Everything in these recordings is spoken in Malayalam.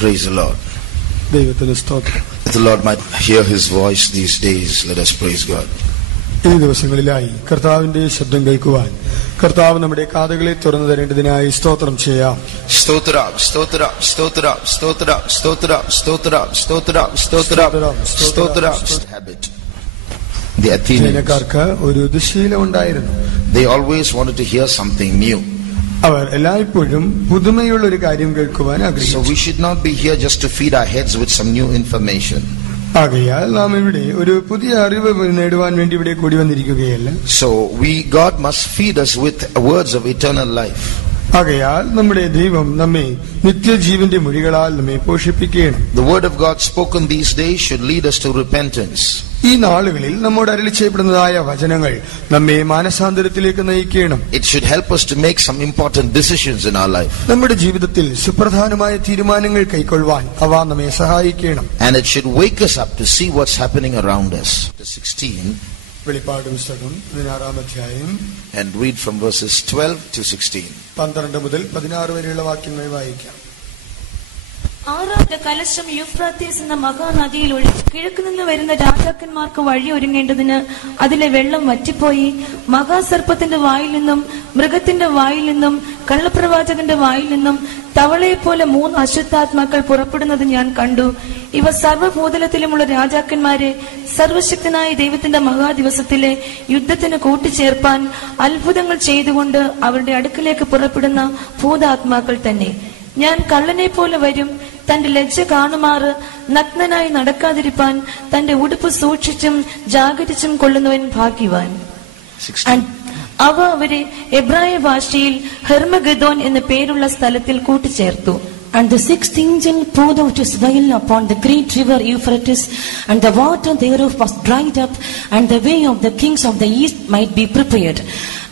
Praise the Lord. That the Lord might hear His voice these days, let us praise God. ഈ ദിവസങ്ങളിലായി കർത്താവിന്റെ ശബ്ദം കേൾക്കുവാൻ കർത്താവ് നമ്മുടെ കാതുകളെ തുറന്നു തരേണ്ടതിനായി സ്തോത്രം ചെയ്യാം. സ്തോത്രം, സ്തോത്രം, സ്തോത്രം, സ്തോത്രം, സ്തോത്രം, സ്തോത്രം, സ്തോത്രം, സ്തോത്രം, സ്തോത്രം. Habit. The Athenians, ഒരു ദുശ്ശീലം ഉണ്ടായിരുന്നു. They always wanted to hear something new. അവർ എല്ലായ്പ്പോഴും പുതുമയുള്ള ഒരു കാര്യം കേൾക്കുവാൻ ആഗ്രഹിച്ചു. So we should not be here just to feed our heads with some new information. ആകയാൽ നാം ഇവിടെ ഒരു പുതിയ അറിവ് നേടുവാൻ വേണ്ടി ഇവിടെ കൂടി വന്നിരിക്കുകയല്ല. So God must feed us with words of eternal life. ആകയാൽ നമ്മുടെ ദൈവം നമ്മെ നിത്യജീവന്റെ മൊഴികളാൽ നമ്മെ പോഷിപ്പിക്കണം. The word of God spoken these days should lead us to repentance. ഈ നാളുകളിൽ നമ്മോട് അരുളി ചെയ്യപ്പെടുന്നതായ വചനങ്ങൾ നമ്മെ മാനസാന്തരത്തിലേക്ക് നയിക്കണം. It should help us to make some important decisions in our life. നമ്മുടെ ജീവിതത്തിൽ സുപ്രധാനമായ തീരുമാനങ്ങൾ കൈക്കൊള്ളുവാൻ അവ നമ്മെ സഹായിക്കണം. And it should wake us up to see what's happening around us. 16. വെളിപ്പാട് പുസ്തകം 16-ാം അധ്യായം. And read from verses 12 to 16. 12 മുതൽ 16 വരെയുള്ള വാക്യങ്ങൾ വായിക്കാം. ആറാമത്തെ കലശം യൂഫ്രാത്തീസ് എന്ന മഹാനദിയിൽ ഒഴുകി കിഴക്ക് നിന്ന് വരുന്ന രാജാക്കന്മാർക്ക് വഴി ഒരുങ്ങേണ്ടതിന് അതിലെ വെള്ളം വറ്റിപ്പോയി. മഹാസർപ്പത്തിന്റെ വായിൽ നിന്നും മൃഗത്തിന്റെ വായിൽ നിന്നും കള്ളപ്രവാചകന്റെ വായിൽ നിന്നും തവളയെപ്പോലെ 3 അശുദ്ധാത്മാക്കൾ പുറപ്പെടുന്നത് ഞാൻ കണ്ടു. ഇവ സർവ്വഭൂതലത്തിലുമുള്ള രാജാക്കന്മാരെ സർവശക്തനായ ദൈവത്തിന്റെ മഹാദിവസത്തിലെ യുദ്ധത്തിന് കൂട്ടിച്ചേർപ്പാൻ അത്ഭുതങ്ങൾ ചെയ്തുകൊണ്ട് അവരുടെ അടുക്കിലേക്ക് പുറപ്പെടുന്ന ഭൂതാത്മാക്കൾ തന്നെ. ഞാൻ കള്ളനെ പോലെ വരും. തന്റെ ലജ്ജ കാണുമാറ് നഗ്നനായി നടക്കാതിരിപ്പാൻ തന്റെ ഉടുപ്പ് സൂക്ഷിച്ചും ജാഗരിച്ചും കൊള്ളുന്നവൻ ഭാഗ്യവാൻ. അവ അവരെ എബ്രായ ഭാഷയിൽ ഹെർമഗദോൻ എന്ന പേരുള്ള സ്ഥലത്തിൽ കൂട്ടിച്ചേർത്തു. And the 6th angel poured out his vial upon the great river Euphrates, and the water thereof was dried up, and the way of the kings of the east might be prepared.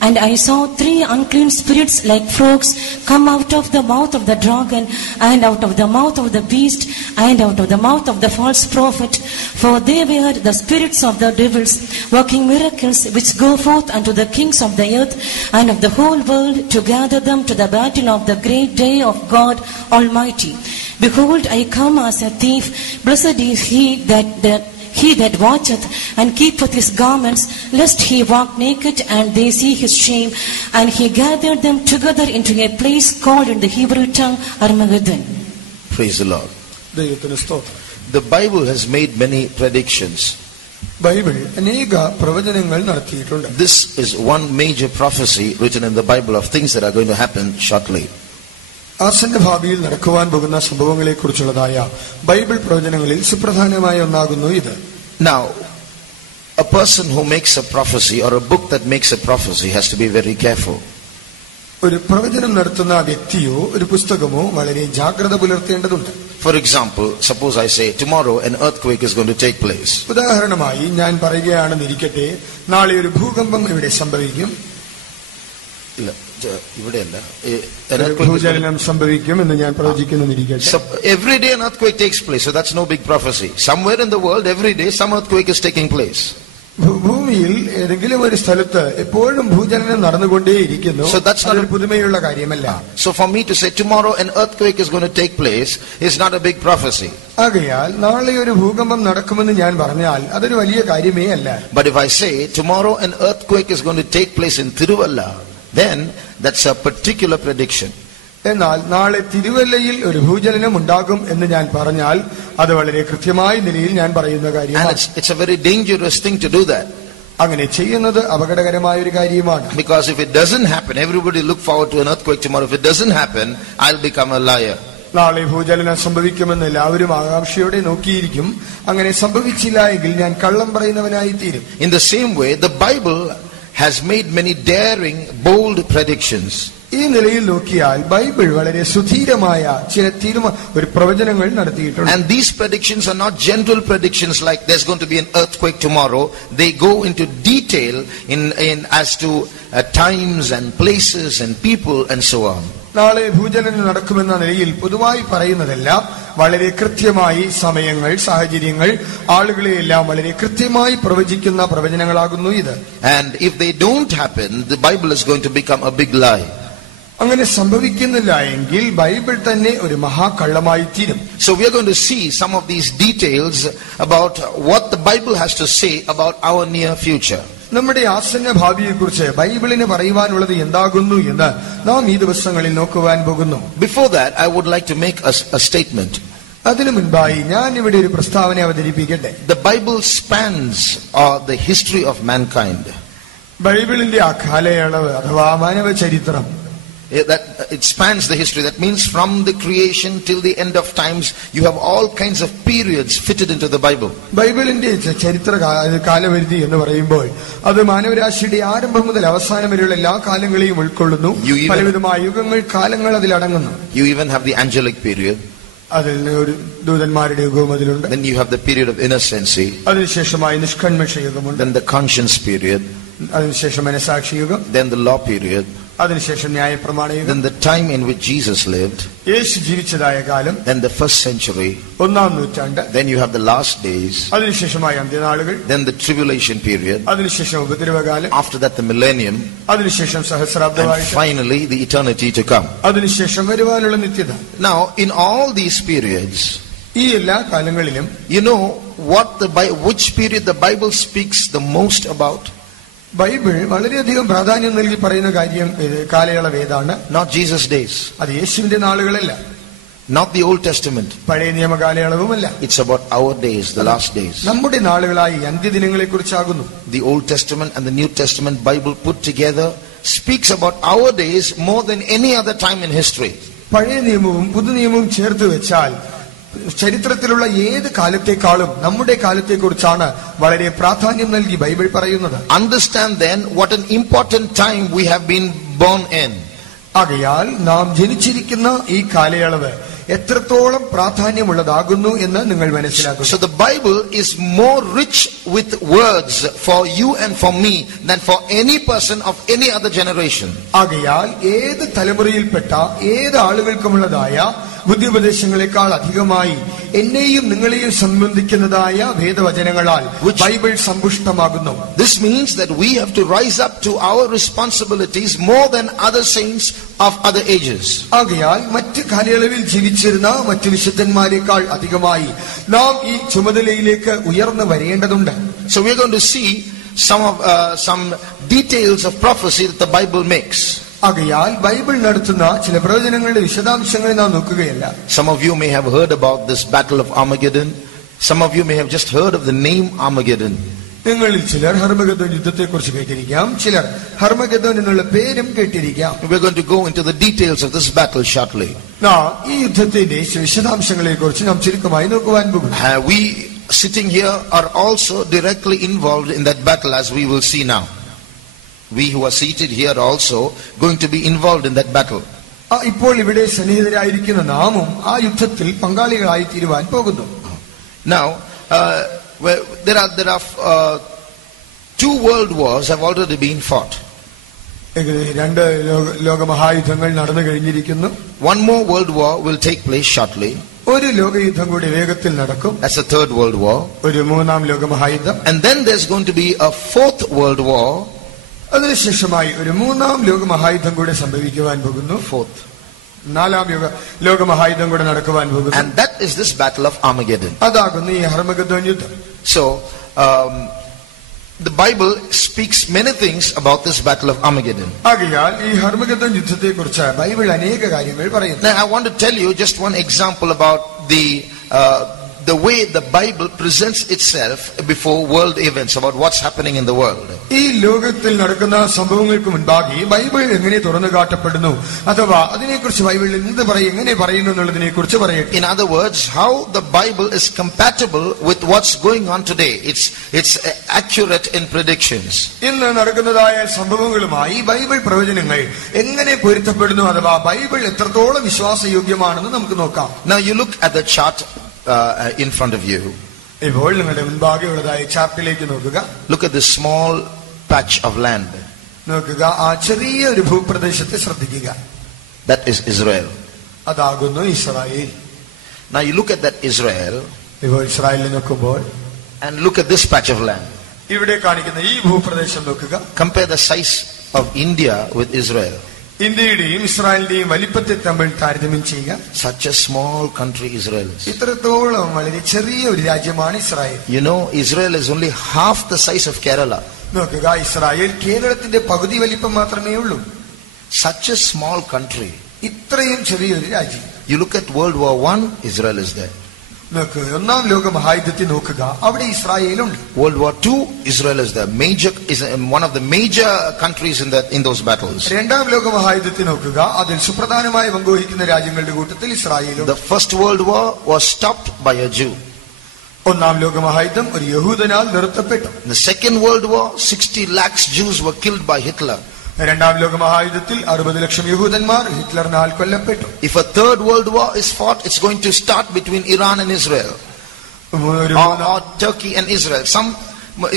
And I saw 3 unclean spirits like frogs come out of the mouth of the dragon, and out of the mouth of the beast, and out of the mouth of the false prophet. For they were the spirits of the devils, working miracles, which go forth unto the kings of the earth and of the whole world, to gather them to the battle of the great day of God Almighty. Behold, I come as a thief. Blessed is he that watcheth and keepeth his garments, lest he walk naked and they see his shame. And he gathered them together into a place called in the Hebrew tongue Armageddon. Praise the Lord. The Bible has made many predictions. This is one major prophecy written in the Bible of things that are going to happen shortly. ആസന്നഭാവിയിൽ നടക്കുവാൻ പോകുന്ന സംഭവങ്ങളെ കുറിച്ചുള്ളതായ ബൈബിൾ പ്രവചനങ്ങളിൽ സുപ്രധാനമായ ഒന്നാകുന്നു ഇത്. Now, a person who makes a prophecy or a book that makes a prophecy has to be very careful. ഒരു പ്രവചനം നടത്തുന്ന വ്യക്തിയോ ഒരു പുസ്തകമോ വളരെ ജാഗ്രത പുലർത്തേണ്ടതുണ്ട്. For example, suppose I say tomorrow an earthquake is going to take place. ഉദാഹരണമായി ഞാൻ പറയുകയാണെന്നിരിക്കട്ടെ, നാളെ ഒരു ഭൂകമ്പം ഇവിടെ സംഭവിക്കും. സംഭവിക്കും എന്ന് ഞാൻ പ്രവചിക്കുന്നിരിക്കട്ടെ. Every day an earthquake takes place, so that's no big prophecy. Somewhere in the world, every day some earthquake is taking place. ഭൂമിയിൽ ഏതെങ്കിലും ഒരു സ്ഥലത്ത് എപ്പോഴും ഭൂചലനം നടന്നുകൊണ്ടേയിരിക്കുന്നു. So that's not ഒരു പുതുമയുള്ള കാര്യമല്ല. So for me to say tomorrow an earthquake is going to take place is not a big prophecy. ആകയാൽ നാളെ ഒരു ഭൂകമ്പം നടക്കുമെന്ന് ഞാൻ പറഞ്ഞാൽ അതൊരു വലിയ കാര്യമേ അല്ല. But if I say tomorrow an earthquake is going to take place in Tiruvalla, then that's a particular prediction. എന്നാൽ നാളെ തിരുവല്ലയിൽ ഒരു ഭൂചലനം ഉണ്ടാകും എന്ന് ഞാൻ പറഞ്ഞാൽ അത് വളരെ കൃത്യമായ നിലയിൽ ഞാൻ പറയുന്ന കാര്യമാണ്. It's a very dangerous thing to do that. അങ്ങനെ ചെയ്യുന്നത് അപകടകരമായ ഒരു കാര്യമാണ്. Because if it doesn't happen, everybody look forward to an earthquake tomorrow. If it doesn't happen, I'll become a liar. നാളെ ഭൂചലനം സംഭവിക്കുമെന്ന് എല്ലാവരും ആകാംക്ഷയോടെ നോക്കിയിരിക്കും. അങ്ങനെ സംഭവിച്ചില്ല എങ്കിൽ ഞാൻ കള്ളം പറയുന്നവനായി തീരും. In the same way, the Bible has made many daring, bold predictions. ഈ നിലയിൽ നോക്കിയാൽ ബൈബിൾ വളരെ സുധീരമായ ചില ഒരു പ്രവചനങ്ങൾ നടത്തിയിട്ടുണ്ട്. And these predictions are not general predictions like there's going to be an earthquake tomorrow. They go into detail in as to times and places and people and so on. നാളെ ഭൂചലനം നടക്കുമെന്ന നിലയിൽ പൊതുവായി പറയുന്നതെല്ലാം വളരെ കൃത്യമായി സമയങ്ങൾ, സാഹചര്യങ്ങൾ, ആളുകളെ എല്ലാം വളരെ കൃത്യമായി പ്രവചിക്കുന്ന പ്രവചനങ്ങളാകുന്നു ഇത്. And if they don't happen, the Bible is going to become a big lie. അങ്ങനെ സംഭവിക്കുന്നില്ല എങ്കിൽ ബൈബിൾ തന്നെ ഒരു മഹാകള്ളമായി തീരും. So we are going to see some of these details about what the Bible has to say about our near future. നമ്മുടെ ആസന്ന ഭാവിയെക്കുറിച്ച് ബൈബിളിന് പറയുവാനുള്ളത് എന്താകുന്നു എന്ന് നാം ഈ ദിവസങ്ങളിൽ നോക്കുവാൻ പോകുന്നു. Before that, I would like to make a statement. അതിനു മുൻപായി ഞാൻ ഇവിടെ ഒരു പ്രസ്താവന അവതരിപ്പിക്കട്ടെ. The Bible spans the history of mankind. ബൈബിളിന്റെ ആ കാലയളവ് അഥവാ മാനവ ചരിത്രം, that it spans the history. That means from the creation till the end of times, you have all kinds of periods fitted into the Bible. ബൈബിളിന്റെ ചരിത്ര കാലപരിധി എന്ന് പറയുമ്പോൾ അത് മാനവരാശിയുടെ ആരംഭം മുതൽ അവസാനം വരെയുള്ള എല്ലാ കാലങ്ങളെയും ഉൾക്കൊള്ളുന്നു. പലവിധമായ യുഗങ്ങൾ, കാലങ്ങൾ അതിൽ അടങ്ങുന്നു. You even have the angelic period. അതിൽ ഒരു ദൂതന്മാരുടെ യുഗവും അതിലുണ്ട്. Then you have the period of innocency. അതിനുശേഷമായി നിഷ്കന്മഷ യുഗമുണ്ട്. Then the conscience period. അതിനുശേഷം മനസാക്ഷി യുഗം. Then the law period. അതിനുശേഷം ന്യായപ്രമാണ യുഗം. Then the time in which Jesus lived. യേശു ജീവിച്ചതായ കാലം. Then the first century. ഒന്നാം നൂറ്റാണ്ട്. Then you have the last days. അതിനുശേഷമായി അന്ത്യനാളുകൾ. Then the tribulation period. അതിനുശേഷം ഉപദ്രവകാലം. After that the millennium. അതിനുശേഷം സഹസ്രാബ്ദവാഴ്ച. And finally the eternity to come. അതിനുശേഷം വരുവാനുള്ള നിത്യത. Now in all these periods, ഈ എല്ലാ കാലങ്ങളിലും, you know which period the Bible speaks the most about? Bible വളരെയധികം പ്രാധാന്യം നൽകി പറയുന്ന കാലയളവ് ഏതാണ്? Not Jesus' days. അത് യേശുവിന്റെ നാളുകളല്ല. Not the Old Testament. പഴയ നിയമ കാലയളവുമല്ല. It's about our days, the last days. നമ്മുടെ നാളുകളായി അന്ത്യദിനങ്ങളെ കുറിച്ചാകുന്നു. The Old Testament and the New Testament Bible put together speaks about our days more than any other time in history. പഴയ നിയമവും പുതുനിയമവും ചേർത്ത് വെച്ചാൽ ചരിത്രത്തിലുള്ള ഏത് കാലത്തെക്കാളും നമ്മുടെ കാലത്തെക്കുറിച്ചാണ് വളരെ പ്രാധാന്യം നൽകി ബൈബിൾ പറയുന്നത്. Understand then what an important time we have been born in. ആകയാൽ നാം ജനിച്ചിരിക്കുന്ന ഈ കാലയളവ് എത്രത്തോളം പ്രാധാന്യമുള്ളതാകുന്നു എന്ന് നിങ്ങൾ മനസ്സിലാക്കുക. So the Bible is more rich with words for you and for me than for any person of any other generation. ആകയാൽ ഏത് തലമുറയിൽപ്പെട്ട ഏത് ആളുകൾക്കുമുള്ളതായ ബുദ്ധിപദേശങ്ങളെക്കാൾ അധികമായി എന്നെയും നിങ്ങളെയും സംബന്ധിക്കുന്നതായ വേദവചനങ്ങളാൽ Bible സമ്പുഷ്ടമാകുന്നു. This means that we have to rise up to our responsibilities more than other saints of other ages. ആകയാൽ മറ്റ് കാലയളവിൽ ജീവിച്ചിരുന്ന മറ്റ് വിശുദ്ധന്മാരെക്കാൾ അധികമായി നാം ഈ ചുമതലയിലേക്ക് ഉയർന്നു വരേണ്ടതുണ്ട്. So we are going to see some details of prophecy that the Bible makes. ആകയാൽ ബൈബിൾ നടത്തുന്ന ചില പ്രവചനങ്ങളുടെ വിശദാംശങ്ങൾ നാം നോക്കുകയല്ല. Some of you may have heard about this battle of Armageddon. Some of you may have just heard of the name Armageddon. നിങ്ങളിൽ ചിലർ ഹർമഗദ്ദോൻ യുദ്ധത്തെക്കുറിച്ച് കേട്ടിരിക്കാം, ചിലർ ഹർമഗദ്ദോൻ എന്നുള്ള പേരും കേട്ടിരിക്കാം. We are going to go into the details of this battle shortly. ഈ യുദ്ധത്തിന്റെ വിശദാംശങ്ങളെ കുറിച്ച് നാം ചുരുക്കമായി നോക്കുവാൻ പോകുന്നു. We sitting here are also directly involved in that battle, as we will see now. We who are seated here are also going to be involved in that battle. ഇപ്പോൾ ഇവിടെ സന്നിഹിതരായിരിക്കുന്ന നാമും ആ യുദ്ധത്തിൽ പങ്കാളികളായി തീരുവാൻ പോകുന്നു. Now there are 2 world wars have already been fought. രണ്ട് ലോകമഹായുദ്ധങ്ങൾ നടന്നു കഴിഞ്ഞിരിക്കുന്നു. One more world war will take place shortly. ഒരു ലോകയുദ്ധം കൂടി വേഗത്തിൽ നടക്കും. That's the 3rd world war. ഒരു മൂന്നാം ലോകമഹായുദ്ധം. And then there's going to be a 4th world war. അതിനുശേഷമായി ഒരു മൂന്നാം ലോകമഹായുദ്ധം കൂടെ സംഭവിക്കുവാൻ പോകുന്നു. നാലാം ലോകമഹായുദ്ധം കൂടെ നടക്കുവാൻ പോകുന്നു. And that is this battle of Armageddon. അതാകുന്നു ഈ ഹർമഗദ്ദോൻ യുദ്ധം. So the Bible speaks many things about this battle of Armageddon. ആകയാൽ ഈ ഹർമഗദ്ദോൻ യുദ്ധത്തെക്കുറിച്ച് ബൈബിൾ അനേക കാര്യങ്ങൾ പറയുന്നു. Now I want to tell you just one example about the way the Bible presents itself before world events, about what's happening in the world. ഈ ലോകത്തിൽ നടക്കുന്ന സംഭവങ്ങൾക്ക് മുൻപാകെ ബൈബിൾ എങ്ങനെ തുറന്നു കാട്ടപ്പെടുന്നു അഥവാ അതിനെക്കുറിച്ച് ബൈബിളിൽ എങ്ങനെ പറയുന്നു എന്നുള്ളതിനെ കുറിച്ച് പറയട്ടെ. In other words, how the Bible is compatible with what's going on today. It's accurate in predictions. ഇന്ന് നടക്കുന്നതായ സംഭവങ്ങളുമായി ബൈബിൾ പ്രവചനങ്ങൾ എങ്ങനെ പൊരുത്തപ്പെടുന്നു അഥവാ ബൈബിൾ എത്രത്തോളം വിശ്വാസയോഗ്യമാണെന്ന് നമുക്ക് നോക്കാം. Now you look at the chart in front of you. ഇപ്പോൾ നിങ്ങളുടെ മുൻപാകെയുള്ളതായ ചാർട്ടിലേക്ക് നോക്കുക. Look at this small patch of land. നോക്കുക, ആ ചെറിയ ഒരു ഭൂപ്രദേശത്തെ ശ്രദ്ധിക്കുക. That is Israel. അതാകുന്നു Israel. Now you look at that Israel. ഇപ്പോൾ ഇസ്രായേലിനെ നോക്കുമ്പോൾ and look at this patch of land. ഇവിടെ കാണിക്കുന്ന ഈ ഭൂപ്രദേശം നോക്കുക. Compare the size of India with Israel. ഇന്ത്യയുടെയും ഇസ്രായേലിന്റെയും വലിപ്പത്തെ തമ്മിൽ താരതമ്യം ചെയ്യുക. Such a small country Israel is. ഇത്രത്തോളം വളരെ ചെറിയ ഒരു രാജ്യമാണ് Israel. You know, Israel is only half the size of Kerala. നോക്കുക, ഇസ്രായേൽ കേരളത്തിന്റെ പകുതി വലിപ്പം മാത്രമേ ഉള്ളൂ. Such a small country. ഇത്രയും ചെറിയൊരു രാജ്യം. You look at World War I, Israel is there. നോക്കുക, ഒന്നാം ലോക മഹായുദ്ധത്തിൽ നോക്കുക, അവിടെ ഇസ്രായേലുണ്ട്. World War II, Israel is there. Is one of the major countries in those battles. രണ്ടാം ലോക മഹായുദ്ധത്തിൽ നോക്കുക, അതിൽ സുപ്രധാനമായി പങ്കുവഹിക്കുന്ന രാജ്യങ്ങളുടെ കൂട്ടത്തിൽ ഇസ്രായേലും. The First World War was stopped by a Jew. ഒന്നാം ലോക മഹായുദ്ധം ഒരു യഹൂദനാൽ നിർത്തപ്പെട്ടു. In the Second World War, 60 lakhs Jews were killed by Hitler. രണ്ടാം ലോക മഹായുദ്ധത്തിൽ 60 ലക്ഷം യഹൂദന്മാർ ഹിറ്റ്ലറിനാൽ കൊല്ലപ്പെട്ടു. If a third world war is fought, it's going to start between Iran and Israel, or Turkey and Israel, some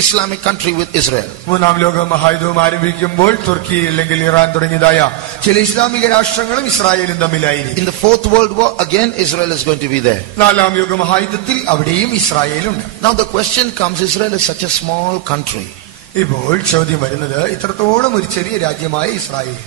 Islamic country with Israel. മൂന്നാം ലോക മഹായുദ്ധം ആരംഭിക്കുമ്പോൾ തുർക്കി അല്ലെങ്കിൽ ഇറാൻ തുടങ്ങിയതായ ചില ഇസ്ലാമിക രാഷ്ട്രങ്ങളും ഇസ്രായേലും തമ്മിലായിരിക്കും. In the fourth world war, again Israel is going to be there. നാലാം യുഗ മഹായുദ്ധത്തിൽ അവിടെയും ഇസ്രായേലുണ്ട്. Now the question comes, Israel is such a small country. ഇപ്പോൾ ചോദ്യം വരുന്നത്, ഇത്രത്തോളം ഒരു ചെറിയ രാജ്യമായ Israel,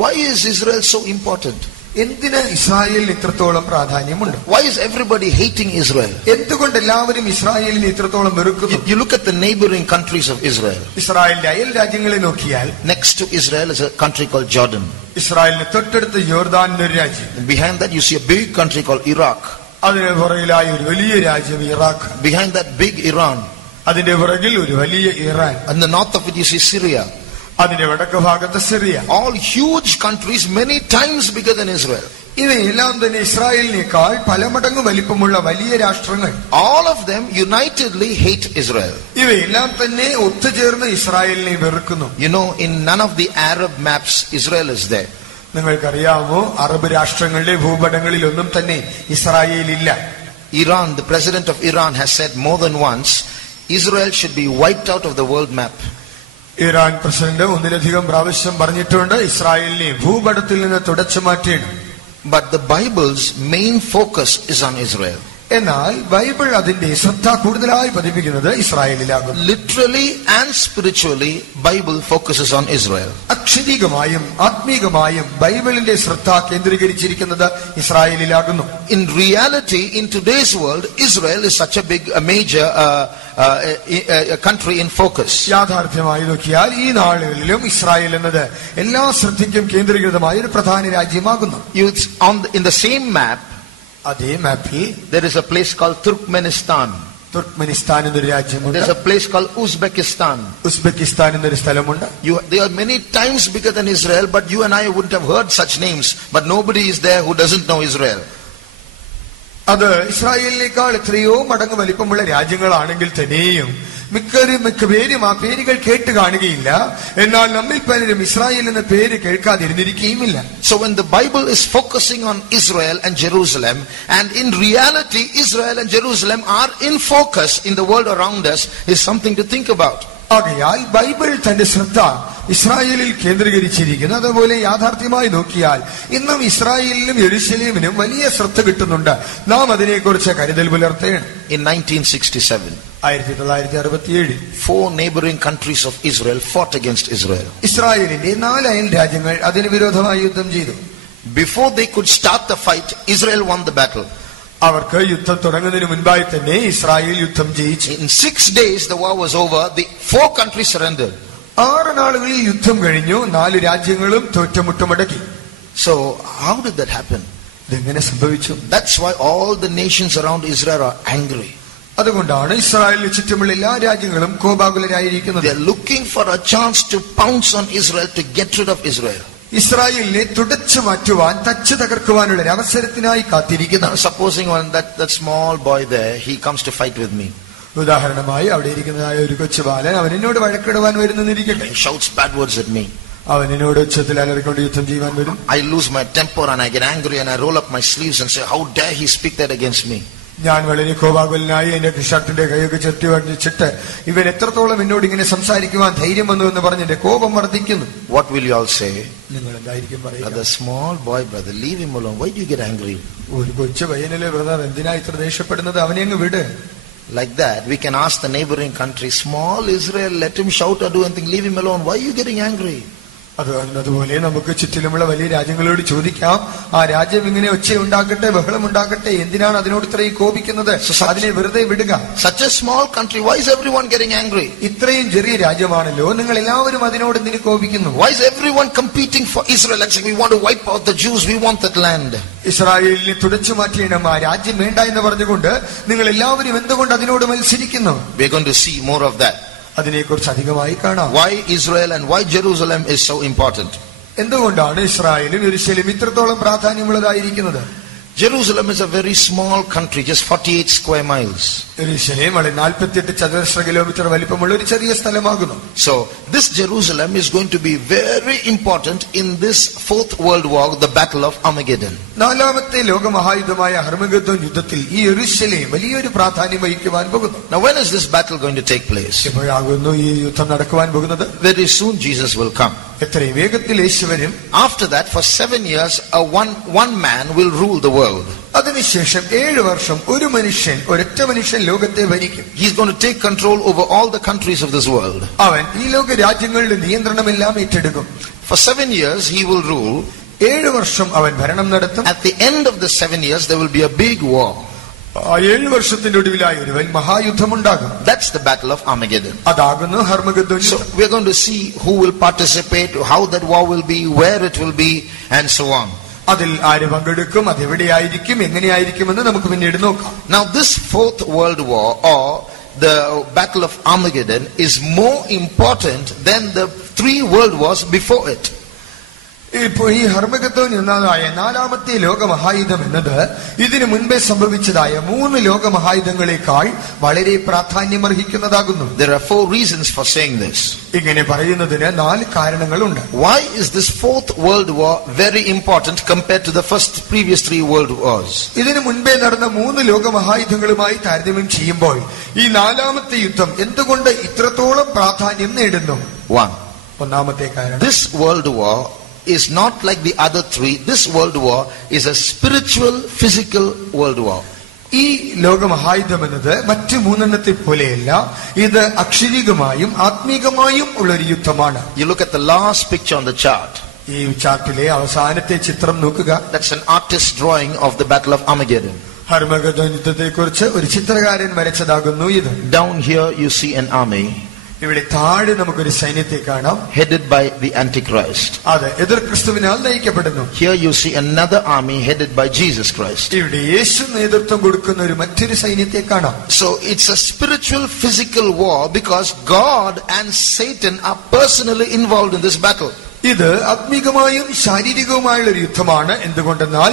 why is Israel so important? എന്തിന് ഇസ്രായേലിന് ഇത്രത്തോളം പ്രാധാന്യമുണ്ട്? Why is everybody hating Israel? എന്തുകൊണ്ട് എല്ലാവരും ഇസ്രായേലിനെ ഇത്രത്തോളം വെറുക്കുന്നു? You look at the neighboring countries of Israel. ഇസ്രായേലിന്റെ അയൽ രാജ്യങ്ങളെ നോക്കിയാൽ, next to Israel is a country called Jordan. ഇസ്രായേലിന് തൊട്ടടുത്ത് യോർദാൻ എന്നൊരു രാജ്യം. Behind that you see a big country called Iraq. അതിന് പുറകിലായി ഒരു വലിയ രാജ്യം Iraq. Behind that big Iran. അതിന്റെ പുറകിൽ ഒരു വലിയ Iran. In the north of it you see Syria. അതിന്റെ വടക്ക് ഭാഗത്ത് Syria. All huge countries, many times bigger than Israel. ഇവയെല്ലാം തന്നെ ഇസ്രായേലിനേക്കാൾ പല മടങ്ങ് വലിപ്പമുള്ള വലിയ രാഷ്ട്രങ്ങൾ. All of them unitedly hate Israel. ഇവയെല്ലാം തന്നെ ഒത്തുചേർന്ന് ഇസ്രായേലിനെ വെറുക്കുന്നു. You know, in none of the Arab maps Israel is there. നിങ്ങൾക്കറിയാമോ, അറബ് രാഷ്ട്രങ്ങളുടെ ഭൂപടങ്ങളിൽ ഒന്നും തന്നെ ഇസ്രായേൽ ഇല്ല. Iran, the president of Iran has said more than once, Israel should be wiped out of the world map. Iran president ഒന്നിലധികം പ്രാവശ്യം പറഞ്ഞിട്ടുണ്ട്, ഇസ്രായേലിനെ ഭൂപടത്തിൽ നിന്ന് തുടച്ചു മാറ്റണം. But the Bible's main focus is on Israel. എന്നാൽ ബൈബിൾ അതിന്റെ ശ്രദ്ധ കൂടുതലായി പതിപ്പിക്കുന്നത് ഇസ്രായേലിലാകുന്നു. Literally and spiritually, Bible focuses on Israel. അക്ഷരികമായും ആത്മീകമായും ബൈബിളിന്റെ ശ്രദ്ധ കേന്ദ്രീകരിച്ചിരിക്കുന്നത് ഇസ്രായേലിലാകുന്നു. In reality, in today's world, Israel is such a major country in focus. യാഥാർത്ഥ്യമായി നോക്കിയാൽ ഈ നാളുകളിലും ഇസ്രായേൽ എന്നത് എല്ലാ ശ്രദ്ധയ്ക്കും കേന്ദ്രീകൃതമായ ഒരു പ്രധാന രാജ്യമാകുന്നു. In the same map, അതേ മാപ്പിൽ there is a place called Turkmenistan. Turkmenistan എന്നൊരു രാജ്യമുണ്ട്. There's a place called Uzbekistan. Uzbekistan എന്നൊരു സ്ഥലമുണ്ട്. They are many times bigger than Israel, but you and I wouldn't have heard such names. But nobody is there who doesn't know Israel. അത് ഇസ്രായേലിനേക്കാൾ എത്രയോ മടങ്ങ് വലിപ്പമുള്ള രാജ്യങ്ങളാണെങ്കിൽ തന്നെയും മിക്ക പേരും ആ പേരുകൾ കേട്ട് കാണുകയില്ല. എന്നാൽ നമ്മിൽ പലരും ഇസ്രായേൽ എന്ന പേര് കേൾക്കാതിരുന്നിരിക്കുകയുമില്ല. So when the Bible is focusing on Israel and Jerusalem, and in reality Israel and Jerusalem are in focus in the world around us, is something to think about. ആകയാൽ ബൈബിൾ തന്റെ ശ്രദ്ധ ഇസ്രായേലിൽ കേന്ദ്രീകരിച്ചിരിക്കുന്നു. അതുപോലെ യാഥാർത്ഥ്യമായി നോക്കിയാൽ ഇന്നും ഇസ്രായേലിലും യെരുശലേമിനും വലിയ ശ്രദ്ധ കിട്ടുന്നുണ്ട്. നാം അതിനെക്കുറിച്ച് കരുതൽ പുലർത്തേണം. In 1967, 1967 4 neighboring countries of Israel fought against Israel. ഇസ്രായേലിന്റെ 4 അയൽ രാജ്യങ്ങൾ അതിന് വിരോധമായി യുദ്ധം ചെയ്തു. Before they could start the fight, Israel won the battle. അവർക്ക് യുദ്ധം തുടങ്ങുന്നതിന് മുൻപായി തന്നെ ഇസ്രായേൽ യുദ്ധം ജയിച്ചു. In 6 days the war was over. The 4 countries surrendered. 6 നാളുകളിൽ യുദ്ധം കഴിഞ്ഞു. 4 രാജ്യങ്ങളും തോറ്റുമുട്ടുമടക്കി. So how did that happen? ഇതെങ്ങനെ സംഭവിച്ചു? That's why all the nations around Israel are angry. അതുകൊണ്ടാണ് ഇസ്രായേലിന് ചുറ്റുമുള്ള എല്ലാ രാജ്യങ്ങളും കോപാകുലരായിരിക്കുന്നത്. They are looking for a chance to pounce on Israel, to get rid of Israel. ഇസ്രായേലിനെ തുടച്ചു മാറ്റുവാൻ, തച്ചു തകർക്കുവാനുള്ള ഒരു അവസരത്തിനായി കാത്തിരിക്കുന്നു. Supposing that small boy there, he comes to fight with me. ഉദാഹരണമായി അവിടെ ഇരിക്കുന്നതായ ഒരു കൊച്ചു ബാലൻ അവൻ എന്നോട് വഴക്കിടുവാൻ വരുന്നിരിക്കട്ടെ. He shouts bad words at me. അവൻ എന്നോട് ഉച്ചത്തിൽ അലറിക്കൊണ്ട് യുദ്ധം ചെയ്യുവാൻ വരും. I lose my temper and I get angry and I roll up my sleeves and say, how dare he speak that against me? ഞാൻ വളരെ കോപാകുലനായി എന്റെ ഷർട്ടിന്റെ കൈയൊക്കെ ചുറ്റി വടിച്ചിട്ട് ഇവൻ എത്രത്തോളം എന്നോട് ഇങ്ങനെ സംസാരിക്കുവാൻ ധൈര്യം വന്നു എന്ന് പറഞ്ഞ് എന്റെ കോപം വർദ്ധിക്കുന്നു. What will you all say? നിങ്ങൾ എന്തായിരിക്കും പറയുക? The small boy, brother, leave him alone. Why do you get angry? ഒരു കൊച്ചു പയ്യനല്ലേ ബ്രദർ, എന്തിനാ ഇത്ര ദേഷ്യപ്പെടുന്നത്? അവനെ അങ്ങ് വിട്. Like that, we can ask the neighboring country, small Israel, let him shout or do anything, leave him alone. Why are you getting angry? അതുപോലെ നമുക്ക് ചുറ്റിലുമുള്ള വലിയ രാജ്യങ്ങളോട് ചോദിക്കാം, ആ രാജ്യം ഇങ്ങനെ ഒച്ചയുണ്ടാക്കട്ടെ, ബഹളം ഉണ്ടാക്കട്ടെ, എന്തിനാണ് അതിനോട് ഇത്രയും കോപിക്കുന്നത്? അതിനെ വെറുതെ വിടുക. Such a small country, why is everyone getting angry? ഇത്രയും ചെറിയ രാജ്യമാണല്ലോ, നിങ്ങൾ എല്ലാവരും അതിനോട് എന്തിനു കോപിക്കുന്നു? Why is everyone competing for Israel and saying we want to wipe out the Jews, we want that land? ഇസ്രായേലിനെ തുടച്ചു മാറ്റിയിടം, ആ രാജ്യം വേണ്ട എന്ന് പറഞ്ഞുകൊണ്ട് നിങ്ങൾ എല്ലാവരും എന്തുകൊണ്ട് അതിനോട് മത്സരിക്കുന്നു? We are going to see more of that. അതിനെക്കുറിച്ച് അധികമായി കാണാം. Why Israel and why Jerusalem is so important. എന്തുകൊണ്ടാണ് ഇസ്രായേലും യെരൂശലേമും ഇത്രത്തോളം പ്രാധാന്യമുള്ളതായിരിക്കുന്നത്? Jerusalem is a very small country, just 48 square miles. യെരൂശലേം 48 ചതുരശ്ര കിലോമീറ്റർ വലിപ്പമുള്ള ഒരു ചെറിയ സ്ഥലമാകുന്നു. So this Jerusalem is going to be very important in this fourth world war, the battle of Armageddon. നാലാമത്തെ ലോകമഹായുദ്ധമായ ഹർമഗദ്ദോൻ യുദ്ധത്തിൽ ഈ യെരൂശലേം വലിയൊരു പ്രാധാന്യം വഹിക്കുവാൻ പോകുന്നു. Now when is this battle going to take place? എപ്പോഴാകുന്നു ഈ യുദ്ധം നടക്കുവാൻ പോകുന്നത്? Very soon Jesus will come. എത്രയും വേഗത്തിൽ യേശു വരും. After that, for 7 years, one man will rule the world. അതിനുശേഷം 7 വർഷം ഒരു മനുഷ്യൻ, ഒരൊറ്റ മനുഷ്യൻ ലോകത്തെ ഭരിക്കും. He is going to take control over all the countries of this world. അവൻ ഈ ലോക രാജ്യങ്ങളുടെ നിയന്ത്രണമെല്ലാം ഏറ്റെടുക്കും. For 7 years he will rule. 7 വർഷം അവൻ ഭരണം നടത്തും. At the end of the 7 years there will be a big war. 7 വർഷത്തിന്റെ ഒടുവിലായി ഒരു വലിയ മഹായുദ്ധം ഉണ്ടാകും. That's the battle of Armageddon. അതാകുന്നു ഹർമഗദ്ദോൻ യുദ്ധം. So we are going to see who will participate, how that war will be, where it will be, and so on. അതിൽ ആര് പങ്കെടുക്കും, അതെവിടെയായിരിക്കും, എങ്ങനെയായിരിക്കുമെന്ന് നമുക്ക് പിന്നീട് നോക്കാം. Now this fourth world war or the battle of Armageddon is more important than the 3 world wars before it. ഇപ്പോൾ ഈ ഹർമഗദ്ദോൻ എന്നതായ നാലാമത്തെ ലോകമഹായുദ്ധം എന്നത് ഇതിനു മുൻപേ സംഭവിച്ചതായ 3 ലോകമഹായുദ്ധങ്ങളെക്കാൾ വളരെ പ്രാധാന്യമർഹിക്കുന്നതാകുന്നു. There are 4 reasons for saying this. ഇങ്ങനെ പറയുന്നതിന് 4 കാരണങ്ങളുണ്ട്. Why is this fourth world war very important compared to the previous 3 world wars? ഇതിനു മുൻപേ നടന്ന 3 ലോകമഹായുദ്ധങ്ങളുമായി താരതമ്യം ചെയ്യുമ്പോൾ ഈ നാലാമത്തെ യുദ്ധം എന്തുകൊണ്ട് ഇത്രത്തോളം പ്രാധാന്യം നേടുന്നു? ഒന്നാമത്തെ കാരണം, this world war is not like the other 3. This world war is a spiritual, physical world war. ഈ ലോകമഹായുദ്ധം എന്നത് മറ്റു 3 പോലെയല്ല. ഇത് അക്ഷരികമായും ആത്മീകമായും ഉള്ളൊരു യുദ്ധമാണ്. You look at the last picture on the chart. ഈ ചാർട്ടിലെ അവസാനത്തെ ചിത്രം നോക്കുക. That's an artist's drawing of the battle of Armageddon. ഹർമഗദ്ദോൻ യുദ്ധത്തെ കുറിച്ച് ഒരു ചിത്രകാരൻ വരച്ചതാകുന്നു ഇത്. Down here you see an army. ഇവിടെ താഴെ നമുക്കൊരു സൈന്യത്തെ കാണാം, headed by the Antichrist. അതെ, എതിർ ക്രിസ്തുവിനാൽ നയിക്കപ്പെടുന്നു. Here you see another army headed by Jesus Christ. ഇവിടെ യേശു നേതൃത്വം കൊടുക്കുന്ന ഒരു മറ്റൊരു സൈന്യത്തെ കാണാം. So it's a spiritual, physical war because God and Satan are personally involved in this battle. ഇത് ആത്മീകമായും ശാരീരികവുമായുള്ള ഒരു യുദ്ധമാണ്. എന്തുകൊണ്ടെന്നാൽ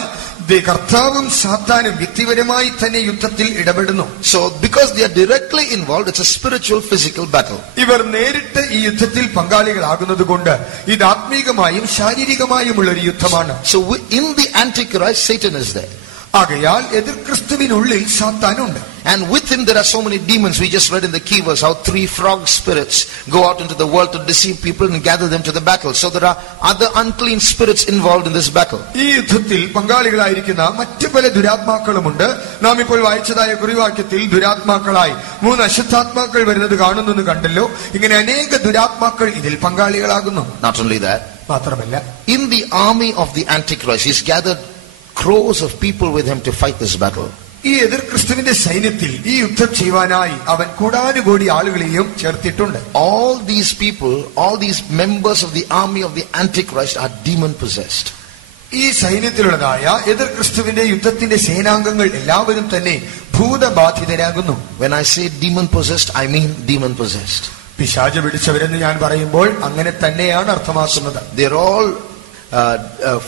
കർത്താവും സാത്താനും വ്യക്തിപരമായി തന്നെ യുദ്ധത്തിൽ ഇടപെടുന്നു. So because they are directly involved, it's a spiritual, physical battle. ഇവർ നേരിട്ട് ഈ യുദ്ധത്തിൽ പങ്കാളികളാകുന്നത് കൊണ്ട് ഇത് ആത്മീകമായും ശാരീരികമായുമുള്ള ഒരു യുദ്ധമാണ്. So in the Antichrist, Satan is there. ആകയാൽ എതിർ ക്രിസ്തുവിനുള്ളിൽ സാത്താനുണ്ട്. And with him there are so many demons. We just read in the key verse how 3 frog spirits go out into the world to deceive people and gather them to the battle. So there are other unclean spirits involved in this battle. ഈ യുദ്ധത്തിൽ പങ്കാളികളായിരിക്കുന്ന മറ്റു പല ദുരാത്മാക്കളുമുണ്ട്. നാം ഇപ്പോൾ വായിച്ചതായ കുറിവാക്യത്തിൽ ദുരാത്മാക്കളായി 3 അശുദ്ധാത്മാക്കൾ വരുന്നത് കാണുന്നു കണ്ടല്ലോ. ഇങ്ങനെ അനേക ദുരാത്മാക്കൾ ഇതിൽ പങ്കാളികളാകുന്നു. Not only that, മാത്രമല്ല in the army of the Antichrist, he's gathered crores of people with him to fight this battle. ഈ എതിർ ക്രിസ്തുവിന്റെ സൈന്യത്തിൽ ഈ യുദ്ധം ചെയ്യുവാനായി അവൻ കോടാനുകോടി ആളുകളെയും ചേർത്തിട്ടുണ്ട്. All these people, all these members of the army of the Antichrist are demon possessed. ഈ സൈന്യത്തിലുള്ളതായ എതിർ ക്രിസ്തുവിന്റെ യുദ്ധത്തിന്റെ സേനാംഗങ്ങൾ എല്ലാവരും തന്നെ ഭൂതബാധിതരാകുന്നു. When I say demon possessed, I mean demon possessed. പിശാച് പിടിച്ചവരെന്ന് ഞാൻ പറയുമ്പോൾ അങ്ങനെ തന്നെയാണ് അർത്ഥമാക്കുന്നത്. They're all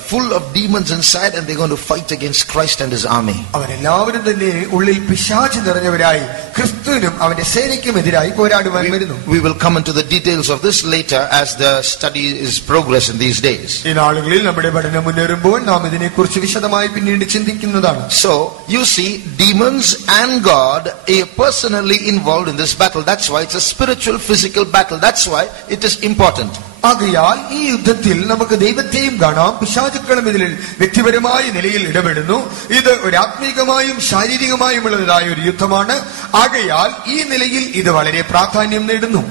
full of demons inside and they're going to fight against Christ and his army. അവരെല്ലാവരും തന്നെ ഉള്ളിൽ പിശാച് നിറഞ്ഞവരായി ക്രിസ്തുവിനും അവന്റെ സേനയ്ക്കുമെതിരായി പോരാടുവാൻ വരുന്നു. We will come into the details of this later as the study is progress in these days. ഈ നാളുകളിൽ നമ്മുടെ പഠനം മുന്നേറുമ്പോൾ നാം ഇതിനെക്കുറിച്ച് വിശദമായി പിന്നീട് ചിന്തിക്കുന്നതാണ്. So you see, demons and God are personally involved in this battle. That's why it's a spiritual, physical battle. That's why it is important. ആകയാൽ ഈ യുദ്ധത്തിൽ നമുക്ക് ദൈവത്തെയും കാണാം, പിശാചുക്കളും ഇതിൽ വ്യക്തിപരമായ നിലയിൽ ഇടപെടുന്നു. ഇത് ഒരു ആത്മീകമായും ശാരീരികമായുമുള്ളതായ ഒരു യുദ്ധമാണ്. ആകയാൽ ഈ നിലയിൽ ഇത് വളരെ പ്രാധാന്യം നേടുന്നു.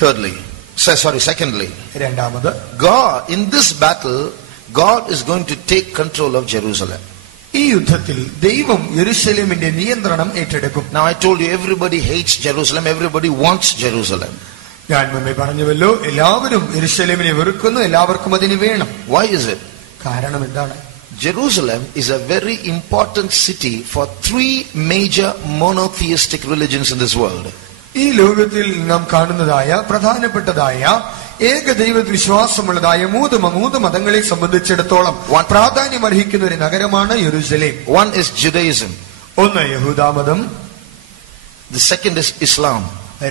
Thirdly, Secondly, രണ്ടാമത്, God, in this battle, God is going to take control of Jerusalem. ഈ യുദ്ധത്തിൽ ദൈവം യെരൂശലേമിന്റെ നിയന്ത്രണം ഏറ്റെടുക്കും. Now I told you everybody hates Jerusalem, everybody wants Jerusalem. ഞാൻ മുമ്പേ പറഞ്ഞുവല്ലോ, എല്ലാവരും യെരൂശലേമിനെ വെറുക്കുന്നു, എല്ലാവർക്കും അതിന് വേണം. Why is it? കാരണം എന്താണ്? Jerusalem is a very important city for three major monotheistic religions in this world. ഈ ലോകത്തിൽ നാം കാണുന്നതായ പ്രധാനപ്പെട്ടതായ ഏകദൈവത്തിൽ വിശ്വാസമുള്ളതായ മൂന്ന് മതങ്ങളെ സംബന്ധിച്ചിടത്തോളം പ്രാധാന്യം അർഹിക്കുന്ന ഒരു നഗരമാണ് യെരൂശലേം. One is Judaism. ഒന്ന് യഹൂദമതം. The second is Islam.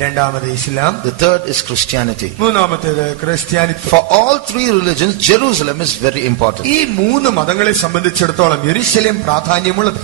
രണ്ടാമത് ഇസ്ലാം. The third is Christianity. മൂന്നാമത്തേത് Christianity. For all three religions, Jerusalem is very important. ഈ മൂന്ന് മതങ്ങളെ സംബന്ധിച്ചിടത്തോളം യെരൂശലേം പ്രാധാന്യമുള്ളത്.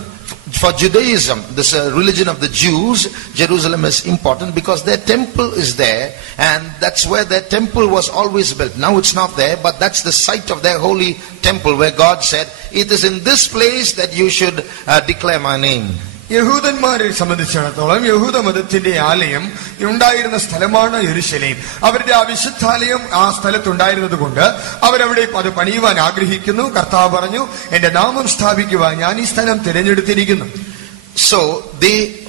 For Judaism, this religion of the Jews, Jerusalem is important because their temple is there, and that's where their temple was always built. Now it's not there, but that's the site of their holy temple where God said, it is in this place that you should declare my name. യഹൂദന്മാരെ സംബന്ധിച്ചിടത്തോളം യഹൂദ മതത്തിന്റെ ആലയം ഉണ്ടായിരുന്ന സ്ഥലമാണ് യെരൂശലേം. അവരുടെ ആ വിശുദ്ധാലയം ആ സ്ഥലത്തുണ്ടായിരുന്നത് കൊണ്ട് അവരവിടെ അത് പണിയുവാൻ ആഗ്രഹിക്കുന്നു. കർത്താവ് പറഞ്ഞു, എന്റെ നാമം സ്ഥാപിക്കുവാൻ ഞാൻ ഈ സ്ഥലം തിരഞ്ഞെടുത്തിരിക്കുന്നു. So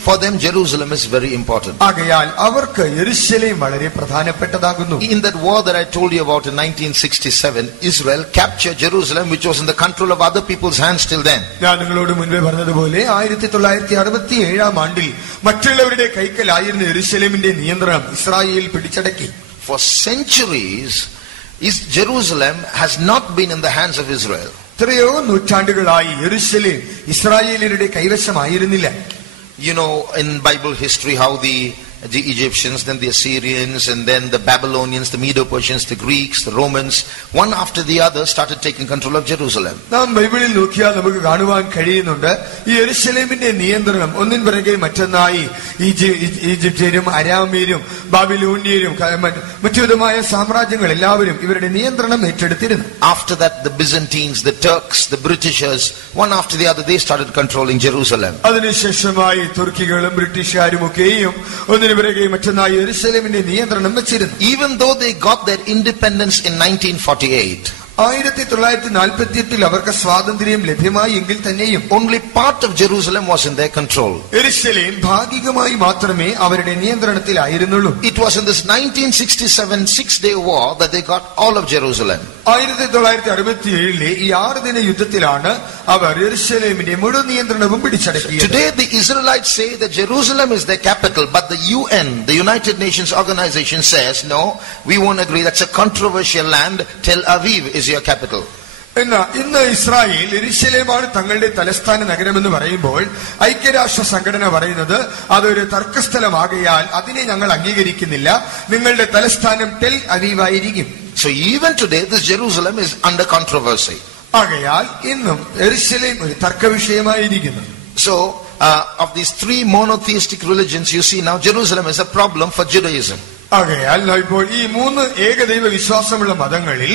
for them Jerusalem is very important. ആകയാൽ അവർക്ക് യെരൂശലേം വളരെ പ്രധാനപ്പെട്ടതാകുന്നു. In that war that I told you about in 1967, Israel captured Jerusalem, which was in the control of other people's hands till then. ഞാൻ നിങ്ങളോട് മുൻപേ പറഞ്ഞതുപോലെ 1967 ആണ്ടിൽ മറ്റുള്ളവരുടെ കൈക്കലായിരുന്ന യെരൂശലേമിന്റെ നിയന്ത്രണം ഇസ്രായേൽ പിടിച്ചടക്കി. For centuries, Jerusalem has not been in the hands of Israel. എത്രയോ നൂറ്റാണ്ടുകളായി യെരൂശലേം ഇസ്രായേലിയരുടെ കൈവശമായിരുന്നില്ല. You know, in Bible history, how the Egyptians, then the Assyrians, and then the Babylonians, the Medo-Persians, the Greeks, the Romans, one after the other started taking control of Jerusalem. നാം ബൈബിളിൽ നോക്കിയാൽ നമുക്ക് കാണുവാൻ കഴിയുന്നുണ്ട്, ഈ യെരൂശലേമിന്റെ നിയന്ത്രണം ഒന്നിൻ പിറകെ മറ്റൊന്നായി ഈജിപ്ഷ്യരും അരാമ്യരും ബാബിലോന്യരും മറ്റുവിധമായ സാമ്രാജ്യങ്ങൾ എല്ലാവരും ഇവരുടെ നിയന്ത്രണം ഏറ്റെടുത്തിരുന്നു. After that, the Byzantines, the Turks, the Britishers, one after the other, they started controlling Jerusalem. അതിനുശേഷമായി തുർക്കികളും ബ്രിട്ടീഷുകാരും ഒക്കെയും ഒന്നിനു പിറകെ മറ്റൊന്നായി യെരൂശലേമിന്റെ നിയന്ത്രണം വെച്ചിരുന്നു. Even though they got their independence in 1948, 1948 അവർക്ക് സ്വാതന്ത്ര്യം ലഭ്യമായി എങ്കിൽ തന്നെയും only part of Jerusalem was in their control. യെരൂശലേം ഭാഗികമായി മാത്രമേ അവരുടെ നിയന്ത്രണത്തിലായിരുന്നുള്ളൂ. It was in this 1967 6-day war that they got all of Jerusalem. 1967 ഈ 6 ദിന യുദ്ധത്തിലാണ് അവർ യെരൂശലേമിന്റെ മുഴുവൻ നിയന്ത്രണവും പിടിച്ചടക്കിയത്. Today the Israelites say that Jerusalem is their capital, but the UN, the United Nations organization, says no, we won't agree. That's a controversial land. Tel Aviv is your capital. ഇന്ന് ഇസ്രായേൽ യെരൂശലേമാണ് തങ്ങളുടെ തലസ്ഥാന നഗരമെന്ന് പറയുമ്പോൾ ഐക്യരാഷ്ട്ര സംഘടന പറയുന്നത് അതൊരു തർക്കസ്ഥലമാകയാൽ അതിനെ ഞങ്ങൾ അംഗീകരിക്കുന്നില്ല, നിങ്ങളുടെ തലസ്ഥാനം ടെൽ അവീവ് ആയിരിക്കും. So even today this Jerusalem is under controversy. ആകയാൽ ഇന്നും യെരൂശലേം ഒരു തർക്ക വിഷയമായിരിക്കുന്നു. So of these three monotheistic religions, you see now Jerusalem is a problem for Judaism. ആകയാൽ ഇപ്പോൾ ഈ 3 ഏകദൈവ വിശ്വാസമുള്ള മതങ്ങളിൽ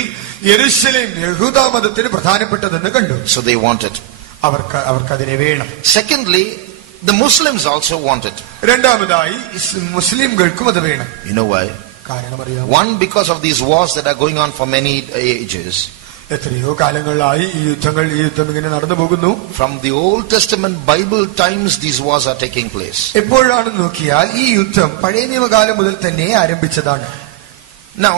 യെരൂശലേം യഹൂദ മതത്തിന് പ്രധാനപ്പെട്ടതെന്ന് കണ്ടു. So they want it. അവർക്ക് അതിനെ വേണം. Secondly, the Muslims also want it. രണ്ടാമതായി മുസ്ലിംകൾക്കും അത് വേണം. You know why? കാരണം അറിയാമോ? One, because of these wars that are going on for many ages. എത്രയോ കാലങ്ങളായി ഈ യുദ്ധം ഇങ്ങനെ നടന്നു പോകുന്നു. From the Old Testament Bible times these wars are taking place. എപ്പോഴാണെന്ന് നോക്കിയാൽ ഈ യുദ്ധം പഴയ നിയമകാലം മുതൽ തന്നെ ആരംഭിച്ചതാണ്. Now,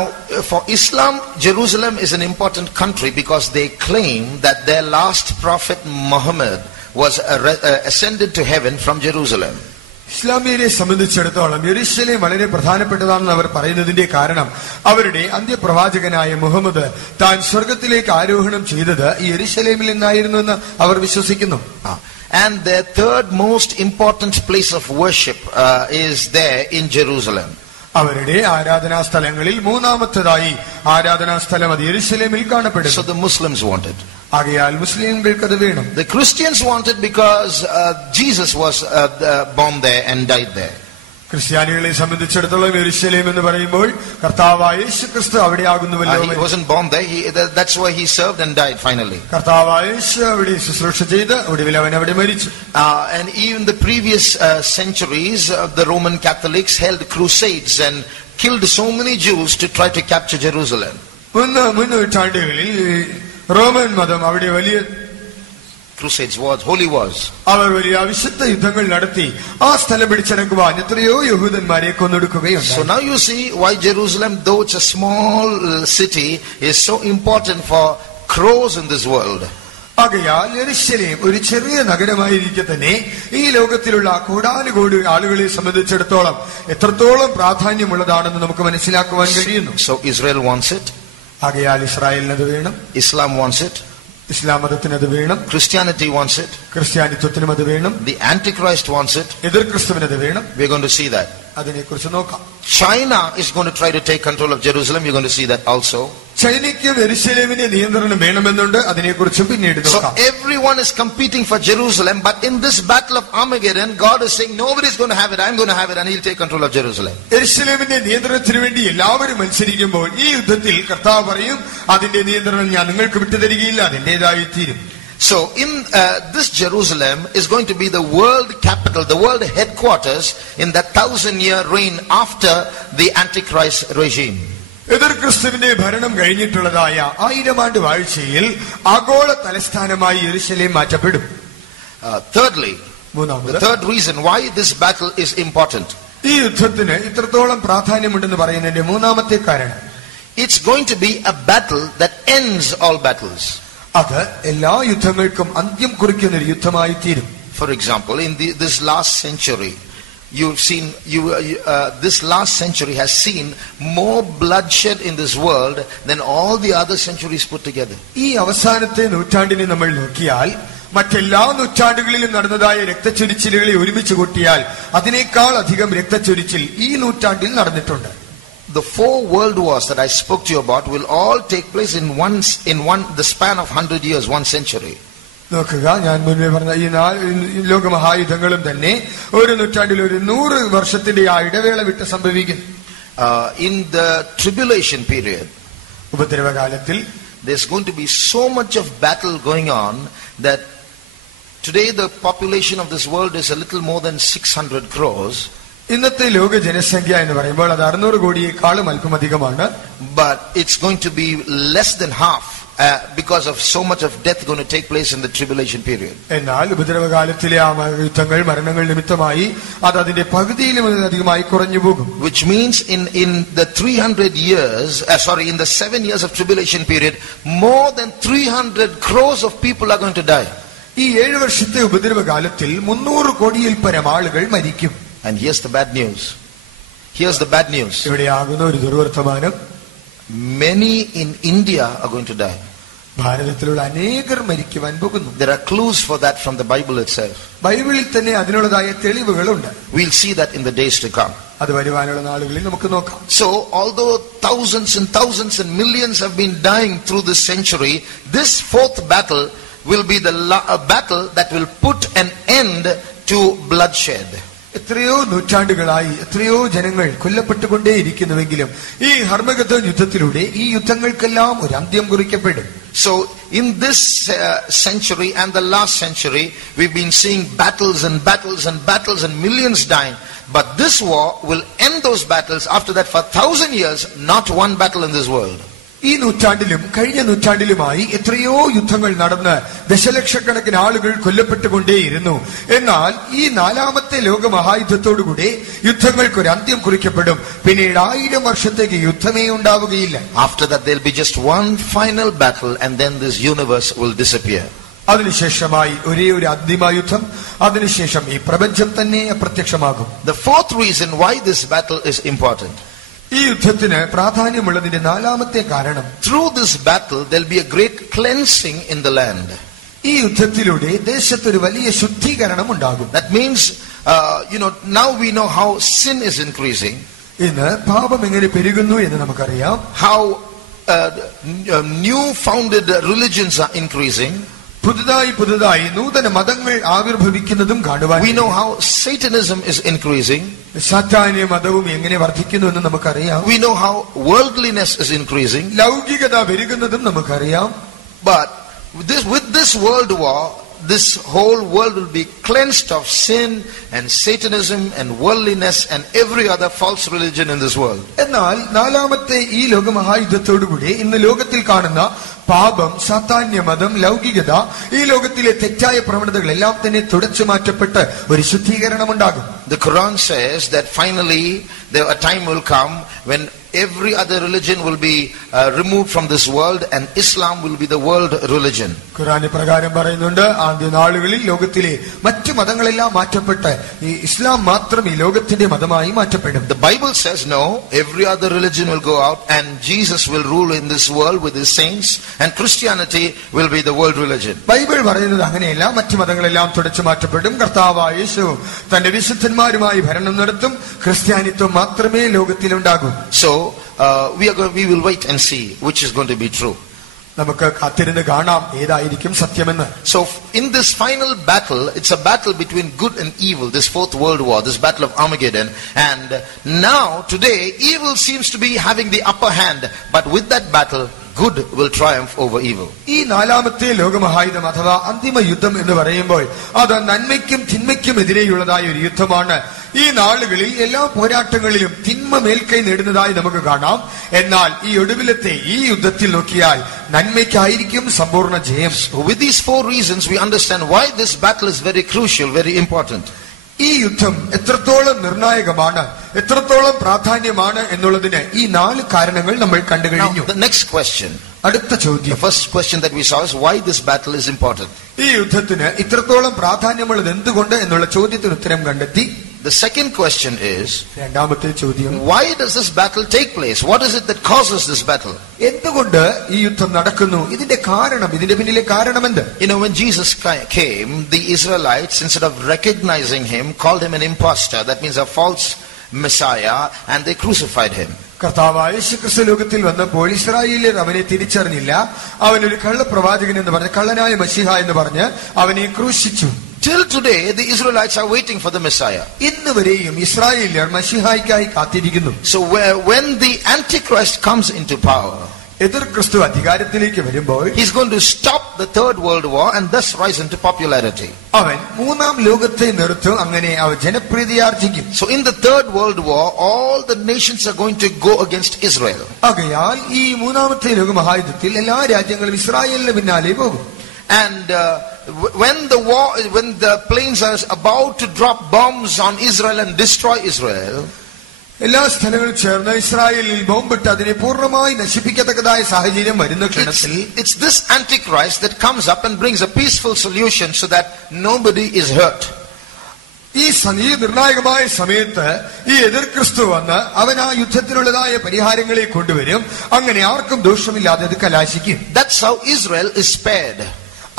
for Islam, Jerusalem is an important country because they claim that their last prophet Muhammad was ascended to heaven from Jerusalem. ഇസ്ലാമിയരെ സംബന്ധിച്ചിടത്തോളം യെരൂശലേം വളരെ പ്രധാനപ്പെട്ടതാണെന്ന് അവർ പറയുന്നതിന്റെ കാരണം അവരുടെ അന്ത്യപ്രവാചകനായ മുഹമ്മദ് താൻ സ്വർഗത്തിലേക്ക് ആരോഹണം ചെയ്തത് ഈ യെരൂശലേമിൽ നിന്നായിരുന്നു എന്ന് അവർ വിശ്വസിക്കുന്നു. And their third most important place of worship is there in Jerusalem. അവരുടെ ആരാധനാ സ്ഥലങ്ങളിൽ മൂന്നാമത്തേതായി ആരാധനാ സ്ഥലം അത് യെരൂശലേമിൽ കാണപ്പെടുന്നു. So the Muslims want it. ആകയാൽ മുസ്ലിംകൾക്ക് അത് വേണം. The Christians want it because Jesus was born there and died there. ക്രിസ്ത്യാനികളെ സംബന്ധിച്ചിടത്തോളം യെരൂശലേം എന്ന് പറയുമ്പോൾ കർത്താവായ യേശുക്രിസ്തു അവിടെ ആകുന്നുവല്ലോ. He wasn't born there. That's why he served and died finally. കർത്താവായ യേശു അവിടെ ശുശ്രൂഷ ചെയ്ത് ഒടുവിൽ അവൻ അവിടെ മരിച്ചു. And even the previous centuries, the Roman Catholics held crusades and killed so many Jews to try to capture Jerusalem. മുന്നൂറ്റാണ്ടുകളിൽ റോമൻ മതം അവിടെ വലിയ crusades, wars, holy wars. അവർ വലിയ വിശുദ്ധ യുദ്ധങ്ങൾ നടത്തി ആ സ്ഥലം പിടിച്ചടക്കുവാൻ എത്രയോ യഹൂദന്മാരെ കൊന്നൊടുക്കുകയുണ്ടായി. So now you see why Jerusalem, though it's a small city, is so important for crores in this world. ആകയാൽ യെരുശലേം ഒരു ചെറിയ നഗരമായിരിക്കെ തന്നെ ഈ ലോകത്തിലുള്ള കോടാനുകോടി ആളുകളെ സംബന്ധിച്ചിടത്തോളം എത്രത്തോളം പ്രാധാന്യമുള്ളതാണെന്ന് നമുക്ക് മനസ്സിലാക്കുവാൻ കഴിയുന്നു. So Israel wants it. ആകയാൽ ഇസ്രായേലിനത് വേണം. Islam wants it. ഇസ്ലാം മതത്തിന് അത് വേണം. Christianity wants it. ക്രിസ്ത്യാനിത്വത്തിനും അത് വേണം. The Antichrist wants it. എതിർ ക്രിസ്തുവിന് അത് വേണം. We're going to see that. അതിനെക്കുറിച്ച് നോക്കാം. China is going to try to take control of Jerusalem. You're going to see that also. ചൈനയ്ക്കും യെരുശലേമിന്റെ നിയന്ത്രണം വേണമെന്നുണ്ട്. അതിനെക്കുറിച്ച് പിന്നീട് നോക്കാം. So everyone is competing for Jerusalem, but in this battle of Armageddon, God is saying nobody is going to have it. I'm going to have it, and He'll take control of Jerusalem. യെരുശലേമിന്റെ നിയന്ത്രണത്തിന് വേണ്ടി എല്ലാവരും മത്സരിക്കുമ്പോൾ ഈ യുദ്ധത്തിൽ കർത്താവ് പറയും, അതിന്റെ നിയന്ത്രണം ഞാൻ നിങ്ങൾക്ക് വിട്ടുതരികയില്ല, അതിന്റേതായി തീരും. So in this Jerusalem is going to be the world capital, the world headquarters in that 1,000-year reign after the Antichrist regime. എതിർ ക്രിസ്തുവിന്റെ ഭരണം കഴിഞ്ഞിട്ടുള്ളതായ 1000 ആണ്ട് വാഴ്ചയിൽ ആഗോള തലസ്ഥാനമായി യെരുശലേം മാറ്റപ്പെടും. Thirdly, the third reason why this battle is important. ഈ യുദ്ധത്തിന് ഇത്രത്തോളം പ്രാധാന്യമുണ്ടെന്ന് പറയുന്നതിന്റെ മൂന്നാമത്തെ കാരണം, it's going to be a battle that ends all battles. അത് എല്ലാ യുദ്ധങ്ങൾക്കും അന്ത്യം കുറിക്കുന്ന ഒരു യുദ്ധമായി തീരും. For example, in this last century, you've seen this last century has seen more bloodshed in this world than all the other centuries put together. ഈ അവസാനത്തെ നൂറ്റാണ്ടിനെ നമ്മൾ നോക്കിയാൽ മറ്റെല്ലാ നൂറ്റാണ്ടുകളിലും നടന്നതായ രക്തച്ചൊരിച്ചിലുകളെ ഒരുമിച്ച് കൂട്ടിയാൽ അതിനേക്കാൾ അധികം രക്തച്ചൊരിച്ചിൽ ഈ നൂറ്റാണ്ടിൽ നടന്നിട്ടുണ്ട്. The 4 world wars that I spoke to you about will all take place in the span of 100 years, 1 century. നോക്കുക, ഞാൻ മുന്നേ പറഞ്ഞ ഈ ലോകമഹായുദ്ധങ്ങളും തന്നെ ഒരു നൂറ്റാണ്ടിൽ ഒരു 100 വർഷത്തിന്റെ ആ ഇടവേള വിട്ട് സംഭവിക്കുന്നു. In the tribulation period, ഉപദ്രവകാലത്തിൽ, there's going to be so much of battle going on that today the population of this world is a little more than 600 crores. ഇന്നത്തെ ലോക ജനസംഖ്യ എന്ന് പറയുമ്പോൾ അത് 600 കോടിയേക്കാളും അല്പം അധികമാണ്. But it's going to be less than half because of so much of death going to take place in the tribulation period. എന്നാൽ ഉപദ്രവകാലത്തിലെ ആ യുദ്ധങ്ങൾ, മരണങ്ങൾ നിമിത്തമായി അത് അതിന്റെ പകുതിയിലും അധികമായി കുറഞ്ഞു പോകും. Which means in the 300 years, in the 7 years of tribulation period, more than 300 crores of people are going to die. ഈ 7 വർഷത്തെ ഉപദ്രവകാലത്തിൽ 300 കോടിയിൽ പരം ആളുകൾ മരിക്കും. And here's the bad news. Here's the bad news. ഇവിടെയാകുന്ന ഒരു ദുർവർത്തമാനം, many in India are going to die. ഭാരതത്തിലുള്ള അനേകർ മരിക്കുവാൻ പോകുന്നു. There are clues for that from the Bible itself. ബൈബിളിൽ തന്നെ അതിനുള്ളതായ തെളിവുകളുണ്ട്. We'll see that in the days to come. അത് വരുവാനുള്ള നാളുകളിൽ നമുക്ക് നോക്കാം. So although thousands and thousands and millions have been dying through this century, this 4th battle will be the battle that will put an end to bloodshed. എത്രയോ നൂറ്റാണ്ടുകളായി എത്രയോ ജനങ്ങൾ കൊല്ലപ്പെട്ടുകൊണ്ടേയിരിക്കുന്നുവെങ്കിലും ഈ ഹർമഗദോൻ യുദ്ധത്തിലൂടെ ഈ യുദ്ധങ്ങൾക്കെല്ലാം ഒരു അന്ത്യം കുറിക്കപ്പെടും. So in this century and the last century, we've been seeing battles and battles and battles and millions dying. But this war will end those battles. After that, for 1,000 years, not one battle in this world. ഈ നൂറ്റാണ്ടിലും കഴിഞ്ഞ നൂറ്റാണ്ടിലുമായി എത്രയോ യുദ്ധങ്ങൾ നടന്ന് ദശലക്ഷക്കണക്കിന് ആളുകൾ കൊല്ലപ്പെട്ടുകൊണ്ടേയിരുന്നു. എന്നാൽ ഈ 4ാമത്തെ ലോകമഹായുദ്ധത്തോടുകൂടി യുദ്ധങ്ങൾക്ക് ഒരു അന്ത്യം കുറിക്കപ്പെടും. പിന്നീട് 1000 വർഷത്തേക്ക് യുദ്ധമേ ഉണ്ടാവുകയില്ല. After that, there'll be just one final battle, and then this universe will disappear. അതിനുശേഷമായി ഒരേ ഒരു അന്തിമ യുദ്ധം, അതിനുശേഷം ഈ പ്രപഞ്ചം തന്നെ അപ്രത്യക്ഷമാകും. The 4th reason why this battle is important. ഈ യുദ്ധത്തിന് പ്രാധാന്യമുള്ളതിന്റെ 4ാമത്തെ കാരണം, through this battle there'll be a great cleansing in the land. ഈ യുദ്ധത്തിലൂടെ ദേശത്തൊരു വലിയ ശുദ്ധീകരണം ഉണ്ടാകും. That means now we know how sin is increasing. ഇന്ന് പാപം എങ്ങനെ പെരുകുന്നു എന്ന് നമുക്കറിയാം. How new founded religions are increasing. പുതുതായി നൂതന മതങ്ങൾ ആവിർഭവിക്കുന്നതും കാണുവാൻ. We know how Satanism is increasing. സാത്താന്യ മതവും എങ്ങനെ വർദ്ധിക്കുന്നു എന്ന് നമുക്കറിയാം. We know how worldliness is increasing. ലൗകികത പെരുകുന്നതും നമുക്കറിയാം. But with this world war, this whole world will be cleansed of sin and Satanism and worldliness and every other false religion in this world. എന്നാൽ നാലാമത്തെ ഈ ലോകമഹായുദ്ധത്തോടുകൂടി ഇന്ന് ലോകത്തിൽ കാണുന്ന പാപം, സാത്താന്യ മതം, ലൗകികത, ഈ ലോകത്തിലെ തെറ്റായ പ്രവണതകളെല്ലാം തന്നെ തുടച്ചു മാറ്റപ്പെട്ട് ഒരു ശുദ്ധീകരണം ഉണ്ടാകും. The Quran says that finally a time will come when every other religion will be removed from this world and Islam will be the world religion. ഖുർആൻ പ്രകാരം പറയുന്നുണ്ട്, ആദ്യ നാളുകളിൽ ലോകത്തിലെ മറ്റു മതങ്ങളെല്ലാം മാറ്റപ്പെട്ട് ഈ ഇസ്ലാം മാത്രം ഈ ലോകത്തിന്റെ മതമായി മാറ്റപ്പെടും. The Bible says no, every other religion will go out and Jesus will rule in this world with his saints and Christianity will be the world religion. Bible പറയുന്നത് അങ്ങനെയല്ല, മറ്റു മതങ്ങളെല്ലാം തുടച്ചു മാറ്റപ്പെടും, കർത്താവായ യേശു തന്റെ വിശുദ്ധന്മാരുമായി ഭരണം നടത്തും, ക്രിസ്ത്യാനിത്വം മാത്രമേ ലോകത്തിലുണ്ടാകൂ. So we will wait and see which is going to be true. നമുക്ക് കാത്തിരുന്ന് കാണാം ഏതായിരിക്കും സത്യമെന്ന്. So in this final battle, it's a battle between good and evil, this fourth world war, this battle of Armageddon. And now today evil seems to be having the upper hand, but with that battle good will triumph over evil. ഈ നാലാമത്തെ ലോകമഹായുദ്ധം അഥവാ അന്തിമ യുദ്ധം എന്ന് പറയുമ്പോൾ അത് നന്മയ്ക്കും തിന്മയ്ക്കും എതിരെയുള്ളതായ ഒരു യുദ്ധമാണ്. ഈ നാളുകളിൽ എല്ലാ പോരാട്ടങ്ങളിലും തിന്മ മേൽക്കൈ നേടുന്നതായി നമുക്ക് കാണാം. എന്നാൽ ഈ ഒടുവിലത്തെ ഈ യുദ്ധത്തിൽ നോക്കിയാൽ നന്മയ്ക്കായിരിക്കും സമ്പൂർണ്ണ ജയം. With these four reasons we understand why this battle is very crucial, very important. ഈ യുദ്ധം എത്രത്തോളം നിർണായകമാണ്, എത്രത്തോളം പ്രാധാന്യമാണ് എന്നുള്ളതിന് ഈ 4 കാരണങ്ങൾ നമ്മൾ കണ്ടു കഴിഞ്ഞു. The next question, അടുത്ത ചോദ്യം, the first question that we saw is why this battle is important. ഈ യുദ്ധത്തിന് ഇത്രത്തോളം പ്രാധാന്യമുള്ളത് എന്തുകൊണ്ട് എന്നുള്ള ചോദ്യത്തിന് ഉത്തരം കണ്ടെത്തി. The second question is, രണ്ടാമത്തെ ചോദ്യം, why does this battle take place? What is it that causes this battle? എന്തുകൊണ്ട് ഈ യുദ്ധം നടക്കുന്നു, ഇതിന്റെ കാരണം, ഇതിന്റെ പിന്നിലെ കാരണമെന്ത്? You know, when Jesus came, the Israelites, instead of recognizing him, called him an impostor, that means a false Messiah, and they crucified him. കർത്താവായ യേശുക്രിസ്തു ലോകത്തിൽ വന്നപ്പോൾ ഇസ്രായേലിയർ അവനെ തിരിച്ചറിഞ്ഞില്ല. അവനൊരു കള്ളപ്രവാചകൻ എന്ന് പറഞ്ഞ്, കള്ളനായ മശീഹ എന്ന് പറഞ്ഞ് അവനെ ക്രൂശിച്ചു. Till today the Israelites are waiting for the Messiah. ഇന്നുവരെയും ഇസ്രായേലിയർ മശീഹായ്ക്കായി കാത്തിരിക്കുന്നു. So when the Antichrist comes into power, എതിർ ക്രിസ്തു അധികാരത്തിലേക്ക് വരുമ്പോൾ he's going to stop the third world war and thus rise into popularity. അവൻ മൂന്നാം ലോകത്തെ നിർത്തും, അങ്ങനെ അവൻ ജനപ്രീതിയാർജിക്കും. So in the third world war all the nations are going to go against Israel. ആകയാൽ ഈ മൂന്നാമത്തെ ലോകമഹായുദ്ധത്തിൽ എല്ലാ രാജ്യങ്ങളും ഇസ്രായേലിന് പിന്നാലെ പോകും. And when the planes are about to drop bombs on Israel and destroy Israel, എല്ലാ സ്ഥലങ്ങളും ചേർന്ന് ഇസ്രായേലിൽ ബോംബിട്ട് അതിനെ പൂർണ്ണമായി നശിപ്പിക്കത്തക്കതായ സാഹചര്യം വരുന്ന ക്ഷണത്തിൽ it's this Antichrist that comes up and brings a peaceful solution so that nobody is hurt. ഈ നിർണായകമായ സമയത്ത് ഈ എതിർ ക്രിസ്തു വന്ന് അവൻ ആ യുദ്ധത്തിനുള്ളതായ പരിഹാരങ്ങളെ കൊണ്ടുവരും, അങ്ങനെ ആർക്കും ദോഷമില്ലാതെ അത് കലാശിക്കും. That's how Israel is spared.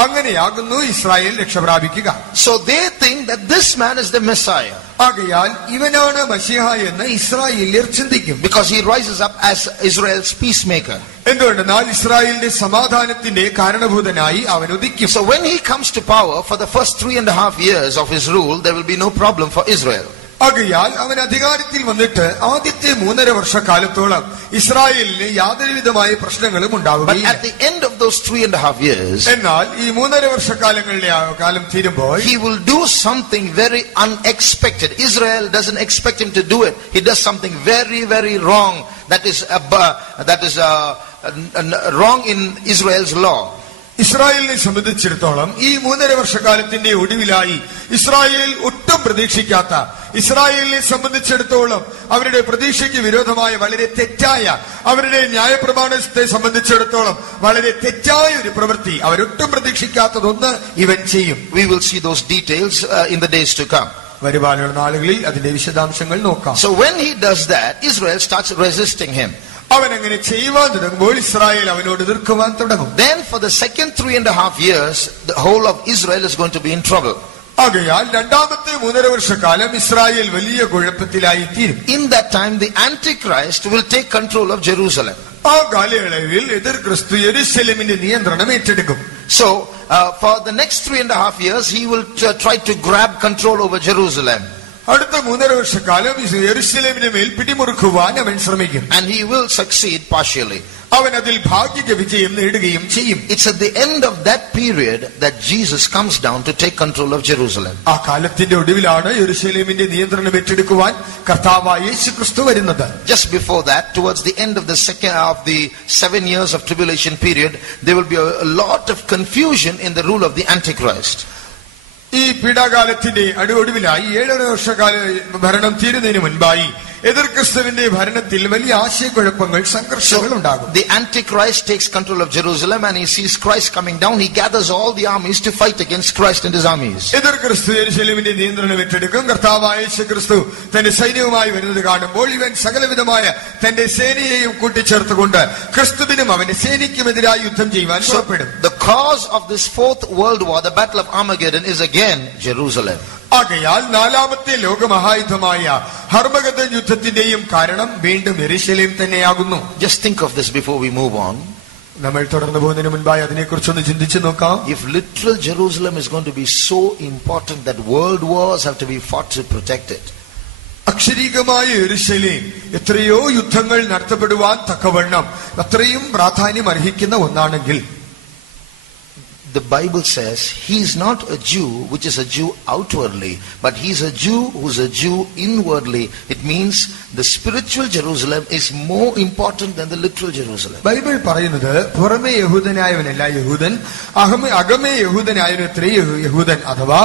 അങ്ങനെയാകുന്നു ഇസ്രായേൽ രക്ഷപ്രാപിക്കുക. So they think that this man is the Messiah. ആകയാൽ ഇവനാണ് മശീഹ എന്ന് ഇസ്രായേലിയർ ചിന്തിക്കും. Because he rises up as Israel's peacemaker. എന്തുകൊണ്ടെന്നാൽ ഇസ്രായേലിന്റെ സമാധാനത്തിന്റെ കാരണഭൂതനായി അവൻ ഉദിക്കും. So when he comes to power, for the first 3.5 years of his rule, there will be no problem for Israel. ആകയാൽ അവൻ അധികാരത്തിൽ വന്നിട്ട് ആദ്യത്തെ 3.5 വർഷക്കാലത്തോളം ഇസ്രായേലിന് യാതൊരുവിധമായ പ്രശ്നങ്ങളും ഉണ്ടാവുകയില്ല. But at the end of those 3.5 years, എന്നാൽ ഈ 3.5 വർഷക്കാലങ്ങളുടെ കാലം തീരുമ്പോൾ he will do something very unexpected. Israel doesn't expect him to do it. He does something very, very wrong. That is wrong in Israel's law. ഇസ്രായേലിനെ സംബന്ധിച്ചിടത്തോളം ഈ 3.5 വർഷക്കാലത്തിന്റെ ഒടുവിലായി ഇസ്രായേൽ ഒട്ടും പ്രതീക്ഷിക്കാത്ത, ഇസ്രായേലിനെ സംബന്ധിച്ചിടത്തോളം അവരുടെ പ്രതീക്ഷയ്ക്ക് വിരോധമായ വളരെ തെറ്റായ, അവരുടെ ന്യായപ്രമാണത്തെ സംബന്ധിച്ചിടത്തോളം വളരെ തെറ്റായ ഒരു പ്രവൃത്തി, അവരൊട്ടും പ്രതീക്ഷിക്കാത്തതൊന്ന് ഇവൻ ചെയ്യും. We will see those details in the days to come. വരുവാനുള്ള നാളുകളിൽ അതിന്റെ വിശദാംശങ്ങൾ നോക്കാം. So when he does that, Israel starts resisting him. അവൻ അങ്ങനെ ചെയ്യുവാൻ തുടങ്ങുമ്പോൾ ഇസ്രായേൽ അവനോട് എതിർക്കുവാൻ തുടങ്ങും. Then for the second 3.5 years, the whole of Israel is going to be in trouble. ആകയാൽ രണ്ടാമത്തെ 3.5 വർഷക്കാലം ഇസ്രായേൽ വലിയ കുഴപ്പത്തിലായി തീരും. In that time the Antichrist will take control of Jerusalem. ആ കാലയളവിൽ എതിർ ക്രിസ്തു യെരൂശലേമിന്റെ നിയന്ത്രണം ഏറ്റെടുക്കും. So for the next 3.5 years he will try to grab control over Jerusalem. അടുത്ത 3.5 വർഷക്കാലം യെരൂശലേമിനെ മേൽ പിടിമുറുക്കുവാൻ അവൻ ശ്രമിക്കും. And he will succeed partially. അവൻ അതിൽ ഭാഗിക വിജയം നേടുകയും ചെയ്യും. It's at the end of that period that Jesus comes down to take control of Jerusalem. ആ കാലത്തിന്റെ ഒടുവിലാണ് യെരൂശലേമിന്റെ നിയന്ത്രണം ഏറ്റെടുക്കുവാൻ കർത്താവായ യേശുക്രിസ്തു വരുന്നത്. Just before that, towards the end of the 7 years of tribulation period, there will be a lot of confusion in the rule of the Antichrist. ഈ പീഡാകാലത്തിന്റെ ഒടുവിലായി 7.5 വർഷക്കാല ഭരണം തീരുന്നതിന് മുൻപായി എതിർ ക്രിസ്തുവിന്റെ ഭരണത്തിൽ വലിയ ആശയക്കുഴപ്പങ്ങൾ, സംഘർഷങ്ങൾ ഉണ്ടാകും. The Antichrist takes control of Jerusalem and he sees Christ coming down. He gathers all the armies to fight against Christ and his armies. എതിർ ക്രിസ്തു യെരൂശലേമിന്റെ നിയന്ത്രണം ഏറ്റെടുക്കും. കർത്താവായ യേശുക്രിസ്തു തന്റെ സൈന്യവുമായി വരുന്നത് കാണുമ്പോൾ ഇവൻ സകലവിധമായ തന്റെ സേനയെയും കൂട്ടിച്ചേർത്തുകൊണ്ട് ക്രിസ്തുവിനും അവന്റെ സേനയ്ക്കുമെതിരായി യുദ്ധം ചെയ്യുവാൻ പുറപ്പെടും. The cause of this 4th World War, the Battle of Armageddon, is again Jerusalem. ആകയാൽ 4ാമത്തെ ലോകമഹായുദ്ധമായ ഹർമഗദോൻ യുദ്ധത്തിന്റെയും കാരണം വീണ്ടും യെരൂശലേം തന്നെയാകുന്നു. Just think of this before we move on. നമ്മൾ തുടർന്നു പോകുന്നതിന് മുൻപായി അതിനെക്കുറിച്ചൊന്ന് ചിന്തിച്ചു നോക്കാം. If literal Jerusalem is going to be so important that world wars have to be fought to protect it. അക്ഷരീകമായ യെരൂശലേം എത്രയോ യുദ്ധങ്ങൾ നടത്തപ്പെടുവാൻ തക്കവണ്ണം അത്രയും പ്രാധാന്യം അർഹിക്കുന്ന ഒന്നാണെങ്കിൽ, the Bible says he is not a Jew which is a Jew outwardly, but he is a Jew who's a Jew inwardly. It means the spiritual Jerusalem is more important than the literal Jerusalem. Bible പറയുന്നത് പുറമേ യഹൂദനായവനല്ല യഹൂദൻ, അകമേ യഹൂദനായവനത്രേ യഹൂദൻ. അഥവാ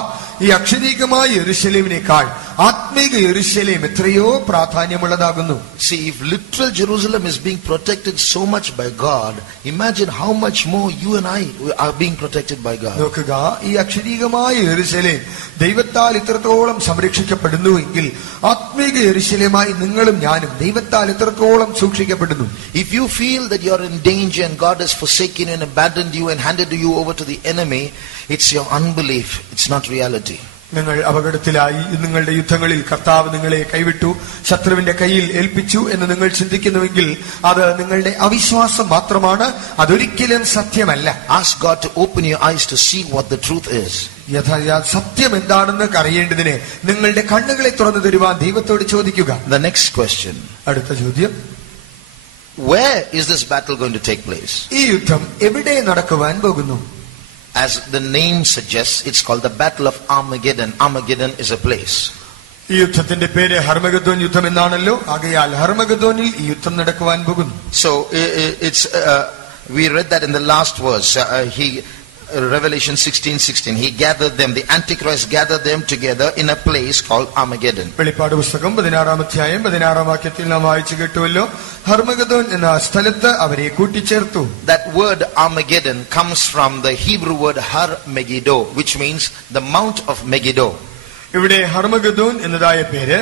ഈ അക്ഷരീകമായ യെരൂശലേമിനേക്കാൾ ആത്മീക യെരൂശലേം എത്രയോ പ്രാധാന്യമുള്ളതാകുന്നു. See, if literal Jerusalem is being protected so much by God, imagine how much more you and I are being protected by God. നോക്കുക, ഈ അക്ഷരീകമായ യെരൂശലേം ദൈവത്താൽ ഇത്രത്തോളം സംരക്ഷിക്കപ്പെടുന്നുവെങ്കിൽ ആത്മീക യെരൂശലേമായി നിങ്ങളും ഞാനും ദൈവത്താൽ ഇത്രത്തോളം സൂക്ഷിക്കപ്പെടുന്നു. If you feel that you are in danger and God has forsaken you and abandoned you and handed you over to the enemy, it's your unbelief, it's not reality. നിങ്ങൾ അപകടത്തിലായി, നിങ്ങളുടെ യുദ്ധങ്ങളിൽ കർത്താവ് നിങ്ങളെ കൈവിട്ടു, ശത്രുവിന്റെ കയ്യിൽ ഏൽപ്പിച്ചു എന്ന് നിങ്ങൾ ചിന്തിക്കുന്നുവെങ്കിൽ അത് നിങ്ങളുടെ അവിശ്വാസം മാത്രമാണ്, അതൊരിക്കലും സത്യമല്ല. Ask God to open your eyes to see what the truth is. സത്യം എന്താണെന്ന് അറിയേണ്ടതിന് നിങ്ങളുടെ കണ്ണുകളെ തുറന്നു തരുവാൻ ദൈവത്തോട് ചോദിക്കുക. The next question. അടുത്ത ചോദ്യം, where is this battle going to take place? ഈ യുദ്ധം എവിടെ നടക്കുവാൻ പോകുന്നു? As the name suggests, it's called the Battle of Armageddon. Armageddon is a place. ഈ യുദ്ധത്തിന്റെ പേര് ഹർമഗദോൻ യുദ്ധം എന്നാണല്ലോ. ആകയാൽ ഹർമഗദോനിൽ ഈ യുദ്ധം നടക്കുവാൻ പോകുന്നു. So it's we read that in the last verse. Revelation 16:16. He gathered them, the Antichrist gathered them together in a place called Armageddon. വെളിപ്പാട് പുസ്തകം 16-ാം അധ്യായം 16-ാം വാക്യത്തിൽ നാം വായിച്ചു കേട്ടുവല്ലോ, ഹർമഗദോൻ എന്ന സ്ഥലത്ത് അവരെ കൂട്ടിച്ചേർത്തു. That word Armageddon comes from the Hebrew word Har Megiddo, which means the Mount of Megiddo. ഇവിടെ ഹർമഗദോൻ എന്നതായ പേര്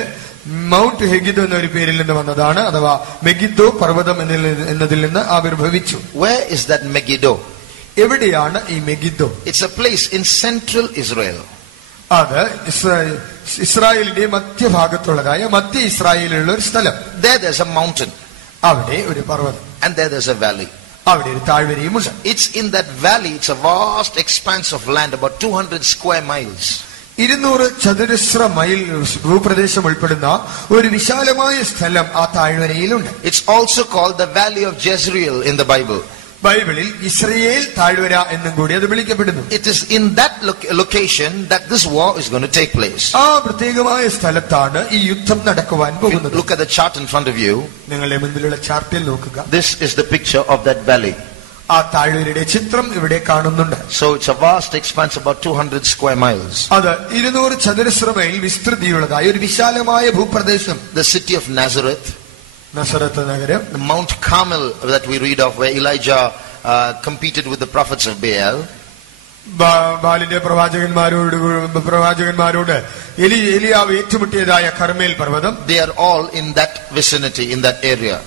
മൗണ്ട് ഹെഗിദോ എന്നൊരു പേരിൽ നിന്ന് വന്നതാണ്, അഥവാ മെഗിദ്ദോ പർവ്വതം എന്നതിൽ നിന്ന് ആവിർഭവിച്ചു. Where is that Megiddo? എവിടെയാണ് ഈ Megiddo? It's a place in central Israel. അത് ഇസ്രായേലിന്റെ മധ്യഭാഗത്തുള്ളതായ മധ്യ ഇസ്രായേലിലുള്ള ഒരു സ്ഥലം. There's a mountain. അവിടെ ഒരു പർവ്വതം. And there's a valley. അവിടെ ഒരു താഴ്വരയുമുണ്ട്. It's in that valley, it's a vast expanse of land, about 200 square miles. 200 ചതുരശ്ര മൈൽ ഭൂപ്രദേശം ഉൾപ്പെടുന്ന ഒരു വിശാലമായ സ്ഥലം ആ താഴ്വരയിലുണ്ട്. It's also called the Valley of Jezreel in the Bible. ബൈബിളിൽ ഇസ്രയേൽ താഴ്വര എന്നും കൂടി അത് വിളിക്കപ്പെടുന്നു. It is in that location that this war is going to take place. ആ പ്രത്യേകമായ സ്ഥലത്താണ് ഈ യുദ്ധം നടക്കുവാൻ പോകുന്നത്. Look at the chart in front of you. നിങ്ങളുടെ മുൻപിലുള്ള ചാർട്ടിൽ നോക്കുക. This is the picture of that valley. ആ താഴ്വരയുടെ ചിത്രം ഇവിടെ കാണുന്നുണ്ട്. So it's a vast expanse, about 200 square miles. അത് 200 ചതുരശ്ര മൈൽ വിസ്തൃതിയുള്ളതായ ഒരു വിശാലമായ ഭൂപ്രദേശം. The city of Nazareth. നസറത്ത് നഗരം. The Mount Carmel that we read of, where Elijah competed with the prophets of Baal. ബാലിന്റെ പ്രവാചകന്മാരോട് എലിയാവ് ഏറ്റുമുട്ടിയതായ കർമേൽ പർവ്വതം. They are all in that vicinity, in that area.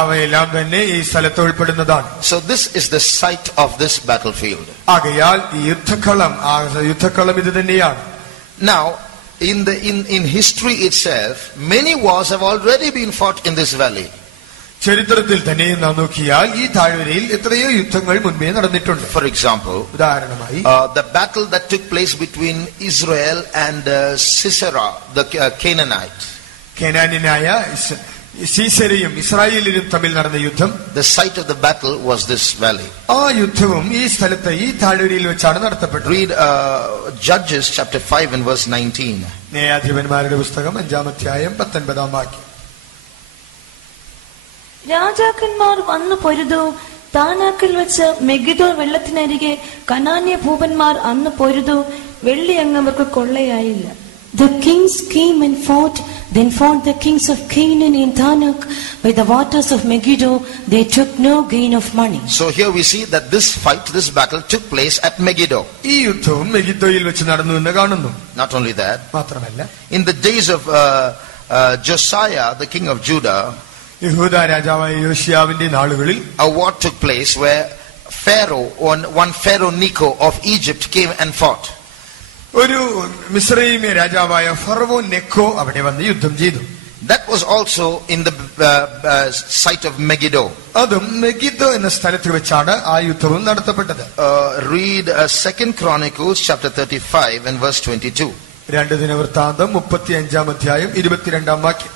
അവയെല്ലാം തന്നെ ഈ സ്ഥലത്ത് ഉൾപ്പെടുന്നതാണ്. So this is the site of this battlefield. ആകയാൽ ഈ യുദ്ധക്കളം ഇത് തന്നെയാണ്. Now in history itself, many wars have already been fought in this valley. ചരിത്രത്തിൽ തന്നെ നാം നോക്കിയാൽ ഈ താഴ്വരയിൽ എത്രയോ യുദ്ധങ്ങൾ മുൻപേ നടന്നിട്ടുണ്ട്. For example, ഉദാഹരണമായി the battle that took place between Israel and Sisera, the Canaanite. കേനാന്യനായ സീസെരയും ഇസ്രായേലിലും തമ്മിൽ നടന്ന യുദ്ധം, the site of the battle was this valley. ആ യുദ്ധവും ഈ സ്ഥലത്ത് ഈ താഴ്വരയിൽ വെച്ചാണ് നടത്തപ്പെട്ടത്. Read Judges chapter 5 and verse 19. ന്യായാധിപന്മാരുടെ പുസ്തകം 5-ാം അധ്യായം 19-ാം വാക്യം. രാജാക്കന്മാർ വന്നു പൊരുതു, താനാക്കിൽ വെച്ച് മെഗിദോ വെള്ളത്തിനരികെ കനാന്യ ഭൂപന്മാർ അന്ന് പൊരുതു, വെള്ളി അങ്ങവർക്ക് കൊള്ളയായില്ല. The kings came and fought, then fought the kings of Canaan in Tanak by the waters of Megiddo. They took no gain of money. So here we see that this fight, this battle took place at Megiddo. ഈ യുദ്ധവും മെഗിദ്ദോയിൽ വെച്ച് നടന്നു എന്ന് കാണുന്നു. Not only that, മാത്രമല്ല, in the days of Josiah, the king of Judah, യഹൂദ രാജാവായ യോശിയാവിന്റെ നാളുകളിൽ a war took place where Pharaoh, one Pharaoh Necho of Egypt came and fought. ഒരു മിസ്രയീമ്യ രാജാവായ ഫറവോൻ നെക്കോ അവിടെ വന്ന് യുദ്ധം ചെയ്തു. That was also in the site of Megiddo. അതും മെഗിദ്ദോ എന്ന സ്ഥലത്ത് വെച്ചാണ് ആ യുദ്ധവും നടത്തപ്പെട്ടത്. Read 2 Chronicles chapter 35 and verse 22. 2 ദിനവൃത്താന്തം 35-ാം അധ്യായം 22-ാം വാക്യം.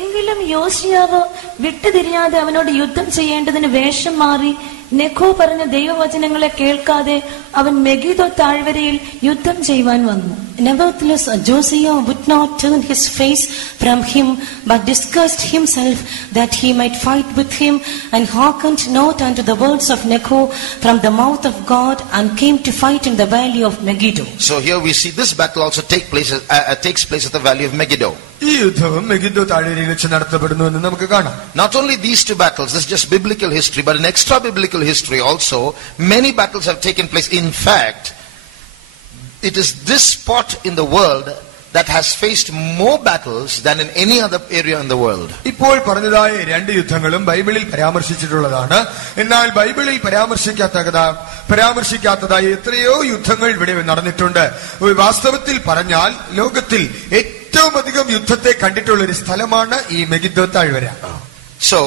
എങ്കിലും യോശിയാവ് വിട്ടുതിരിയാതെ അവനോട് യുദ്ധം ചെയ്യേണ്ടതിന് വേഷം മാറി നെഖോ പറഞ്ഞ ദൈവവചനങ്ങളെ കേൾക്കാതെ അവൻ മെഗിദോ താഴ്വരയിൽ യുദ്ധം ചെയ്യുവാൻ വന്നു. Nevertheless, Josiah would not turn his face from him, but disguised himself that he might fight with him, and hearkened not unto the words of Necho from the mouth of God, and came to fight in the valley of Megiddo. So here we see this battle also takes place at the valley of Megiddo. ഈ യുദ്ധവും മെഗിദ്ദോ താഴ്വരയിൽ വെച്ച് നടത്തപ്പെടുന്നു എന്ന് നമുക്ക് കാണാം. Not only these two battles, this is just biblical history, but in extra biblical history also, many battles have taken place. In fact, it is this spot in the world that has faced more battles than in any other area in the world. ഇപ്പോൾ പറഞ്ഞതായ രണ്ട് യുദ്ധങ്ങളും ബൈബിളിൽ പരാമർശിച്ചിട്ടുള്ളതാണ്. എന്നാൽ ബൈബിളിൽ പരാമർശിക്കാത്തതായ എത്രയോ യുദ്ധങ്ങൾ ഇവിടെ നടന്നിട്ടുണ്ട്. വാസ്തവത്തിൽ പറഞ്ഞാൽ ലോകത്തിൽ ഏറ്റവും അധികം യുദ്ധത്തെ കണ്ടിട്ടുള്ള ഒരു സ്ഥലമാണ് ഈ മെഗിദ്ദോ താഴ്വര. So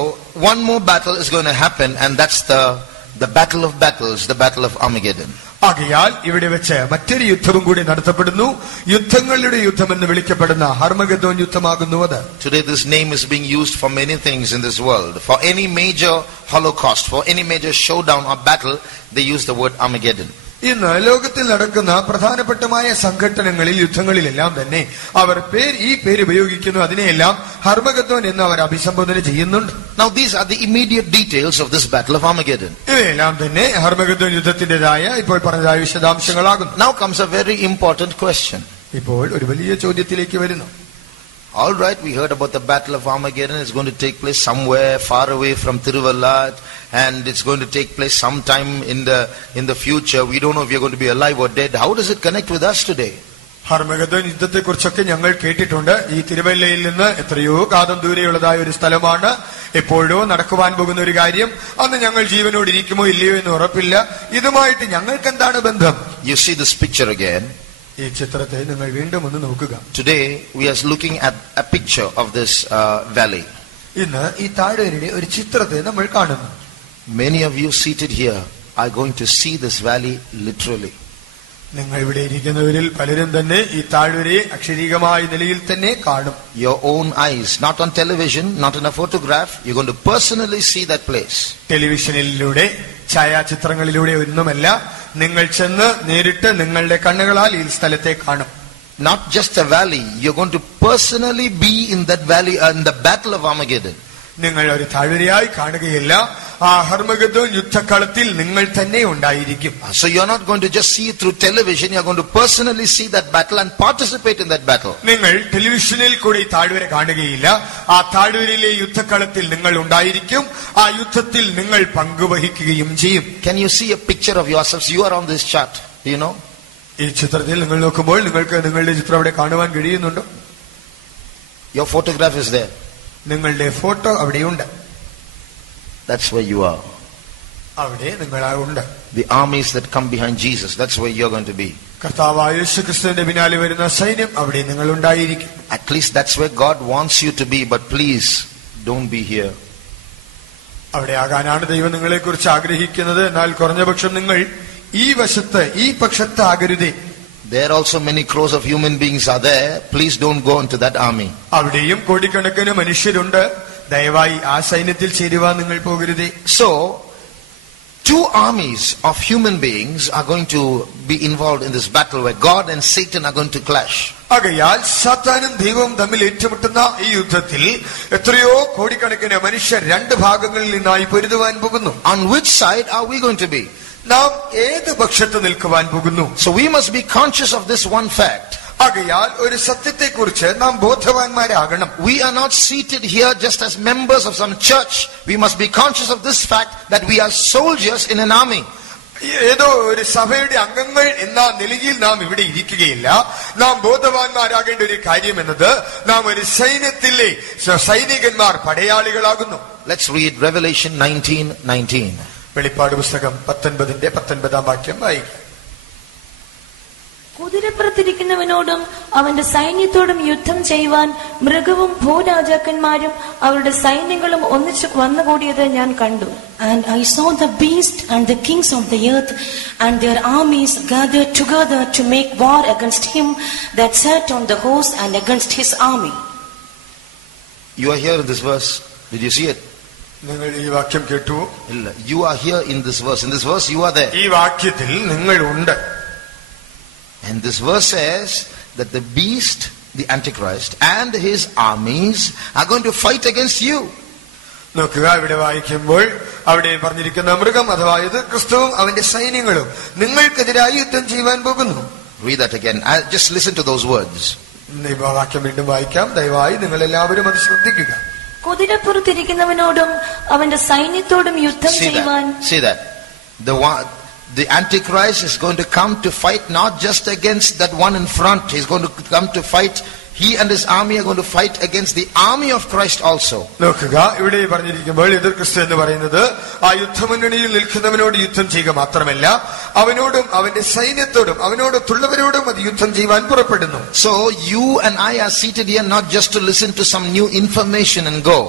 one more battle is going to happen, and that's the battle of battles, the battle of Armageddon. ആകയാൽ ഇവിടെ വെച്ച് മറ്റൊരു യുദ്ധവും കൂടി നടത്തപ്പെടുന്നു. യുദ്ധങ്ങളുടെ യുദ്ധം എന്ന് വിളിക്കപ്പെടുന്ന ഹർമഗദ്ദോൻ യുദ്ധമാകുന്നു അത്. Today this name is being used for many things in this world. For any major holocaust, for any major showdown or battle, they use the word Armageddon. ഇന്ന് ലോകത്തിൽ നടക്കുന്ന പ്രധാനപ്പെട്ടമായ സംഘട്ടനങ്ങളിൽ യുദ്ധങ്ങളിലെല്ലാം തന്നെ അവർ ഈ പേര് ഉപയോഗിക്കുന്നു. അതിനെയെല്ലാം ഹർമഗദ്ദോൻ എന്ന് അവർ അഭിസംബോധന ചെയ്യുന്നുണ്ട്. Now these are the immediate details of this battle of Armageddon. ഇവയെല്ലാം തന്നെ ഹർമഗദ്ദോൻ യുദ്ധത്തിന്റേതായ ഇപ്പോൾ പറഞ്ഞതായ വിശദാംശങ്ങളാകുന്നു. Now comes a very important question. ഇപ്പോൾ ഒരു വലിയ ചോദ്യത്തിലേക്ക് വരുന്നു. All right, we heard about the battle of Armageddon. It's going to take place somewhere far away from Tiruvalla, and it's going to take place sometime in the future. We don't know if we're going to be alive or dead. How does it connect with us today? ഹർമഗദ്ദോൻ യുദ്ധത്തെ കുറിച്ചൊക്കെ ഞങ്ങൾ കേട്ടിട്ടുണ്ട്. ഈ തിരുവല്ലയിൽ നിന്ന് എത്രയോ കാതം ദൂരെയുള്ളതായ ഒരു സ്ഥലമാണ്. എപ്പോഴോ നടക്കുവാൻ പോകുന്ന ഒരു കാര്യം. അന്ന് ഞങ്ങൾ ജീവനോട് ഇരിക്കുമോ ഇല്ലയോ എന്ന് ഉറപ്പില്ല. ഇതുമായിട്ട് ഞങ്ങൾക്ക് എന്താണ് ബന്ധം? You see this picture again. ഈ ചിത്രത്തെ നിങ്ങൾ വീണ്ടും ഒന്ന് നോക്കുക. Today we are looking at a picture of this valley. ഇന്ന് ഈ താഴ്വരയുടെ ഒരു ചിത്രത്തെ നമ്മൾ കാണുന്നു. Many of you seated here are going to see this valley literally. നിങ്ങൾ ഇവിടെ ഇരിക്കുന്നവരിൽ പലരും തന്നെ ഈ താഴ്വരയെ അക്ഷരീകമായ നിലയിൽ തന്നെ കാണും. Your own eyes, not on television, not in a photograph. You're going to personally see that place. ടെലിവിഷനിലൂടെ ഛായാചിത്രങ്ങളിലൂടെ ഒന്നുമല്ല, നിങ്ങൾ ചെന്ന് നേരിട്ട് നിങ്ങളുടെ കണ്ണുകളാൽ ഈ സ്ഥലത്തെ കാണും. Not just a valley, you're going to personally be in that valley, in the battle of Armageddon. നിങ്ങൾ ഒരു താഴ്വരയായി കാണുകയില്ല, ആ ഹർമഗദ്ദോൻ യുദ്ധക്കളത്തിൽ നിങ്ങൾ തന്നെ ഉണ്ടായിരിക്കും. So you're not going to just see it through television, you're going to personally see that battle and participate in that battle. നിങ്ങൾ ടെലിവിഷനിൽ കൂടി താഴ്വര കാണുകയില്ല, ആ താഴ്വരയിലെ യുദ്ധക്കളത്തിൽ നിങ്ങൾ ഉണ്ടായിരിക്കും, ആ യുദ്ധത്തിൽ നിങ്ങൾ പങ്കുവഹിക്കുകയും ചെയ്യും. Can you see a picture of yourselves? You are on this chart, do you know? ഈ ചിത്രത്തിൽ നിങ്ങൾ നോക്കുമ്പോൾ നിങ്ങൾക്ക് നിങ്ങളുടെ ചിത്രം അവിടെ കാണുവാൻ കഴിയുന്നുണ്ടോ? Your photograph is there. നിങ്ങളുടെ ഫോട്ടോ അവിടെയുണ്ട്. That's where you are. അവിടെ നിങ്ങൾ ഉണ്ട്. The armies that come behind Jesus, that's where you're going to be. കർത്താവായ യേശുക്രിസ്തുവിന്റെ പിന്നാലെ വരുന്ന സൈന്യം, അവിടെ നിങ്ങൾ ഉണ്ടായിരിക്കും. At least that's where God wants you to be, but please don't be here. അവിടെ ആകാനാണ് ദൈവം നിങ്ങളെ കുറിച്ച് ആഗ്രഹിക്കുന്നത്. എന്നാൽ കുറഞ്ഞപക്ഷം നിങ്ങൾ ഈ വശത്ത് ഈ പക്ഷത്ത് ആകരുതേ. There also many crores of human beings are there. Please don't go into that army. അവിടെയും കോടിക്കണക്കിന് മനുഷ്യരുണ്ട്. ദയവായി ആ സൈന്യത്തിൽ ചേരുവാൻ നിങ്ങൾ പോകരുതേ. So, two armies of human beings are going to be involved in this battle where God and Satan are going to clash. ആകയാൽ സാത്താനും ദൈവവും തമ്മിൽ ഏറ്റുമുട്ടുന്ന ഈ യുദ്ധത്തിൽ എത്രയോ കോടിക്കണക്കിന് മനുഷ്യർ രണ്ട് ഭാഗങ്ങളിൽ നിന്നായി പൊരുതുവാൻ പോകുന്നു. On which side are we going to be? നാം ഏത് പക്ഷത്ത് നിൽക്കുവാൻ പോകുന്നു? So we must be conscious of this one fact. ആകയാൽ ഒരു സത്യത്തെക്കുറിച്ച് നാം ബോധവാന്മാരാകണം. We are not seated here just as members of some church. We must be conscious of this fact that we are soldiers in an army. ഏതോ ഒരു സഭയുടെ അംഗങ്ങൾ എന്ന നിലയിൽ നാം ഇവിടെ ഇരിക്കുകയില്ല. നാം ബോധവാന്മാരാകേണ്ട ഒരു കാര്യം എന്നത് നാം ഒരു സൈന്യത്തിലെ സൈനികന്മാർ, പടയാളികളാകുന്നു. Let's read Revelation 19:19. വെളിപ്പാട് പുസ്തകം 19:19 വാക്യം വായിക്കാം. കുതിരപ്പുറത്തിരിക്കുന്നവനോടും അവന്റെ സൈന്യത്തോടും യുദ്ധം ചെയ്യുവാൻ മൃഗവും ഭൂരാജാക്കന്മാരും അവരുടെ സൈന്യങ്ങളും ഒന്നിച്ചു വന്നുകൂടിയത് ഞാൻ കണ്ടു. And I saw the beast and the kings of the earth and their armies gathered together to make war against him that sat on the horse and against his army. You are here in this verse. Did you see it? നിങ്ങൾ ഈ വാക്യം കേട്ടു? ഇല്ല. You are here in this verse. In this verse you are there. ഈ വാക്യത്തിൽ നിങ്ങൾ ഉണ്ട്. And this verse says that the beast, the Antichrist, and his armies are going to fight against you. നോക്കുക, ഇവിടെ വായിക്കുമ്പോൾ അവിടെ പറഞ്ഞിരിക്കുന്ന മൃഗം അഥവാ ക്രിസ്തുവും അവന്റെ സൈന്യങ്ങളും നിങ്ങൾക്കെതിരായി യുദ്ധം ചെയ്യുവാൻ പോകുന്നു. Read that again. Just listen to those words. ഈ വാക്യം വീണ്ടും വായിക്കാം. ദയവായി നിങ്ങൾ എല്ലാവരും അത് ശ്രദ്ധിക്കുക. കുതിരപ്പുറത്തിരിക്കുന്നവനോടും അവന്റെ സൈന്യത്തോടും യുദ്ധം ചെയ്യുവാൻ. See that. The Antichrist is going to come to fight not just against that one in front. He's going to come to fight. He and his army are going to fight against the army of Christ also. നോക്കുക, ഇവിടെ പറഞ്ഞിരിക്കുമ്പോൾ എതിർ ക്രിസ്തു എന്ന് പറയുന്നത് ആ യുദ്ധമുന്നണിയിൽ നിൽക്കുന്നവനോട് യുദ്ധം ചെയ്യുക മാത്രമല്ല, അവനോടും അവന്റെ സൈന്യത്തോടും അവനോടൊത്തുള്ളവരോടും അത് യുദ്ധം ചെയ്യുവാൻ പുറപ്പെടുന്നു. So you and I are seated here not just to listen to some new information and go.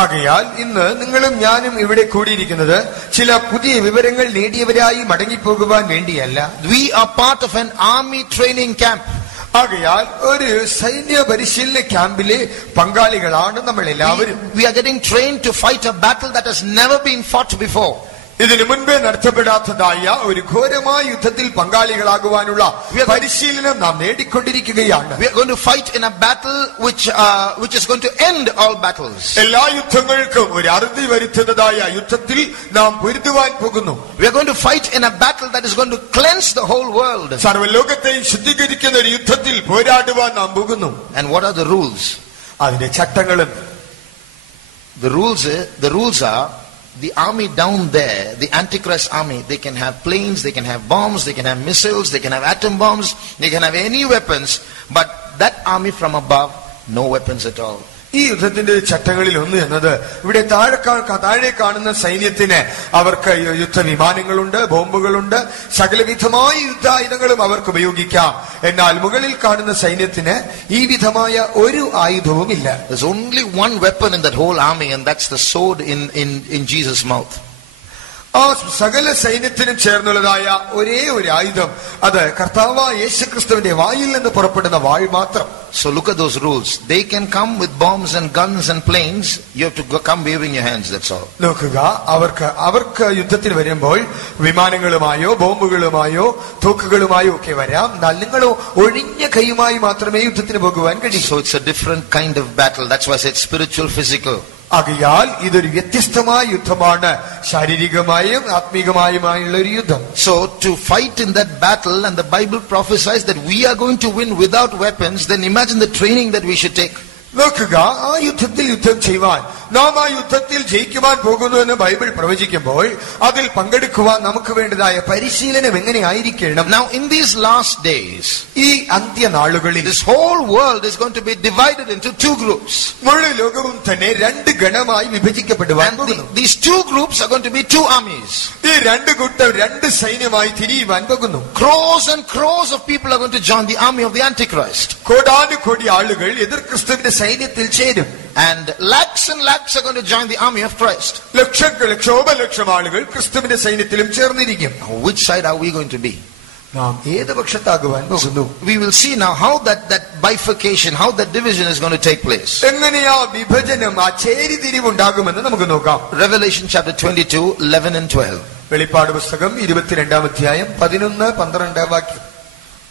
ആകയാൽ ഇന്ന് നിങ്ങളും ഞാനും ഇവിടെ കൂടിയിരിക്കുന്നത് ചില പുതിയ വിവരങ്ങൾ നേടിയവരായി മടങ്ങിപ്പോകുവാൻ വേണ്ടിയല്ല. We are part of an army training camp. ആകയാൽ ഒരു സൈന്യ പരിശീലന ക്യാമ്പിലെ പങ്കാളികളാണ് നമ്മൾ എല്ലാവരും. We are getting trained to fight a battle that has never been fought before. ഇതിനു മുൻപേ നടത്തപ്പെടാത്തതായ ഒരു ഘോരമായ യുദ്ധത്തിൽ പങ്കാളികളാകുവാനുള്ള പരിശീലനം നാം നേടിക്കൊണ്ടിരിക്കുകയാണ്. We are going to fight in a battle which is going to end all battles. എല്ലാ യുദ്ധങ്ങൾക്കും ഒരു അറുതി വരുത്തുന്നതായ യുദ്ധത്തിൽ നാം പൊരുതുവാൻ പോകുന്നു. We are going to fight in a battle that is going to cleanse the whole world. സർവ്വലോകത്തെയും ശുദ്ധീകരിക്കുന്ന ഒരു യുദ്ധത്തിൽ പോരാടുവാൻ നാം പോകുന്നു. And what are the rules? അതിന്റെ ചട്ടങ്ങളും. The rules are the army down there, the Antichrist army, they can have planes, they can have bombs, they can have missiles, they can have atom bombs, they can have any weapons, but that army from above, no weapons at all. ഈ യുദ്ധത്തിന്റെ ചട്ടങ്ങളിൽ ഒന്ന് എന്നത് ഇവിടെ താഴെ കാണുന്ന സൈന്യത്തിന് അവർക്ക് യുദ്ധവിമാനങ്ങളുണ്ട്, ബോംബുകളുണ്ട്, സകലവിധമായ യുദ്ധായുധങ്ങളും അവർക്ക് ഉപയോഗിക്കാം. എന്നാൽ മുകളിൽ കാണുന്ന സൈന്യത്തിന് ഈ വിധമായ ഒരു ആയുധവുമില്ല. There's only one weapon in that whole army, and that's the sword in Jesus' mouth. ആ സകല സൈന്യത്തിനും ചേർന്നുള്ളതായ ഒരേ ഒരു ആയുധം, അത് കർത്താവായ യേശുക്രിസ്തുവിന്റെ വായിൽ നിന്ന് പുറപ്പെടുന്ന വാൾ മാത്രം. So look at those rules. They can come with bombs and guns and planes. You have to come waving your hands, that's all. നോക്കുക, അവർക്ക് യുദ്ധത്തിന് വരുമ്പോൾ വിമാനങ്ങളുമായോ ബോംബുകളുമായോ തോക്കുകളുമായോ ഒക്കെ വരാം. എന്നാൽ നിങ്ങൾ ഒഴിഞ്ഞ കൈയുമായി മാത്രമേ യുദ്ധത്തിന് പോകുവാൻ കഴിയൂ. So it's a different kind of battle. That's why I said spiritual, physical. ആകയാൽ ഇതൊരു വ്യത്യസ്തമായ യുദ്ധമാണ്, ശാരീരികമായും ആത്മീകമായുമായുള്ള ഒരു യുദ്ധം. So to fight in that battle, and the Bible prophesies that we are going to win without weapons, then imagine the training that we should take. നോക്കുക, ആ യുദ്ധത്തിൽ യുദ്ധം ചെയ്യുവാൻ, നാം ആ യുദ്ധത്തിൽ ജയിക്കുവാൻ പോകുന്നു എന്ന് ബൈബിൾ പ്രവചിക്കുമ്പോൾ അതിൽ പങ്കെടുക്കുവാൻ നമുക്ക് വേണ്ടതായ പരിശീലനം എങ്ങനെ ആയിരിക്കണം? Now in these last days, ഈ അന്ത്യനാളുകളിൽ this whole world is going to be divided into two groups. മുഴുവൻ ലോകവും തന്നെ രണ്ട് ഗണമായി വിഭജിക്കപ്പെടുവാൻ പോകുന്നു. These two groups are going to be two armies. ഈ രണ്ട് കൂട്ടം രണ്ട് സൈന്യമായി തിരിയുവാൻ പോകുന്നു. Crores and crores of people are going to join the army of the Antichrist. കോടാനുകോടി ആളുകൾ എതിർ ക്രിസ്തുവിന്റെ സൈന്യത്തിൽ ചേരും. And lakhs are going to join the army of Christ. ലക്ഷോപലക്ഷം ആളുകൾ ക്രിസ്തുവിന്റെ സൈന്യത്തിലും ചേർന്നിരിക്കും. Which side are we going to be? നാം ഏത് പക്ഷത്താകുവാൻ പോകുന്നു? We will see now how that bifurcation, how that division is going to take place. എങ്ങനെയാ വിഭജനം, ആ ചേരിതിരിവുണ്ടാകുമെന്ന് നമുക്ക് നോക്കാം. Revelation chapter 22, 11 and 12. വെളിപ്പാട് പുസ്തകം 22-ാം അധ്യായം 11-12 വാക്യം.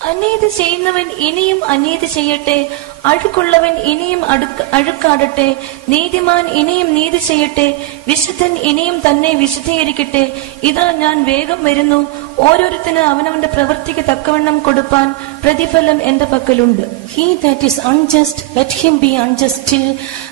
അനീതി ചെയ്യുന്നവൻ ഇനിയും അനീതി ചെയ്യട്ടെ, അഴുക്കുള്ളവൻ ഇനിയും അഴുക്കാടട്ടെ, നീതിമാൻ ഇനിയും നീതി ചെയ്യട്ടെ, വിശുദ്ധൻ ഇനിയും തന്നെ വിശുദ്ധീകരിക്കട്ടെ. ഇതാ ഞാൻ വേഗം വരുന്നു, ഓരോരുത്തന് അവനവന്റെ പ്രവൃത്തിക്ക് തക്കവണ്ണം കൊടുപ്പാൻ പ്രതിഫലം എന്റെ പക്കലുണ്ട്. He that is unjust, let him be unjust still,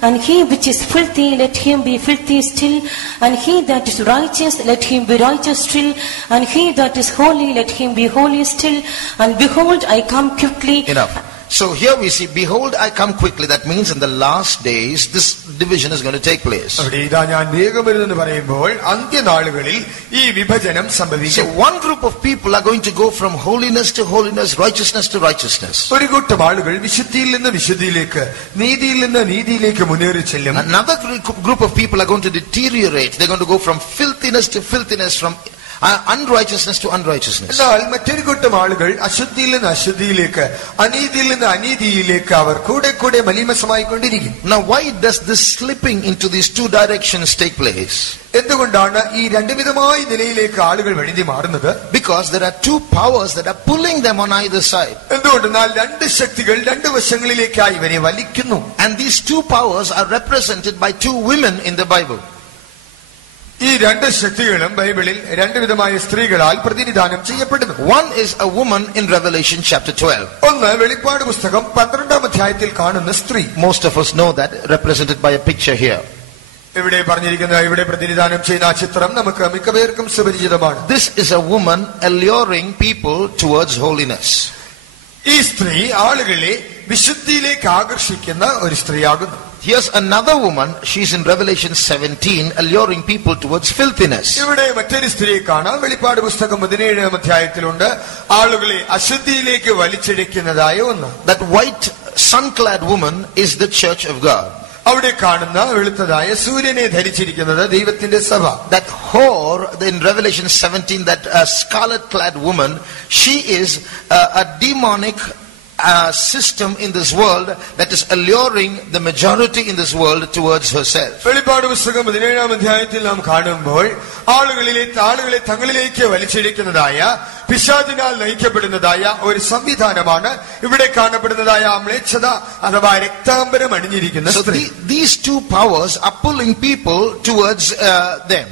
and he which is filthy, let him be filthy still, and he that is righteous, let him be righteous still, and he that is holy, let him be holy still. And behold, I come quickly. Enough. So here we see, behold, I come quickly. That means in the last days, this division is going to take place. So one group of people are going to go from holiness to holiness, righteousness to righteousness. Another group of people are going to deteriorate. They're going to go from filthiness to filthiness, from unrighteousness to unrighteousness. മറ്റൊരു കൂട്ടം ആളുകൾ അശുദ്ധിയിൽ നിന്ന് അശുദ്ധിയിലേക്ക്, അനീതിയിൽ നിന്ന് അനീതിയിലേക്ക് അവർ കൂടെ കൂടെ മലീമസമായിക്കൊണ്ടിരിക്കും. Now why does this slipping into these two directions take place? എന്തുകൊണ്ടാണ് ഈ രണ്ട് വിധമായ നിലയിലേക്ക് ആളുകൾ വഴുതി മാറുന്നത്? Because there are two powers that are pulling them on either side. എന്തുകൊണ്ടെന്നാൽ രണ്ട് ശക്തികൾ രണ്ട് വശങ്ങളിലേക്കായി ഇവരെ വലിക്കുന്നു. And these two powers are represented by two women in the Bible. ഈ രണ്ട് ശക്തികളും ബൈബിളിൽ രണ്ട് വിധമായ സ്ത്രീകളാൽ പ്രതിനിധാനം ചെയ്യപ്പെടുന്നു. One is a woman in Revelation chapter 12. ഒന്ന് വെളിപ്പാട് പുസ്തകം 12-ാം അധ്യായത്തിൽ കാണുന്ന സ്ത്രീ. Most of us know that, represented by a picture here. ഇവിടെ പറഞ്ഞിരിക്കുന്ന, ഇവിടെ പ്രതിനിധാനം ചെയ്യുന്ന ആ ചിത്രം നമുക്ക് മിക്കപേർക്കും സുപരിചിതമാണ്. This is a woman alluring people towards holiness. ഈ സ്ത്രീ ആളുകളെ വിശുദ്ധിയിലേക്ക് ആകർഷിക്കുന്ന ഒരു സ്ത്രീയാകുന്നു. Here's another woman, she's in Revelation 17, alluring people towards filthiness. ഇവിടെ മറ്റൊരു സ്ത്രീയെ കാണാം. വെളിപ്പാട് പുസ്തകം 17-ാം അധ്യായത്തിലുണ്ട്, ആളുകളെ അശുദ്ധിയിലേക്ക് വലിച്ചിഴക്കുന്നതായ ഒന്ന്. That white sun-clad woman is the church of God. അവിടെ കാണുന്ന വെളുത്തതായ സൂര്യനെ ധരിച്ചിരിക്കുന്നത് ദൈവത്തിന്റെ സഭ. That whore in Revelation 17, that scarlet-clad woman, she is a demonic system in this world that is alluring the majority in this world towards herself. വെളിപ്പാട് പുസ്തകം 17-ാം അധ്യായത്തിൽ നാം കാണുമ്പോൾ ആളുകളെ തങ്ങളിലേക്ക് വലിച്ചിരിക്കുന്നതായ, പിശാചിനാൽ നയിക്കപ്പെടുന്നതായ ഒരു സംവിധാനമാണ് ഇവിടെ കാണപ്പെടുന്നതായ മ്ലേച്ഛത അഥവാ രക്താംബരം അണിഞ്ഞിരിക്കുന്ന സ്ത്രീ. These two powers are pulling people towards them.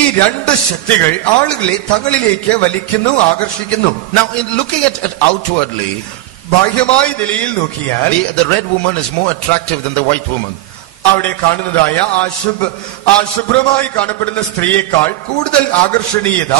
ഈ രണ്ട് ശക്തികൾ ആളുകളെ തങ്ങളിലേക്ക് വലിക്കുന്നു, ആകർഷിക്കുന്നു. Now in looking at it outwardly, ബാഹ്യമായ നിലയിൽ നോക്കിയാൽ the red woman is more attractive than the white woman. അവിടെ കാണുന്നതായ ആ ശുഭ്രമായി കാണപ്പെടുന്ന സ്ത്രീയേക്കാൾ കൂടുതൽ ആകർഷണീയത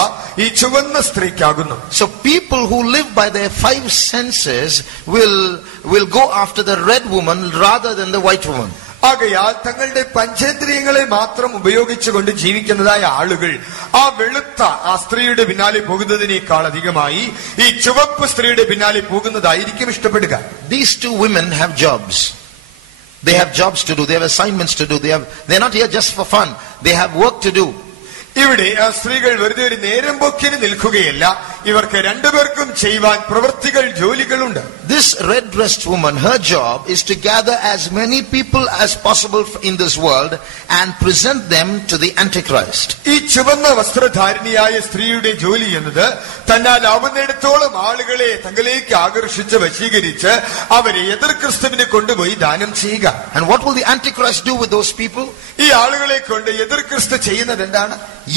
ഈ ചുവന്ന സ്ത്രീക്കാകുന്നു. So people who live by their five senses will go after the red woman rather than the white woman. ആകയാൽ തങ്ങളുടെ പഞ്ചേന്ദ്രിയങ്ങളെ മാത്രം ഉപയോഗിച്ചുകൊണ്ട് ജീവിക്കുന്നതായ ആളുകൾ ആ വെളുത്ത ആ സ്ത്രീയുടെ പിന്നാലെ പോകുന്നതിനേക്കാൾ അധികമായി ഈ ചുവപ്പ് സ്ത്രീയുടെ പിന്നാലെ പോകുന്നതായിരിക്കും ഇഷ്ടപ്പെടുക. These two women have jobs. They have jobs to do. They have assignments to do. They're not here just for fun. They have work to do. ഇവിടെ ആ സ്ത്രീകൾ വെറുതെ ഒരു നേരം പോക്കിന് നിൽക്കുകയല്ല, ഇവർക്ക് രണ്ടുപേർക്കും ചെയ്യുവാൻ പ്രവൃത്തികൾ, ജോലികളുണ്ട്. This red dressed woman, her job is to gather as many people as possible in this world and present them to the Antichrist. ഈ ചുവന്ന വസ്ത്രധാരിണിയായ സ്ത്രീയുടെ ജോലി എന്നത് തന്നാൽ ആവുന്നിടത്തോളം ആളുകളെ തങ്ങളിലേക്ക് ആകർഷിച്ച് വശീകരിച്ച് അവരെ എതിർ ക്രിസ്തുവിനെ കൊണ്ടുപോയി ദാനം ചെയ്യുക. And what will the Antichrist do with those people? ഈ ആളുകളെ കൊണ്ട് എതിർ ക്രിസ്തു ചെയ്യുന്നത് എന്താണ്?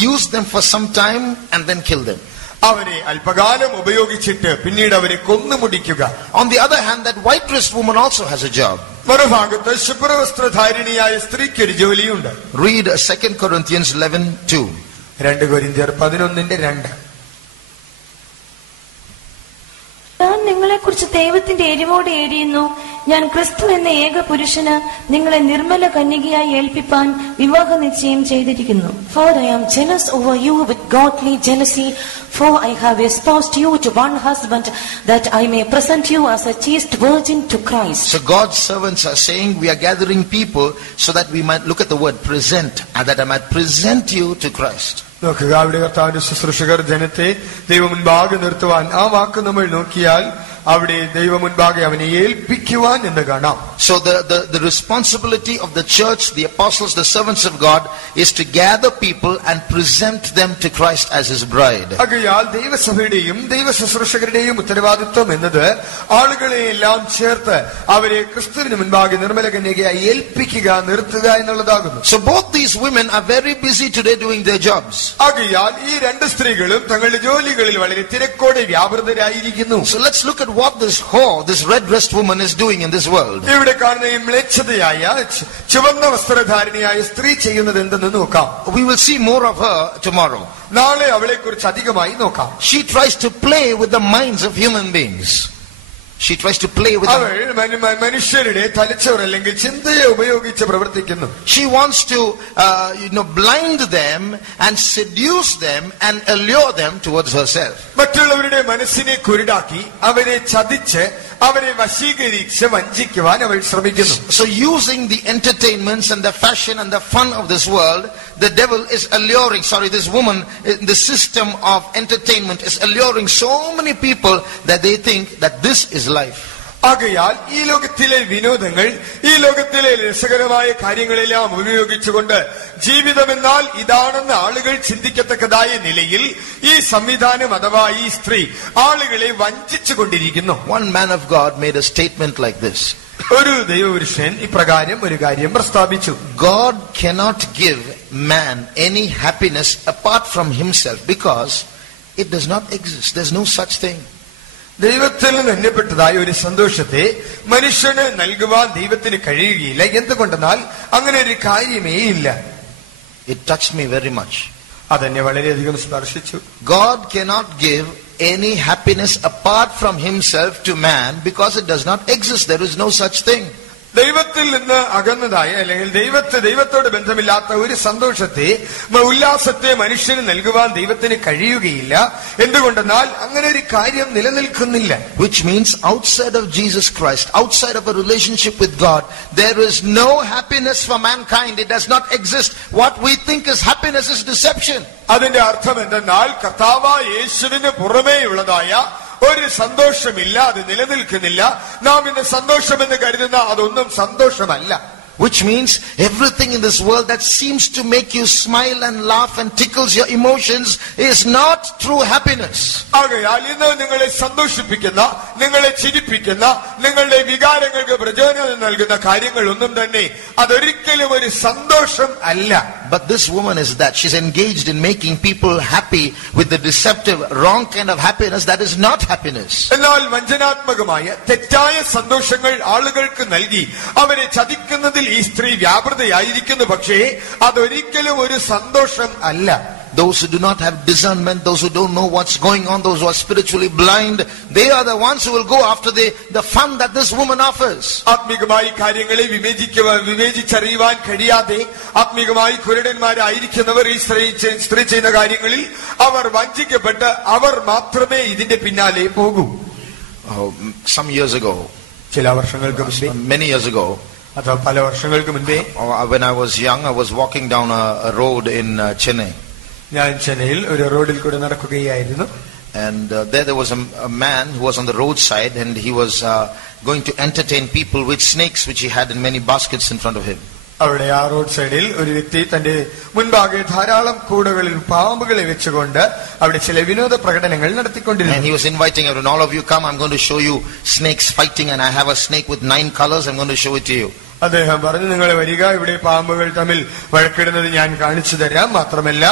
Use them for some time and then kill them. അവരെ അല്പകാലം ഉപയോഗിച്ചിട്ട് പിന്നീട് അവരെ കൊന്നുമുടിക്കുക. On the other hand, that white dressed woman also has a job. മറുഭാഗത്ത് ശുഭ്രവസ്ത്രധാരിണിയായ സ്ത്രീക്ക് ഒരു ജോലിയുണ്ട്. Read 2 Corinthians 11:2. 2 കൊരിന്ത്യർ 11:2. ഞാൻ നിങ്ങളെ കുറിച്ച് ദൈവത്തിന്റെ എരിവോടെ എരിയുന്നു, ഞാൻ ക്രിസ്തു എന്ന ഏക പുരുഷന് നിങ്ങളെ നിർമ്മല കന്യകയായി ഏൽപ്പിപ്പാൻ വിവാഹ നിശ്ചയം ചെയ്തിരിക്കുന്നു. For I am jealous over you with godly jealousy, for I have espoused you to one husband, that I may present you as a chaste virgin to Christ. So God's servants are saying, we are gathering people so that we might look at the word present, and that I might present you to Christ. നോക്കുക, അവിടെ കർത്താവിന്റെ ശുശ്രൂഷകർ ജനത്തെ ദൈവം മുൻപാകെ നിർത്തുവാൻ, ആ വാക്ക് നമ്മൾ നോക്കിയാൽ അവിടെ ദൈവം മുൻപാകെ അവനെ ഏൽപ്പിക്കുവാൻ എന്ന് കാണാം. So the responsibility of the church, the apostles, the servants of God, is to gather people and present them to Christ as his bride. ആകയാൽ ദൈവസഭയുടെയും ദൈവ ശുശ്രൂഷകരുടെയും ഉത്തരവാദിത്വം എന്നത് ആളുകളെ എല്ലാം ചേർത്ത് അവരെ ക്രിസ്തുവിന് മുൻപാകെ നിർമ്മല കന്യകയായി ഏൽപ്പിക്കുക, നിർത്തുക എന്നുള്ളതാകുന്നു. So both these women are very busy today doing their jobs. ആകയാൽ ഈ രണ്ട് സ്ത്രീകളും തങ്ങളുടെ ജോലികളിൽ വളരെ തിരക്കോടെ വ്യാപൃതരായിരിക്കുന്നു. So let's look at what this whore, this red-dressed woman is doing in this world. ഇവിടെ കാണുന്ന ഈ മ്ലേച്ഛതയായ ചുവന്ന വസ്ത്രധാരിണിയായ സ്ത്രീ ചെയ്യുന്നത് എന്തെന്ന് നോക്കാം. We will see more of her tomorrow. നാളെ അവളെ കുറിച്ച് അധികമായി നോക്കാം. She tries to play with the minds of human beings. She tries to play with അവൾ മനുഷ്യരുടെ തലച്ചോർ അല്ലെങ്കിൽ ചിന്തയെ ഉപയോഗിച്ച് പ്രവർത്തിക്കുന്നു. She wants to blind them and seduce them and allure them towards herself. മറ്റുള്ളവരുടെ മനസ്സിനെ കുരുടാക്കി അവരെ ചതിച്ച് അവരെ വശീകരിച്ച് വഞ്ചിക്കുവാൻ അവൾ ശ്രമിക്കുന്നു. So using the entertainments and the fashion and the fun of this world, the devil is alluring, this woman in the system of entertainment is alluring so many people that they think that this is life. ആകയാൽ ഈ ലോകത്തിലെ വിനോദങ്ങൾ, ഈ ലോകത്തിലെ രസകരമായ കാര്യങ്ങളെല്ലാം ഉപയോഗിച്ചുകൊണ്ട് ജീവിതമെന്നാൽ ഇതാണെന്ന് ആളുകൾ ചിന്തിക്കത്തക്കതായ നിലയിൽ ഈ സംവിധാനം അഥവാ ഈ സ്ത്രീ ആളുകളെ വഞ്ചിച്ചു കൊണ്ടിരിക്കുന്നു. One man of God made a statement like this. ഒരു ദൈവപുരുഷൻ ഇപ്രകാരം ഒരു കാര്യം പ്രസ്താവിച്ചു. God cannot give man any happiness apart from himself because it does not exist. There's no such thing. ദൈവത്തിൽ നിന്ന് എണ്ണപ്പെട്ടതായ ഒരു സന്തോഷത്തെ മനുഷ്യന് നൽകുവാൻ ദൈവത്തിന് കഴിയുകയില്ല. എന്തുകൊണ്ടെന്നാൽ അങ്ങനെ ഒരു കാര്യമേ ഇല്ല. It touched me very much. അതെന്നെ വളരെയധികം സ്പർശിച്ചു. God cannot give any happiness apart from himself to man because it does not exist. There is no such thing. ദൈവത്തിൽ നിന്ന് അകന്നതായ അല്ലെങ്കിൽ ദൈവത്തോട് ബന്ധമില്ലാത്ത ഒരു സന്തോഷത്തെ, ഉല്ലാസത്തെ മനുഷ്യന് നൽകുവാൻ ദൈവത്തിന് കഴിയുകയില്ല. എന്തുകൊണ്ടെന്നാൽ അങ്ങനെ ഒരു കാര്യം നിലനിൽക്കുന്നില്ല. Which means outside of Jesus Christ, outside of a relationship with God, there is no happiness for mankind. It does not exist. What we think is happiness is deception. അതിന്റെ അർത്ഥം എന്തെന്നാൽ കർത്താവായ യേശുവിന് പുറമേയുള്ളതായ ഒരു സന്തോഷമില്ല, അത് നിലനിൽക്കുന്നില്ല. നാം ഇന്ന് സന്തോഷമെന്ന് കരുതുന്ന അതൊന്നും സന്തോഷമല്ല. Which means everything in this world that seems to make you smile and laugh and tickles your emotions is not true happiness. ആകയാൽ ഇന്ന് നിങ്ങളെ സന്തോഷിപ്പിക്കുന്ന, നിങ്ങളെ ചിരിപ്പിക്കുന്ന, നിങ്ങളുടെ വികാരങ്ങൾക്ക് പ്രചോദനം നൽകുന്ന കാര്യങ്ങളൊന്നും തന്നെ അതൊരിക്കലും ഒരു സന്തോഷം അല്ല. But this woman is that. She's engaged in making people happy with the deceptive, wrong kind of happiness that is not happiness. എന്നാൽ വഞ്ചനാത്മകമായ തെറ്റായ സന്തോഷങ്ങൾ ആളുകൾക്ക് നൽകി അവരെ ചതിക്കുന്നതിൽ ഈ സ്ത്രീ വ്യാപൃതയായിരിക്കുന്നു. പക്ഷേ അതൊരിക്കലും ഒരു സന്തോഷം അല്ല. Those who do not have discernment, those who don't know what's going on, those who are spiritually blind, they are the ones who will go after the fun that this woman offers. ആത്മീകമായി കാര്യങ്ങളെ വിവേചിച്ചറിയുവാൻ കഴിയാതെ ആത്മീകമായി കുരുടന്മാരായിരിക്കുന്നവർ ഈ സ്ത്രീ ചെയ്യുന്ന കാര്യങ്ങളിൽ അവർ വഞ്ചിക്കപ്പെട്ട് അവർ മാത്രമേ ഇതിന്റെ പിന്നാലെ പോകൂ. Some years ago, ചില വർഷങ്ങൾക്ക് മുമ്പേ, many years ago, അഥവാ പല വർഷങ്ങൾക്ക് മുമ്പേ, when I was young, I was walking down a road in Chennai. ഞാൻ ചെന്നൈയിൽ ഒരു റോഡിൽ കൂടെ നടക്കുകയായിരുന്നു. And there was a man who was on the roadside and he was going to entertain people with snakes which he had in many baskets in front of him. അവിടെ ആ റോഡ് സൈഡിൽ ഒരു വ്യക്തി തന്റെ മുൻപാകെ ധാരാളം കൂടുകളിൽ പാമ്പുകളെ വെച്ചുകൊണ്ട് അവിടെ ചില വിനോദ പ്രകടനങ്ങൾ നടത്തിക്കൊണ്ടിരുന്നു. And he was inviting everyone, all of you come, I'm going to show you snakes fighting and I have a snake with 9 colors, I'm going to show it to you. അദ്ദേഹം പറഞ്ഞു, നിങ്ങൾ വരിക, ഇവിടെ പാമ്പുകൾ തമ്മിൽ വഴക്കിടുന്നത് ഞാൻ കാണിച്ചു തരാം. മാത്രമല്ല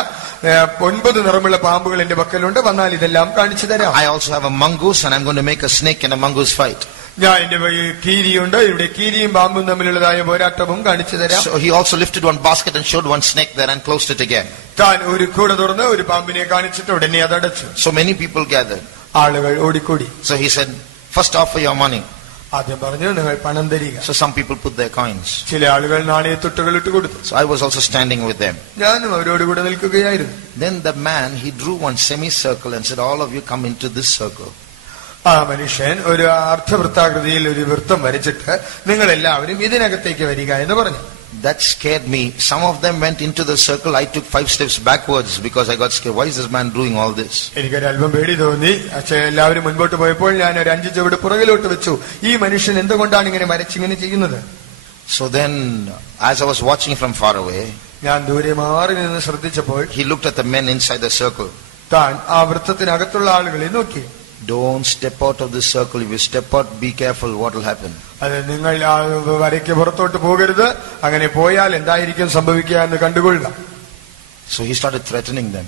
9 നിറമുള്ള പാമ്പുകൾ എന്റെ പക്കലുണ്ട്, വന്നാൽ ഇതെല്ലാം കാണിച്ചു തരാം. I also have a mongoose and I'm going to make a snake and a mongoose fight. ഞാൻ എന്റെ കീരിയുണ്ട്, ഇവിടെ കീരിയും പാമ്പും തമ്മിലുള്ളതായ പോരാട്ടവും കാണിച്ചു തരാം. So he also lifted one basket and showed one snake there and closed it again. താൻ ഒരു കൂട തുറന്ന് ഒരു പാമ്പിനെ കാണിച്ചിട്ട് ഉടനെ അതടച്ചു. So many people gathered. ആളുകൾ ഓടിക്കൂടി. So he said, first offer your money. ആദ്യം പറഞ്ഞു നിങ്ങൾ പണം തരിക. So some people put their coins. ചില ആളുകൾ നാണയത്തുട്ടുകൾ ഇട്ട് കൊടുത്തു. So I was also standing with them. ഞാനും അവരോട് കൂടെ നിൽക്കുകയായിരുന്നു. Then the man, he drew one semicircle and said, all of you come into this circle. ആ മനുഷ്യൻ ഒരു അർദ്ധവൃത്താകൃതിയിൽ ഒരു വൃത്തം വരച്ചിട്ട് നിങ്ങൾ എല്ലാവരും ഇതിനകത്തേക്ക് വരിക എന്ന് പറഞ്ഞു. That scared me. Some of them went into the circle. I took 5 steps backwards because I got scared. Why is this man doing all this? എനിക്കൊരു അല്പം പേടി തോന്നി. എല്ലാവരും മുൻപോട്ട് പോയപ്പോൾ ഞാൻ ഒരു 5 ചുവട് പുറകിലോട്ട് വെച്ചു. ഈ മനുഷ്യൻ എന്തുകൊണ്ടാണ് ഇങ്ങനെ വരച്ചിങ്ങനെ ചെയ്യുന്നത്? So then, as I was watching from far away, ഞാൻ ദൂരെ മാറി നിന്ന് ശ്രദ്ധിച്ചപ്പോൾ he looked at the men inside the circle. താൻ ആ വൃത്തത്തിനകത്തുള്ള ആളുകളെ നോക്കി. Don't step out of this circle. If you step out, be careful what will happen. അത് നിങ്ങൾ ആ വരയ്ക്ക് പുറത്തോട്ട് പോകരുത്. അങ്ങനെ പോയാൽ എന്തായിരിക്കും സംഭവിക്കുക എന്ന് കണ്ടുകൊള്ളുക. So he started threatening them.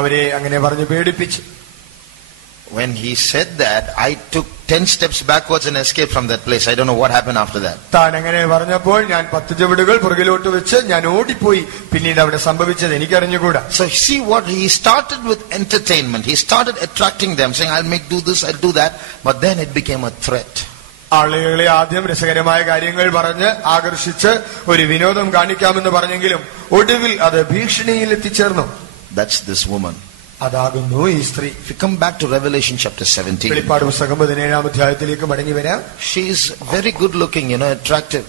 അവരെ അങ്ങനെ പറഞ്ഞ് പേടിപ്പിച്ചു. When he said that, I took 10 steps backwards and escaped from that place. I don't know what happened after that. താൻ അങ്ങനെ പറഞ്ഞപ്പോൾ ഞാൻ 10 ചുവടുകൾ പുറകിലോട്ട് വെച്ച് ഞാൻ ഓടിപ്പോയി. പിന്നീട് അവിടെ സംഭവിച്ചത് എനിക്കറിഞ്ഞുകൂടാ. So see what he started with entertainment. He started attracting them, saying, I'll do this, I'll do that. But then it became a threat. ആളുകളെ ആദ്യം രസകരമായ കാര്യങ്ങൾ പറഞ്ഞ് ആകർഷിച്ച് ഒരു വിനോദം കാണിക്കാമെന്ന് പറഞ്ഞെങ്കിലും ഒടുവിൽ അത് ഭീഷണിയിൽ എത്തിച്ചേർന്നു. That's this woman. അതാകുന്നു ഈ സ്ത്രീ. If you come back to Revelation chapter 17, വെളിപ്പാട് പുസ്തകം 17-ാം അധ്യായത്തിലേക്ക് മടങ്ങി വരാം. She is very good looking, attractive.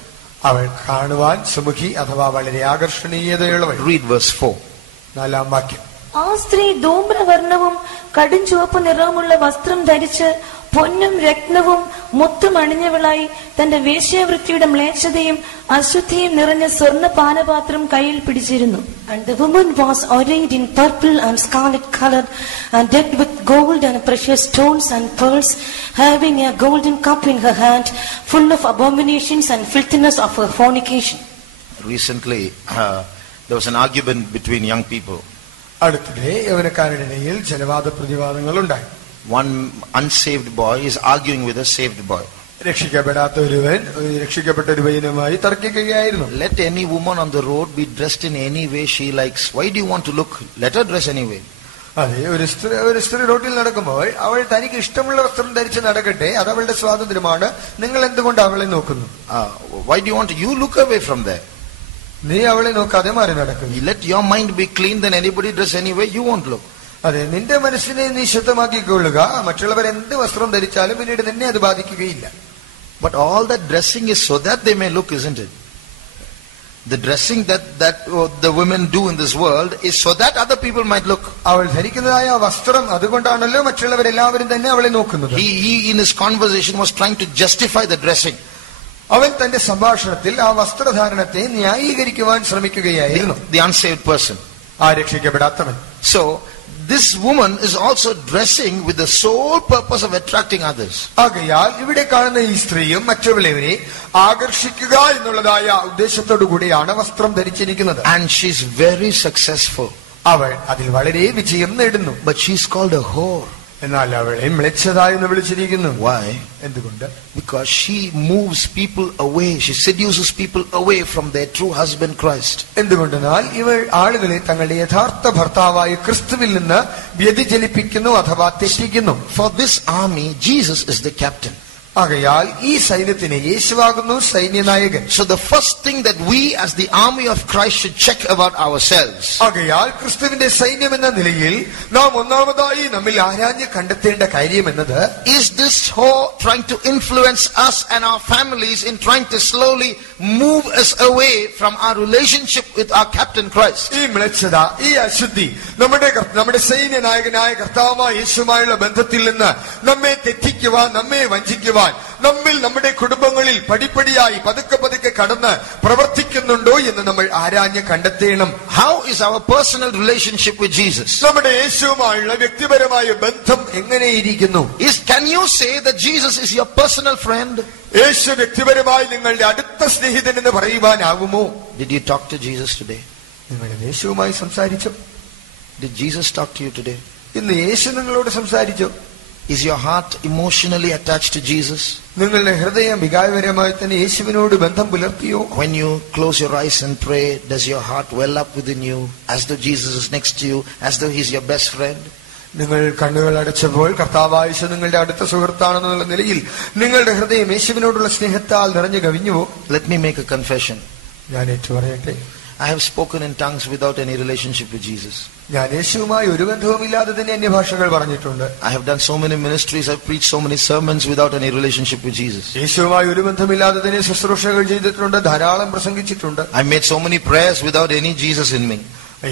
അവൾ കാണുവാൻ സുമുഖി അഥവാ വളരെ ആകർഷണീയതയുള്ളവൾ. Read verse 4. 4-ാം വാക്യം. ആ സ്ത്രീ ധൂമ്രവർണ്ണവും കടും ചുവപ്പ് നിറവുമുള്ള വസ്ത്രം ധരിച്ച് പൊന്നും രത്നവും മുത്തും അണിഞ്ഞവളായി തന്റെ വേശ്യാവൃത്തിയുടെ മ്ലേച്ഛതയും അശുദ്ധിയും നിറഞ്ഞ സ്വർണ്ണ പാനപാത്രം കയ്യിൽ പിടിച്ചിരുന്നു. And the woman was arrayed in purple and scarlet colored and decked with gold and precious stones and pearls, having a golden cup in her hand, full of abominations and filthiness of her fornication. Recently, there was an argument between young people. അടുത്തിടെ യൗവനക്കാരുടെ ഇടയിൽ ചില വാദപ്രതിവാദങ്ങൾ ഉണ്ടായി. One unsaved boy is arguing with a saved boy. രക്ഷിക്കപ്പെടാത്ത ഒരുവൻ രക്ഷിക്കപ്പെട്ട ഒരു പയ്യനുമായി തർക്കിക്കുകയായിരുന്നു. Let any woman on the road be dressed in any way she likes. Why do you want to look? Let her dress anyway. അതെ, ഒരു സ്ത്രീ റോഡിൽ നടക്കുമ്പോൾ അവൾ തനിക്ക് ഇഷ്ടമുള്ള വസ്ത്രം ധരിച്ച് നടക്കട്ടെ, അത് അവളുടെ സ്വാതന്ത്ര്യമാണ്. നിങ്ങൾ എന്തുകൊണ്ട് അവളെ നോക്കുന്നു? Why do you want to? You look away from there. നീ അവളെ നോക്കാതെ മാറി നടക്കുന്നു. Let your mind be clean, then anybody dress anyway, you won't look. അതെ, നിന്റെ മനസ്സിനെ നീ ശുദ്ധമാക്കിക്കൊള്ളുക. മറ്റുള്ളവർ എന്ത് വസ്ത്രം ധരിച്ചാലും പിന്നീട് നിന്നെ അത് ബാധിക്കുകയില്ല. But all that dressing is so that they may look, isn't it? The dressing that the women do in this world is so that other people might look. അവൾ ധരിക്കുന്നതായ വസ്ത്രം അതുകൊണ്ടാണല്ലോ മറ്റുള്ളവരെല്ലാവരും തന്നെ അവളെ നോക്കുന്നത്. He in his conversation was trying to justify the dressing. അവൻ തന്റെ സംഭാഷണത്തിൽ ആ വസ്ത്രധാരണത്തെ ന്യായീകരിക്കുവാൻ ശ്രമിക്കുകയായിരുന്നു. The unsaved person. ആ രക്ഷിക്കപ്പെടാത്തവൻ. So this woman is also dressing with the sole purpose of attracting others. ആകയാൽ ഇവിടെ കാണുന്ന ഈ സ്ത്രീയും മറ്റുള്ളവരെ ആകർഷിക്കുക എന്നുള്ളതായ ഉദ്ദേശത്തോടു കൂടിയാണ് വസ്ത്രം ധരിച്ചിരിക്കുന്നത്. And she's very successful. അവൾ അതിൽ വളരെ വിജയം നേടുന്നു. But she's called a whore. എന്നാൽ അവളെ മ്ലേച്ഛത എന്ന് വിളിച്ചിരിക്കുന്നു. Why? എന്തുകൊണ്ട്? Because she moves people away. She seduces people away from their true husband Christ. എന്തുകൊണ്ടെന്നാൽ ഇവൾ ആളുകളെ തങ്ങളുടെ യഥാർത്ഥ ഭർത്താവായ ക്രിസ്തുവിൽ നിന്ന് വ്യതിചലിപ്പിക്കുന്നു അഥവാ തെറ്റിക്കുന്നു. For this army, Jesus is the captain. ആകയാൽ ഈ സൈന്യത്തിന് യേശുവാകുന്നു സൈന്യനായകൻ. So the first thing that we as the army of Christ should check about ourselves. ആകയാൽ ക്രിസ്തുവിന്റെ സൈന്യം എന്ന നിലയിൽ നാം ഒന്നാമതായി നമ്മിൽ ആരാഞ്ഞ് കണ്ടെത്തേണ്ട കാര്യം എന്നത്, is this whore trying to influence us and our families in trying to slowly move us away from our relationship with our captain Christ? ഈ മ്ലേച്ഛത, ഈ അശുദ്ധി നമ്മുടെ സൈന്യനായകനായ കർത്താവായ യേശുവുമായുള്ള ബന്ധത്തിൽ നിന്ന് നമ്മെ തെറ്റിക്കുവാൻ, നമ്മെ വഞ്ചിക്കുവാൻ, നമ്മിൽ നമ്മുടെ കുടുംബങ്ങളിൽ പടിപ്പടിയായി പതുക്കെ പതുക്കെ കടന്ന് പ്രവർത്തിക്കുന്നുണ്ടോ എന്ന് നമ്മൾ ആരാഞ്ഞ് കണ്ടെത്തണം. How is our personal relationship with Jesus? നമ്മുടെ യേശുവുമായുള്ള വ്യക്തിപരമായ ബന്ധം എങ്ങനെയിരിക്കുന്നു? Can you say that Jesus is your personal friend? യേശു വ്യക്തിപരമായി നിങ്ങളുടെ അടുത്ത സ്നേഹിതൻ എന്ന് പറയുവാനാകുമോ? Did you talk to Jesus today? നിങ്ങൾ യേശുവുമായി സംസാരിച്ചോ? Did Jesus talk to you today? ഇന്ന് യേശു നിങ്ങളോട് സംസാരിച്ചോ? Is your heart emotionally attached to Jesus? നിങ്ങളുടെ ഹൃദയം വികാരപരമായി തന്നെ യേശുവിനോട് ബന്ധം പുലർത്തിയോ? When you close your eyes and pray, does your heart well up within you as though Jesus is next to you, as though he's your best friend? നിങ്ങൾ കണ്ണുകൾ അടച്ചപ്പോൾ കർത്താവായ യേശു നിങ്ങളുടെ അടുത്ത സുഹൃത്താണെന്നുള്ള നിലയിൽ നിങ്ങളുടെ ഹൃദയം യേശുവിനോടുള്ള സ്നേഹത്താൽ നിറഞ്ഞു കവിഞ്ഞുവോ? Let me make a confession. ഞാൻ ഏറ്റുപറയട്ടെ, I have spoken in tongues without any relationship with Jesus. ഞാൻ യേശുവുമായി ഒരു ബന്ധവുമില്ലാതെ തന്നെ അന്യഭാഷകൾ പറഞ്ഞിട്ടുണ്ട്. I have done so many ministries, I've preached so many sermons without any relationship with Jesus. യേശുവുമായി ഒരു ബന്ധമില്ലാതെ തന്നെ ശുശ്രൂഷകൾ ചെയ്തിട്ടുണ്ട്, ധാരാളം പ്രസംഗിച്ചിട്ടുണ്ട്. I made so many prayers without any Jesus in me.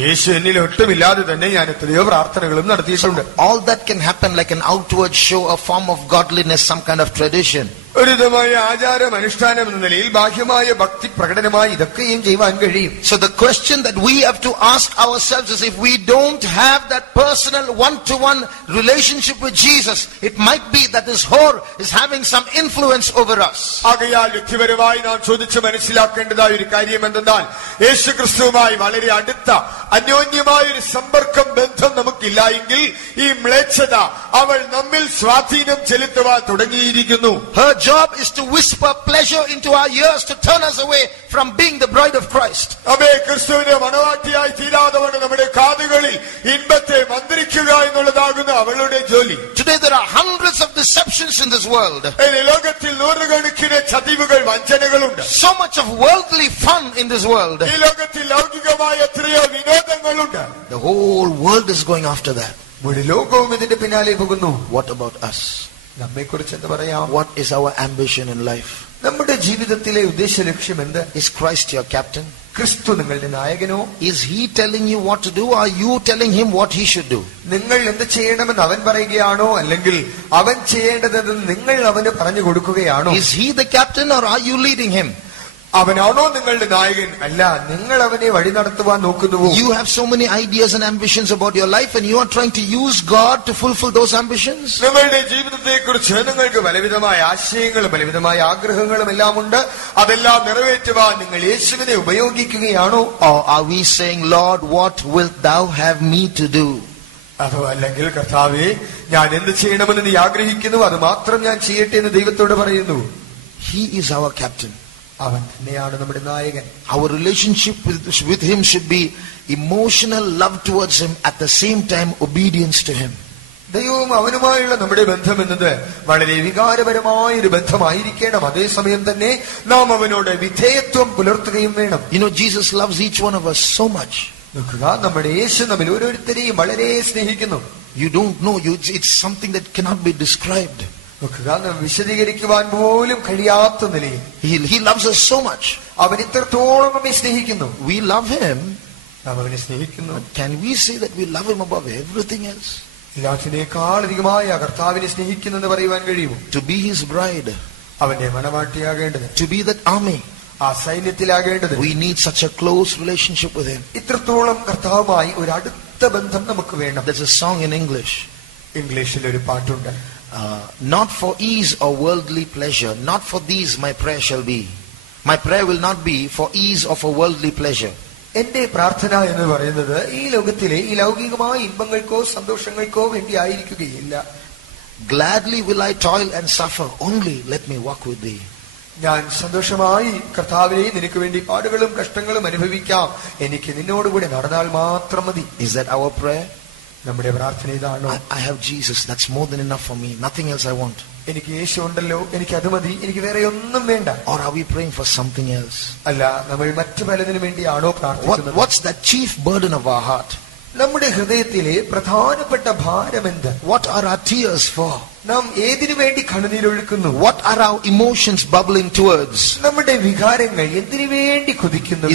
യേശു എന്നിൽ ഒട്ടുമില്ലാതെ തന്നെ ഞാൻ എത്രയോ പ്രാർത്ഥനകളും നടത്തിയിട്ടുണ്ട്. All that can happen like an outward show, a form of godliness, some kind of tradition. ഒരു വിധമായ ആചാരം അനുഷ്ഠാനം എന്ന നിലയിൽ ബാഹ്യമായ ഭക്തി പ്രകടനമായി ഇതൊക്കെയും ചെയ്യുവാൻ കഴിയും. So the question that we have to ask ourselves is, if we don't have that personal one-to-one relationship with Jesus, it might be that this whore is having some influence over us. ആകയാൽ വ്യക്തിപരമായി നാം ചോദിച്ച് മനസ്സിലാക്കേണ്ടതായ ഒരു കാര്യം എന്തെന്നാൽ, യേശു ക്രിസ്തുവുമായി വളരെ അടുത്ത അന്യോന്യമായ ഒരു സമ്പർക്കം, ബന്ധം നമുക്കില്ല എങ്കിൽ ഈ മ്ലേച്ഛത അവൾ നമ്മിൽ സ്വാധീനം ചെലുത്തുവാൻ തുടങ്ങിയിരിക്കുന്നു. Her job is to whisper pleasure into our ears to turn us away from being the bride of Christ. Away ക്രിസ്തുവിന്റെ മണവാട്ടിയായി തീരാതവണ്ണം നമ്മുടെ കാതുകളിൽ ഇൻപത്തെ മന്ത്രിക്കുക എന്നുള്ളതാകുന്നു അവളുടെ ജോലി. Today there are hundreds of deceptions in this world. ലോകത്തിൽ നൂറുകണക്കിന് ചതിവുകൾ, വഞ്ചനകളുണ്ട്. So much of worldly fun in this world. ഈ ലോകത്തിൽ ലൗകികമായ എത്രയോ വിനോദങ്ങളുണ്ട്. The whole world is going after that. മുഴു ലോകവും ഇതിന്റെ പിന്നാലെ പോകുന്നു. What about us? നമ്മെ കുറിച്ച് എന്ത് പറയാം? What is our ambition in life? നമ്മുടെ ജീവിതത്തിലെ ഉദ്ദേശ ലക്ഷ്യം എന്ത്? Is Christ your captain? ക്രിസ്തു നിങ്ങളുടെ നായകനോ? Is he telling you what to do, or are you telling him what he should do? നിങ്ങൾ എന്ത് ചെയ്യണമെന്ന് അവൻ പറയുകയാണോ, അല്ലെങ്കിൽ അവൻ ചെയ്യേണ്ടതെന്ന് നിങ്ങൾ അവന് പറഞ്ഞു കൊടുക്കുകയാണോ? Is he the captain, or are you leading him? അവനാണോ നിങ്ങളുടെ നായകൻ? അല്ല, നിങ്ങൾ അവനെ വഴി നടത്തുവാൻ നോക്കുന്നുവോ? You have so many ideas and ambitions about your life, and you are trying to use God to fulfill those ambitions. നിങ്ങളുടെ ജീവിതത്തെ കുറിച്ച് നിങ്ങൾക്ക് പലവിധമായ ആശയങ്ങളും പലവിധമായ ആഗ്രഹങ്ങളും എല്ലാം ഉണ്ട്. അതെല്ലാം നിറവേറ്റുവാൻ നിങ്ങൾ യേശുവിനെ ഉപയോഗിക്കുകയാണോ? Or are we saying, Lord, what wilt thou have me to do? അതോ അല്ലെങ്കിൽ കർത്താവേ, ഞാൻ എന്ത് ചെയ്യണമെന്ന് നീ ആഗ്രഹിക്കുന്നു അത് മാത്രം ഞാൻ ചെയ്യട്ടെ എന്ന് ദൈവത്തോട് പറയുന്നു. He is our captain. അവൻ തന്നെയാണ് നമ്മുടെ നായകൻ. Our relationship with him should be emotional love towards him, at the same time obedience to him. ദൈവവും അവനുമായുള്ള നമ്മുടെ ബന്ധം എന്നത് വളരെ വികാരപരമായ ഒരു ബന്ധമായിരിക്കണം. അതേസമയം തന്നെ നാം അവനോട് വിധേയത്വം പുലർത്തുകയും വേണം. You know, Jesus loves each one of us so much. നോക്കുക, നമ്മുടെ യേശു നമ്മിൽ ഓരോരുത്തരെയും വളരെ സ്നേഹിക്കുന്നു. You don't know, it's something that cannot be described. നോക്കുക, നാം വിശദീകരിക്കുവാൻ പോലും കഴിയാത്ത നിലയിൽ He loves us so much. അവൻ ഇത്രത്തോളം നമ്മെ സ്നേഹിക്കുന്നു. We love him. നാം അവനെ സ്നേഹിക്കുന്നു. Can we say that we love him above everything else? എല്ലാത്തിനേക്കാൾ അധികമായ കർത്താവിനെ സ്നേഹിക്കുന്നു എന്ന് പറയുവാൻ കഴിയുമോ? To be his bride, അവന്റെ മണവാട്ടിയാകേണ്ടത്, to be that army, ആ സൈന്യത്തിലാകേണ്ടത്, we need such a close relationship with him. ഇത്രത്തോളം കർത്താവുമായി ഒരു അടുത്ത ബന്ധം നമുക്ക് വേണം. There's a song in English. ഇംഗ്ലീഷിൽ ഒരു പാട്ടുണ്ട്. Not for ease or worldly pleasure, not for these my prayer shall be. My prayer will not be for ease or for worldly pleasure. എന്റെ പ്രാർത്ഥന എന്ന് പറയുന്നത് ഈ ലോകത്തിലെ ഈ ലൗകികമായ ഇമ്പങ്ങൾക്കോ സന്തോഷങ്ങൾക്കോ വേണ്ടി ആയിരിക്കുകയില്ല. Gladly will I toil and suffer, only let me walk with thee. ഞാൻ സന്തോഷമായി കർത്താവിനെ നിനക്ക് വേണ്ടി പാടുകളും കഷ്ടങ്ങളും അനുഭവിക്കാം, എനിക്ക് നിന്നോടുകൂടെ നടന്നാൽ മാത്രം മതി. Is that our prayer? നമ്മുടെ പ്രാർത്ഥന ഇതാണോ? I have Jesus, that's more than enough for me, nothing else I want. എനിക്ക് യേശു ഉണ്ടല്ലോ, എനിക്ക് അത് മതി, എനിക്ക് വേറെ ഒന്നും വേണ്ട. Or are we praying for something else? അല്ല, നമ്മൾ മറ്റു പലതിനു വേണ്ടിയാണോ പ്രാർത്ഥിക്കുന്നത്? What's the chief burden of our heart? നമ്മുടെ ഹൃദയത്തിലെ പ്രധാനപ്പെട്ട ഭാരം എന്ത്? What are our tears for? നാം ഏതിനു വേണ്ടി കണ്ണുനീരൊഴുക്കുന്നു? What are our emotions bubbling towards? നമ്മുടെ വികാരങ്ങൾ എന്തിനു വേണ്ടി കുതിക്കുന്നു?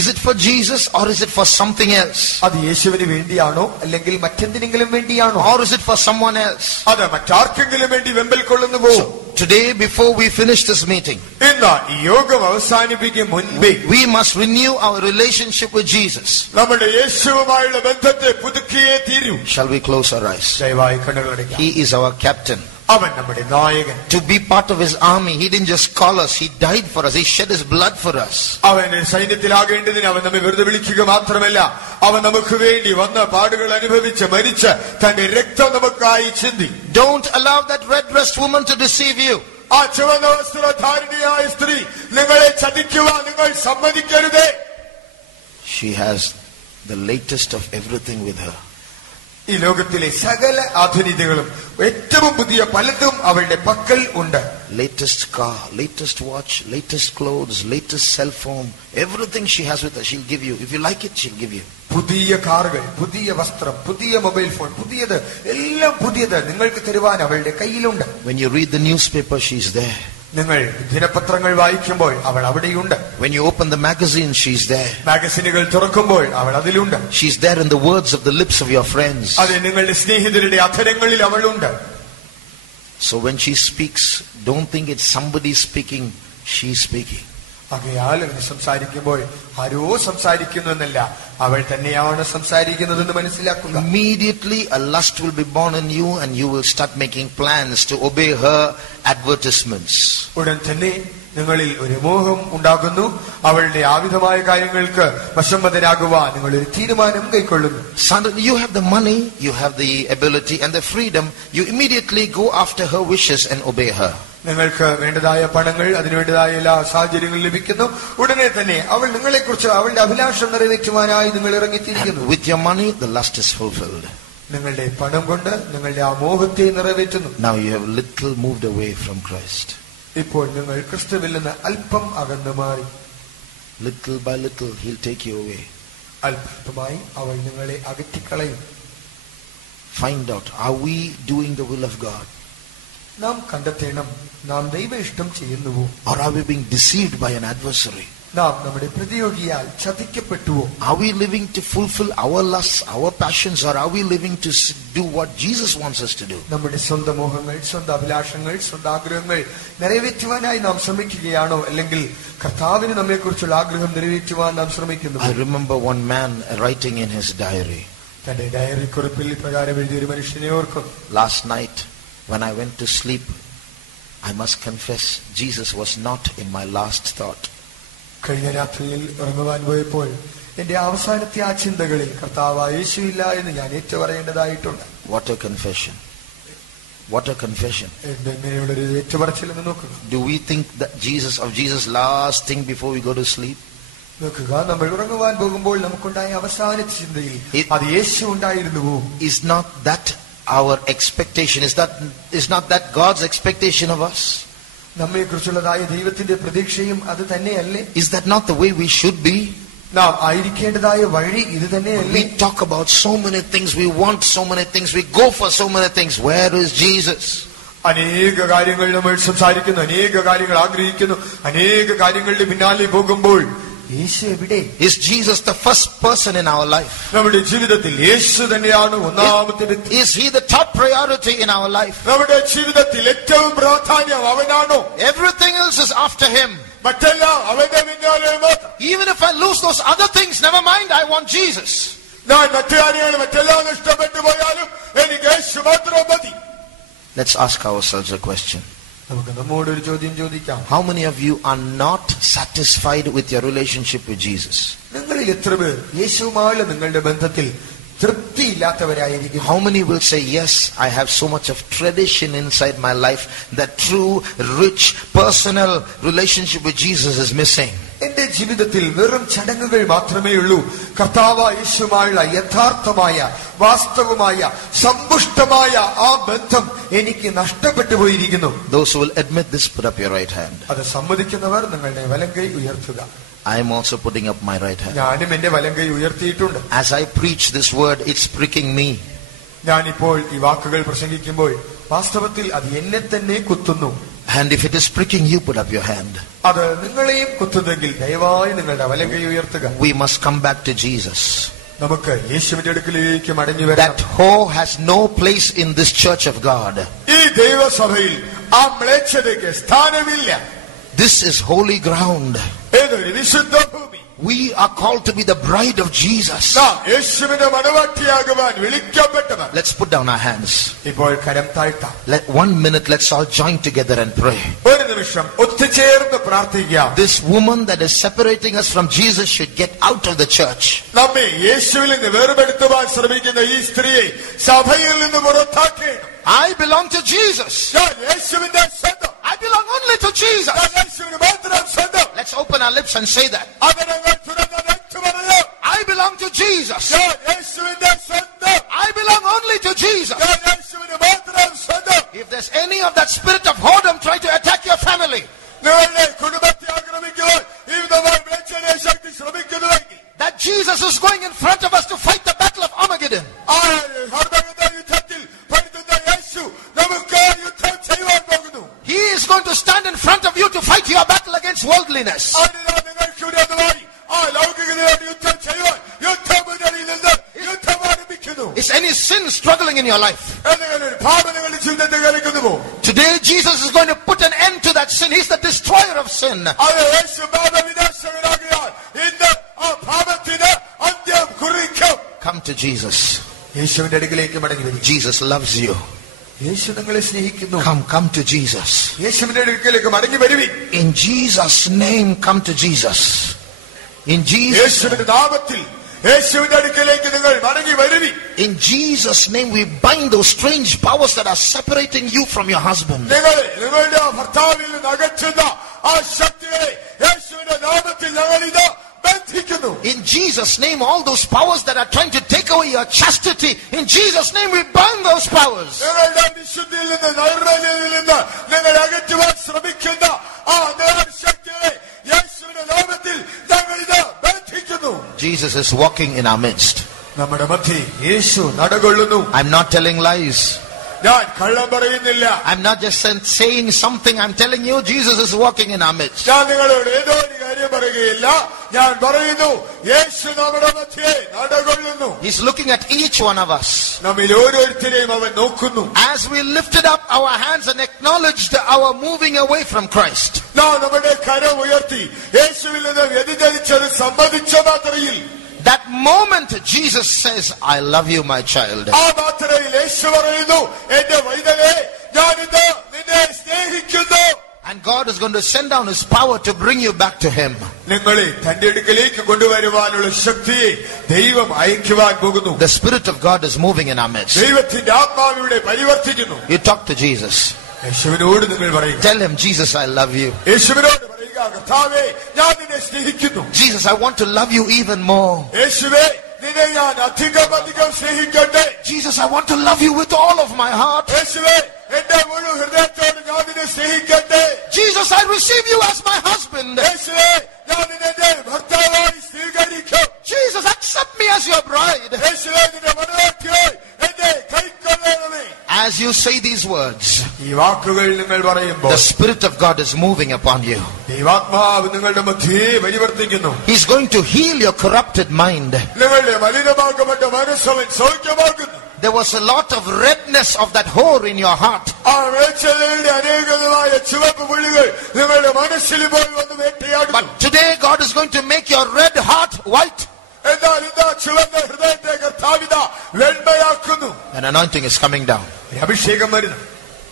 Is it for Jesus or is it for something else? അത് യേശുവിന് വേണ്ടിയാണോ അല്ലെങ്കിൽ മറ്റെന്തിനെങ്കിലും വേണ്ടിയാണോ? Or is it for someone else? അത് മറ്റാർക്കെങ്കിലും വേണ്ടി വെമ്പൽ കൊള്ളുന്നുവോ? Today, before we finish this meeting, ഇന്ന് ഈ യോഗം അവസാനിപ്പിക്കും മുൻപേ we must renew our relationship with Jesus. നമ്മുടെ യേശുവുമായുള്ള ബന്ധത്തെ പുതുക്കിയേ തീരൂ. Shall we close our eyes? ദയവായി കണ്ണുകളടയ്ക്കാം. He is our captain. അവൻ നമ്മുടെ നായകൻ. To be part of his army, he didn't just call us, he died for us, he shed his blood for us. അവൻ സൈന്യത്തിലാകേണ്ടതിന് അവൻ നമ്മെ വെറുതെ വിളിക്കുക മാത്രമല്ല, അവൻ നമുക്ക് വേണ്ടി വന്ന പാടുകൾ അനുഭവിച്ച് മരിച്ച് തന്റെ രക്തം നമുക്കായി ചിന്തി. Don't allow that red-dressed woman to deceive you. ആ ചുവന്ന വസ്ത്രധാരിണിയായ സ്ത്രീ നിങ്ങളെ ചതിക്കുവാൻ നിങ്ങൾ സമ്മതിക്കരുതേ. She has the latest of everything with her. ഈ ലോകത്തിലെ സകല ആധുനികതകളും ഏറ്റവും പുതിയ പലതും അവളുടെ പക്കൽ ഉണ്ട്. Latest car, latest watch, latest clothes, latest cell phone, everything she has with her, she'll give you. If you like it, she'll give you. പുതിയ കാറുകൾ, പുതിയ വസ്ത്രം, പുതിയ മൊബൈൽ ഫോൺ, പുതിയത് എല്ലാം പുതിയത് നിങ്ങൾക്ക് തരുവാൻ അവളുടെ കയ്യിലുണ്ട്. When you read the newspaper, she's there. നിങ്ങൾ ദിനപത്രങ്ങൾ വായിക്കുമ്പോൾ അവൾ അവിടെയുണ്ട്. When you open the magazine, she's there. മാഗസിനുകൾ തുറക്കുമ്പോൾ അവൾ അതിലുണ്ട്. She's there in the words of the lips of your friends. അതെ, നിങ്ങളുടെ സ്നേഹിതരുടെ അധരങ്ങളിൽ അവളുണ്ട്. So when she speaks, don't think it's somebody speaking, she's speaking. ആകയാൽ സംസാരിക്കുമ്പോൾ ആരോ സംസാരിക്കുന്നു എന്നല്ല, അവൾ തന്നെയാണ് സംസാരിക്കുന്നതെന്ന് മനസ്സിലാക്കുക. Immediately a lust will be born in you and you will start making plans to obey her advertisements. ഉടൻ തന്നെ നിങ്ങളിൽ ഒരു മോഹം ഉണ്ടാകുന്നു. അവളുടെ ആവിധമായ കാര്യങ്ങൾക്ക് വശംവദരാകുവാൻ നിങ്ങൾ ഒരു തീരുമാനം കൈക്കൊള്ളുന്നു. Suddenly you have the money, you have the ability and the freedom. You immediately go after her wishes and obey her. നിങ്ങൾക്ക് വേണ്ടതായ പണങ്ങൾ, അതിനുവേണ്ടതായ എല്ലാ സാഹചര്യങ്ങളും ലഭിക്കുന്നു. ഉടനെ തന്നെ അവൾ നിങ്ങളെക്കുറിച്ച് അവളുടെ അഭിലാഷം നിറവേറ്റുവാനായി നിങ്ങൾ ഇറങ്ങിത്തിരിക്കുന്നു. With your money, the lust is fulfilled. നിങ്ങളുടെ പണം കൊണ്ട് നിങ്ങളുടെ ആ മോഹത്തെ നിറവേറ്റുന്നു. Now you have little moved away from Christ. ഇപ്പോൾ നിങ്ങൾ ക്രിസ്തുവിൽ നിന്ന് അല്പം അകന്നു മാറി. Little by little, he'll take you away. അല്പമായി അവൾ നിങ്ങളെ അകറ്റിക്കളയും. Find out, are we doing the will of God? നാം കണ്ടെത്തണം, നാം ദൈവ ഇഷ്ടം ചെയ്യുന്നുവോ? Or are we being deceived by an adversary? നാം നമ്മുടെ പ്രതിയോഗിയാൽ ചതിക്കപ്പെട്ടുവോ? Are we living to fulfill our lusts, our passions, or are we living to do what Jesus wants us to do? നമ്മുടെ സ്വന്തം മോഹങ്ങൾ, സ്വന്തം അഭിലാഷങ്ങൾ, സ്വന്തം ആഗ്രഹങ്ങൾ നിറവേറ്റുവാനായി നാം ശ്രമിക്കുകയാണോ, അല്ലെങ്കിൽ കർത്താവിന് നമ്മെക്കുറിച്ചുള്ള ആഗ്രഹം നിറവേറ്റുവാൻ നാം ശ്രമിക്കുന്നു? I remember one man writing in his diary. തന്റെ ഡയറി കുറിപ്പിൽ ഇപ്രകാരം എഴുതിയ ഒരു മനുഷ്യനെ ഓർക്കും. Last night when I went to sleep, I must confess, Jesus was not in my last thought. കഴിഞ്ഞ രാത്രിയിൽ ഉറങ്ങുവാൻ പോയപ്പോൾ എന്റെ അവസാനത്തെ ആ ചിന്തകളിൽ കർത്താവ് യേശുവില്ല എന്ന് ഞാൻ ഏറ്റുപറയേണ്ടതായിട്ടുണ്ട്. What a confession. What a confession. എങ്ങനെയുള്ളൊരു ഏറ്റുപറച്ചിലെന്ന് നോക്കുക. Do we think that Jesus last thing before we go to sleep? നോക്കുക, നമ്മൾ ഉറങ്ങുവാൻ പോകുമ്പോൾ നമുക്കുണ്ടായ അവസാനത്തെ ചിന്തയിൽ അത് യേശു ഉണ്ടായിരുന്നുവോ? Is not that our expectation? Is not that God's expectation of us? നമ്മെ കുറിച്ചുള്ളതായ ദൈവത്തിന്റെ പ്രതീക്ഷയും അത് തന്നെയല്ലേ? Is that not the way we should be? നാം ആയിരിക്കേണ്ടതായ വഴി ഇത് തന്നെയല്ലേ? We talk about so many things, we want so many things, we go for so many things. Where is Jesus? അനേക കാര്യങ്ങൾ നമ്മൾ സംസാരിക്കുന്നു, അനേക കാര്യങ്ങൾ ആഗ്രഹിക്കുന്നു, അനേക കാര്യങ്ങളുടെ പിന്നാലെ പോകുമ്പോൾ യേശു എവിടെ? Is Jesus the first person in our life? നമ്മുടെ ജീവിതത്തിൽ യേശു തന്നെയാണ് ഒന്നാമത്തെ വ്യക്തി. Is he the top priority in our life? നമ്മുടെ ജീവിതത്തിൽ ഏറ്റവും പ്രാധാന്യം അവനാണോ? Everything else is after him. മറ്റെല്ലാം അവന്റെ പിന്നാലെ മാത്രം. Even if I lose those other things, never mind, I want Jesus. ഞാൻ മറ്റു കാര്യങ്ങൾ മറ്റെല്ലാം നഷ്ടപ്പെട്ടു പോയാലും എനിക്ക് യേശു മാത്രം മതി. Let's ask ourselves a question. നമുക്ക് നമ്മോടൊരു ചോദ്യം ചോദിക്കാം. How many of you are not satisfied with your relationship with Jesus? നിങ്ങളിൽ എത്ര പേർ യേശുവുമായുള്ള നിങ്ങളുടെ ബന്ധത്തിൽ തൃപ്തിയില്ലാത്തവരായിരിക്കും? How many will say, yes, I have so much of tradition inside my life that true, rich, personal relationship with Jesus is missing? എന്റെ ജീവിതത്തിൽ വെറും ചടങ്ങുകൾ മാത്രമേ ഉള്ളൂ, കർത്താവ് യേശുവുമായുള്ള യഥാർത്ഥമായ വാസ്തവമായ സമ്പുഷ്ടമായ ആ ബന്ധം എനിക്ക് നഷ്ടപ്പെട്ടു പോയിരിക്കുന്നു. Those who will admit this, put up your right hand. അത് സമ്മതിക്കുന്നവർ നിങ്ങളുടെ വലങ്കൈ ഉയർത്തുക. I am also putting up my right hand. ഞാനും എന്റെ വലങ്കൈ ഉയർത്തിയിട്ടുണ്ട്. As I preach this word, it's pricking me. ഞാനിപ്പോൾ ഈ വാക്കുകൾ പ്രസംഗിക്കുമ്പോൾ വാസ്തവത്തിൽ അത് എന്നെ തന്നെ കുത്തുന്നു. And if it is pricking you, put up your hand. അത് നിങ്ങളെയും കുത്തുന്നെങ്കിൽ ദയവായി നിങ്ങളുടെ വലങ്കൈ ഉയർത്തുക. We must come back to Jesus. നമുക്ക് യേശുവിന്റെ അടുക്കലേക്ക് മടങ്ങി വരാം. That whore has no place in this church of God. ഈ ദൈവസഭയിൽ ആ മ്ലേച്ഛതയ്ക്ക് സ്ഥാനമില്ല. This is holy ground. ഏതൊരു വിശുദ്ധ ഭൂമി. We are called to be the bride of Jesus. യേശുവിന്റെ മണവാട്ടിയാകുവാൻ വിളിക്കപ്പെട്ടവർ. Let's put down our hands. ഇപ്പോൾ കരം താഴ്ത്താം. 1 minute, let's all join together and pray. ഒരു നിമിഷം ഒത്തുചേർന്ന് പ്രാർത്ഥിക്കാം. This woman that is separating us from Jesus should get out of the church. നമ്മെ യേശുവിൽ നിന്ന് വേർപെടുത്തുവാൻ ശ്രമിക്കുന്ന ഈ സ്ത്രീയെ സഭയിൽ നിന്ന് പുറത്താക്കണം. I belong to Jesus. യേശുവിന്റെ സ്വന്തം. I belong only to Jesus. യേശുവിന് മാത്രം സ്വന്തം. Let's open our lips and say that. I belong to Jesus. യേശുവിന്റെ സ്വന്തം. I belong belong only to Jesus. If there's any of that spirit of whoredom trying to attack your family, that Jesus is going in front of us to fight the battle of Armageddon. He is going to stand in front of you to fight your battle against worldliness. Is any sin struggling in your life? Today Jesus is going to put an end to that sin. He's the destroyer of sin. Come to Jesus. Jesus loves you. Come to Jesus. In Jesus' name, come to Jesus. In Jesus' name, we bind those strange powers that are separating you from your husband. In Jesus' name, all those powers that are trying to take away your chastity, in Jesus' name, we bind those powers. Jesus is walking in our midst. I'm not telling lies. I'm not just saying something. I'm telling you, Jesus is walking in our midst. He's looking at each one of us. As we lifted up our hands and acknowledged our moving away from Christ, that moment Jesus says, I love you, my child. And God is going to send down His power to bring you back to Him. The Spirit of God is moving in our midst. You talk to Jesus. Tell Him, Jesus, I love you. Jesus, I want to love you even more. Jesus, I want to love you with all of my heart. Jesus, I receive you as my husband. Jesus, accept me as your bride. As you say these words, the Spirit of God is moving upon you. He's going to heal your corrupted mind. There was a lot of redness of that whore in your heart. But today God is going to make your red heart white. An anointing is coming down.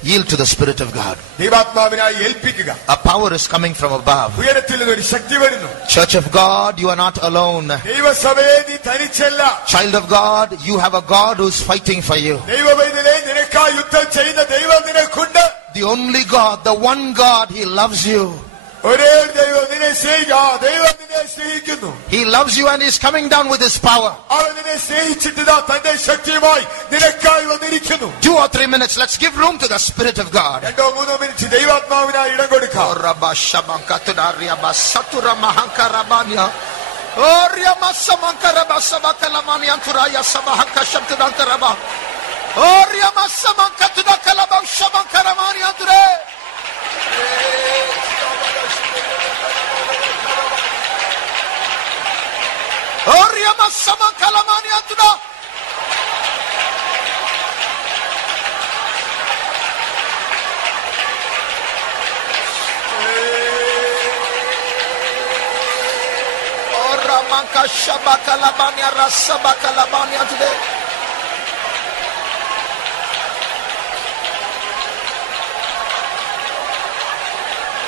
Yield to the Spirit of God. A power is coming from above. Church of God, you are not alone. Child of God, you have a God who is fighting for you. The only God, the one God, He loves you. He loves you and is coming down with His power. 2 or 3 minutes, let's give room to the Spirit of God.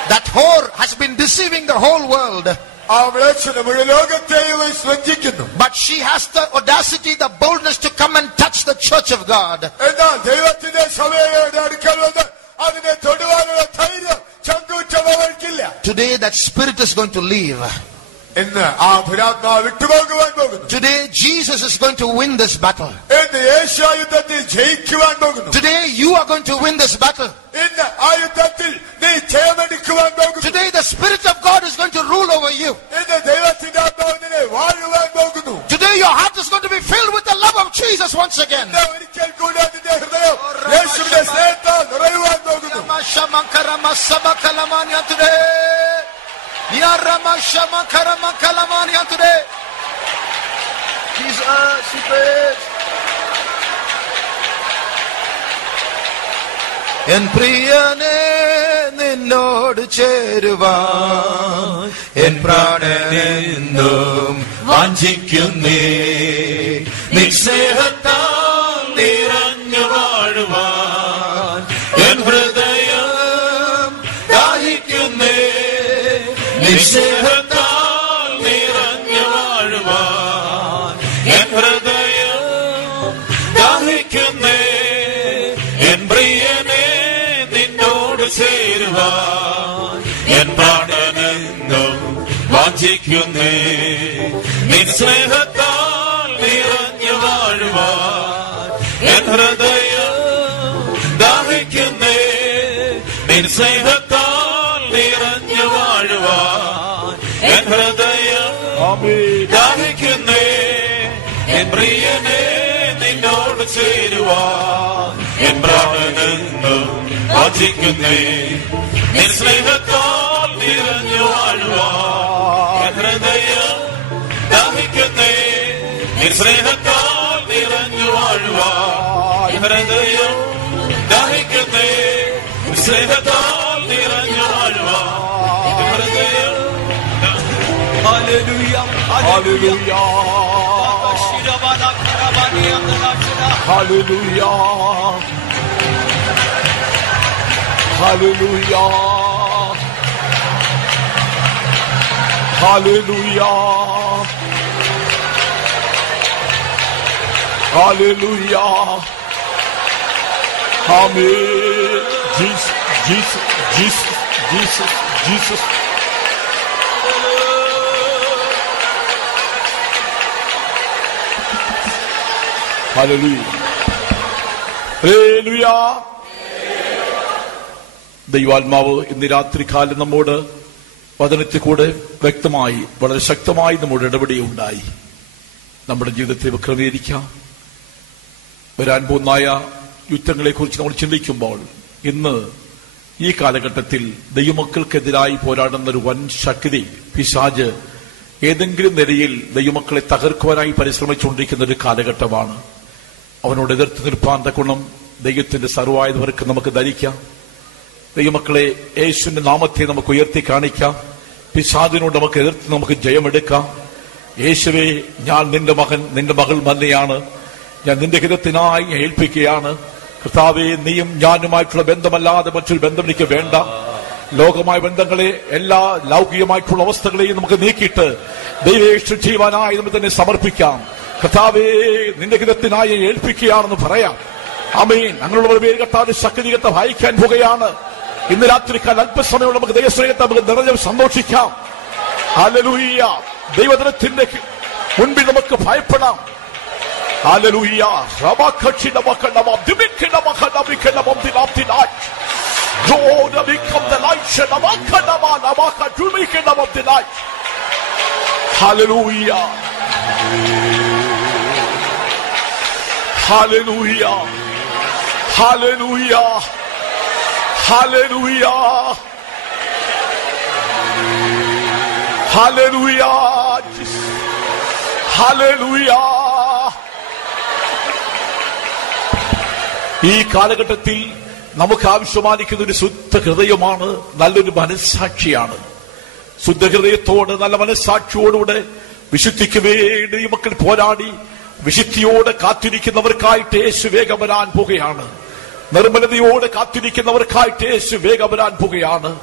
That whore has been deceiving the whole world. But she has the audacity, the boldness to come and touch the church of God. Today that spirit is going to leave. പോകുന്നു. Today Jesus is going to win this battle. ഇന്ന് യേശു ആ യുദ്ധത്തിൽ ജയിക്കുവാൻ പോകുന്നു. Today you are going to win this battle. ഇന്ന് ആ യുദ്ധത്തിൽ നീ ജയമെടുക്കുവാൻ പോകുന്നു. Today the Spirit of God is going to rule over you. ഇന്ന് ദൈവത്തിന്റെ ആത്മാവ് നിന്നെ വാഴുവാൻ പോകുന്നു. Today your heart is going to be filled with the love of Jesus once again. ഒരിക്കൽ കൂടി നിന്റെ ഹൃദയം യേശുവിന്റെ സ്നേഹത്താൽ നിറയുവാൻ പോകുന്നു. എൻ പ്രിയനെ നിന്നോട് ചേരുവാൻ എൻ പ്രാണനെന്നും വാഞ്ചിക്കുന്നേ, നിൻ സ്നേഹത്താൽ നിറഞ്ഞു വാഴുവാൻ എൻ ഹൃദയം ദാഹിക്കുന്നേ, നിൻ സ്നേഹത്താൽ നിറഞ്ഞു വാഴുവാൻ എൻ ഹൃദയം ദാഹിക്കുന്നേ, എൻ പ്രിയനെ നിന്നോട് ചേരുവാൻ എൻ പ്രാണനെന്നും വാഞ്ചിക്കുന്നേ, നിൻ സ്നേഹത്താൽ നിറഞ്ഞു വാഴുവാൻ എൻ ഹൃദയം ദാഹിക്കുന്നേ, നിൻ സ്നേഹത്താൽ നിറഞ്ഞു വാഴുവാൻ എൻ ഹൃദയം ദാഹിക്കുന്നേ, എൻ പ്രിയനെ നിന്നോട് ചേരുവാൻ എൻ പ്രാണനെന്നും വാഞ്ചിക്കുന്നേ, നിൻ സ്നേഹത്താൽ നിറഞ്ഞു വാഴുവാൻ എൻ ഹൃദയം ദാഹിക്കുന്നേ, നിൻ സ്നേഹത്താൽ നിറഞ്ഞു വാഴുവാൻ എൻ ഹൃദയം ദാഹിക്കുന്നേ, നിൻ സ്നേഹത്താൽ നിറഞ്ഞു വാഴുവാൻ എൻ ഹൃദയം. Hallelujah hallelujah Hallelujah. Hallelujah. Hallelujah. Hallelujah. Amen. Jesus, Jesus, Jesus, Jesus, Jesus. Hallelujah. Hallelujah. ദൈവാത്മാവ് ഇന്ന് രാത്രികാലം നമ്മോട് വചനത്തിൽ കൂടെ വ്യക്തമായി വളരെ ശക്തമായി നമ്മോട് ഇടപെടുകയുണ്ടായി. നമ്മുടെ ജീവിതത്തെ ക്രമീകരിക്കാം. വരാൻ പോകുന്ന യുദ്ധങ്ങളെ കുറിച്ച് നമ്മൾ ചിന്തിക്കുമ്പോൾ ഇന്ന് ഈ കാലഘട്ടത്തിൽ ദൈവമക്കൾക്കെതിരായി പോരാടുന്ന ഒരു വൻ ശക്തി പിശാച് ഏതെങ്കിലും നിലയിൽ ദൈവമക്കളെ തകർക്കുവാനായി പരിശ്രമിച്ചുകൊണ്ടിരിക്കുന്ന ഒരു കാലഘട്ടമാണ്. അവനോട് എതിർത്ത് നിൽപ്പാൻ തക്കവണ്ണം ദൈവത്തിന്റെ സർവ്വായുധവർക്ക് നമുക്ക് ധരിക്കാം. ദൈവമക്കളെ യേശുവിന്റെ നാമത്തെ നമുക്ക് ഉയർത്തി കാണിക്കാം. പിശാചിനോട് നമുക്ക് എതിർത്ത് നമുക്ക് ജയമെടുക്കാം. യേശുവേ, ഞാൻ നിന്റെ മകൻ, നിന്റെ മകൾ മന്നെയാണ്. ഞാൻ നിന്റെ ഹിതത്തിനായി ഏൽപ്പിക്കുകയാണ്. കർത്താവേ, നീയും ഞാനുമായിട്ടുള്ള ബന്ധമല്ലാതെ മറ്റൊരു ബന്ധം എനിക്ക് വേണ്ട. ലോകമായ ബന്ധങ്ങളെ, എല്ലാ ലൗകികമായിട്ടുള്ള അവസ്ഥകളെയും നമുക്ക് നീക്കിയിട്ട് ദൈവേഷ്ടം ചെയ്യുവാനായി നമുക്ക് തന്നെ സമർപ്പിക്കാം. കർത്താവേ, നിന്റെ ഹിതത്തിനായി ഏൽപ്പിക്കുകയാണെന്ന് പറയാം. ആമേൻ. അങ്ങനെയുള്ള പേര് കർത്താവിന്റെ ശക്തികത്തെ വായിക്കാൻ പോകുകയാണ്. ഇന്ന് രാത്രിക്കാൽ അല്പസമയം നമുക്ക് ദൈവസ്നേഹത്തെ നമുക്ക് നിറഞ്ഞ സന്തോഷിക്കാം. ഹല്ലേലൂയ. ദൈവദിനത്തിന്റെ മുൻപിൽ നമുക്ക് ഭയപ്പെടാം. Hallelujah. Lord, become the light. Hallelujah. Hallelujah. Hallelujah. Hallelujah. Hallelujah. Hallelujah. ഈ കാലഘട്ടത്തിൽ നമുക്ക് ആവശ്യമായിരിക്കുന്ന ഒരു ശുദ്ധ ഹൃദയമാണ്, നല്ലൊരു മനസ്സാക്ഷിയാണ്. ശുദ്ധ ഹൃദയത്തോട്, നല്ല മനസ്സാക്ഷിയോടുകൂടെ വിശുദ്ധിക്ക് വേണ്ടി മക്കൾ പോരാടി വിശുദ്ധിയോടെ കാത്തിരിക്കുന്നവർക്കായിട്ട് യേശു വേഗം വരാൻ പോകുകയാണ്. നിർമ്മലതയോടെ കാത്തിരിക്കുന്നവർക്കായിട്ട് യേശു വേഗം വരാൻ പോകുകയാണ്.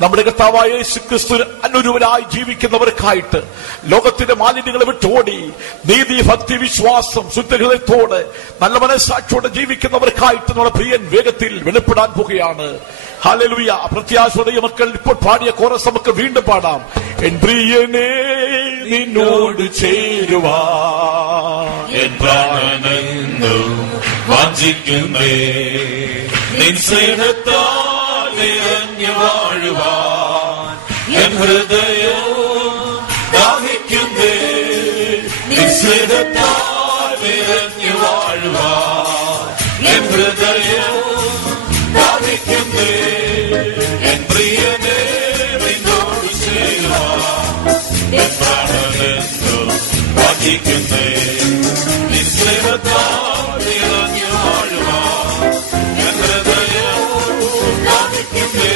നമ്മുടെ കർത്താവായ യേശു ക്രിസ്തു അനുരൂപരായി ജീവിക്കുന്നവർക്കായിട്ട്, ലോകത്തിന്റെ മാലിന്യങ്ങളെ വിട്ടോടി നീതി, ഭക്തി, വിശ്വാസം, ശുദ്ധഹൃദയത്തോടെ നല്ല മനസ്സാക്ഷിയോടെ ജീവിക്കുന്നവർക്കായിട്ട് നമ്മുടെ പ്രിയൻ വേഗത്തിൽ വെളിപ്പെടാൻ പോകുകയാണ്. ഹല്ലേലൂയ. പ്രത്യാശയുടെ മക്കൾ ഇപ്പോൾ പാടിയ കോറസ് നമുക്ക് വീണ്ടും പാടാം. എൻ പ്രിയനേ നിന്നോട് ചേരുവാ എൻ പ്രാണനെന്നും വാഞ്ചിക്കുന്നേ നിൻ സ്നേഹത്താൽ നിറഞ്ഞു വാഴുവാൻ എൻ ഹൃദയം ദാഹിക്കുന്നേ നിൻ സ്നേഹത്താൽ നിറഞ്ഞു വാഴുവാൻ എൻ ഹൃദയം ദാഹിക്കുന്നേ എൻ പ്രിയനേ നിന്നോട് ചേരുവാൻ എൻ പ്രാണനെന്നും വാഞ്ചിക്കുന്നേ നിൻ സ്നേഹത്താൽ നിറഞ്ഞു വാഴുവാൻ എൻ ഹൃദയം ദാഹിക്കുന്നേ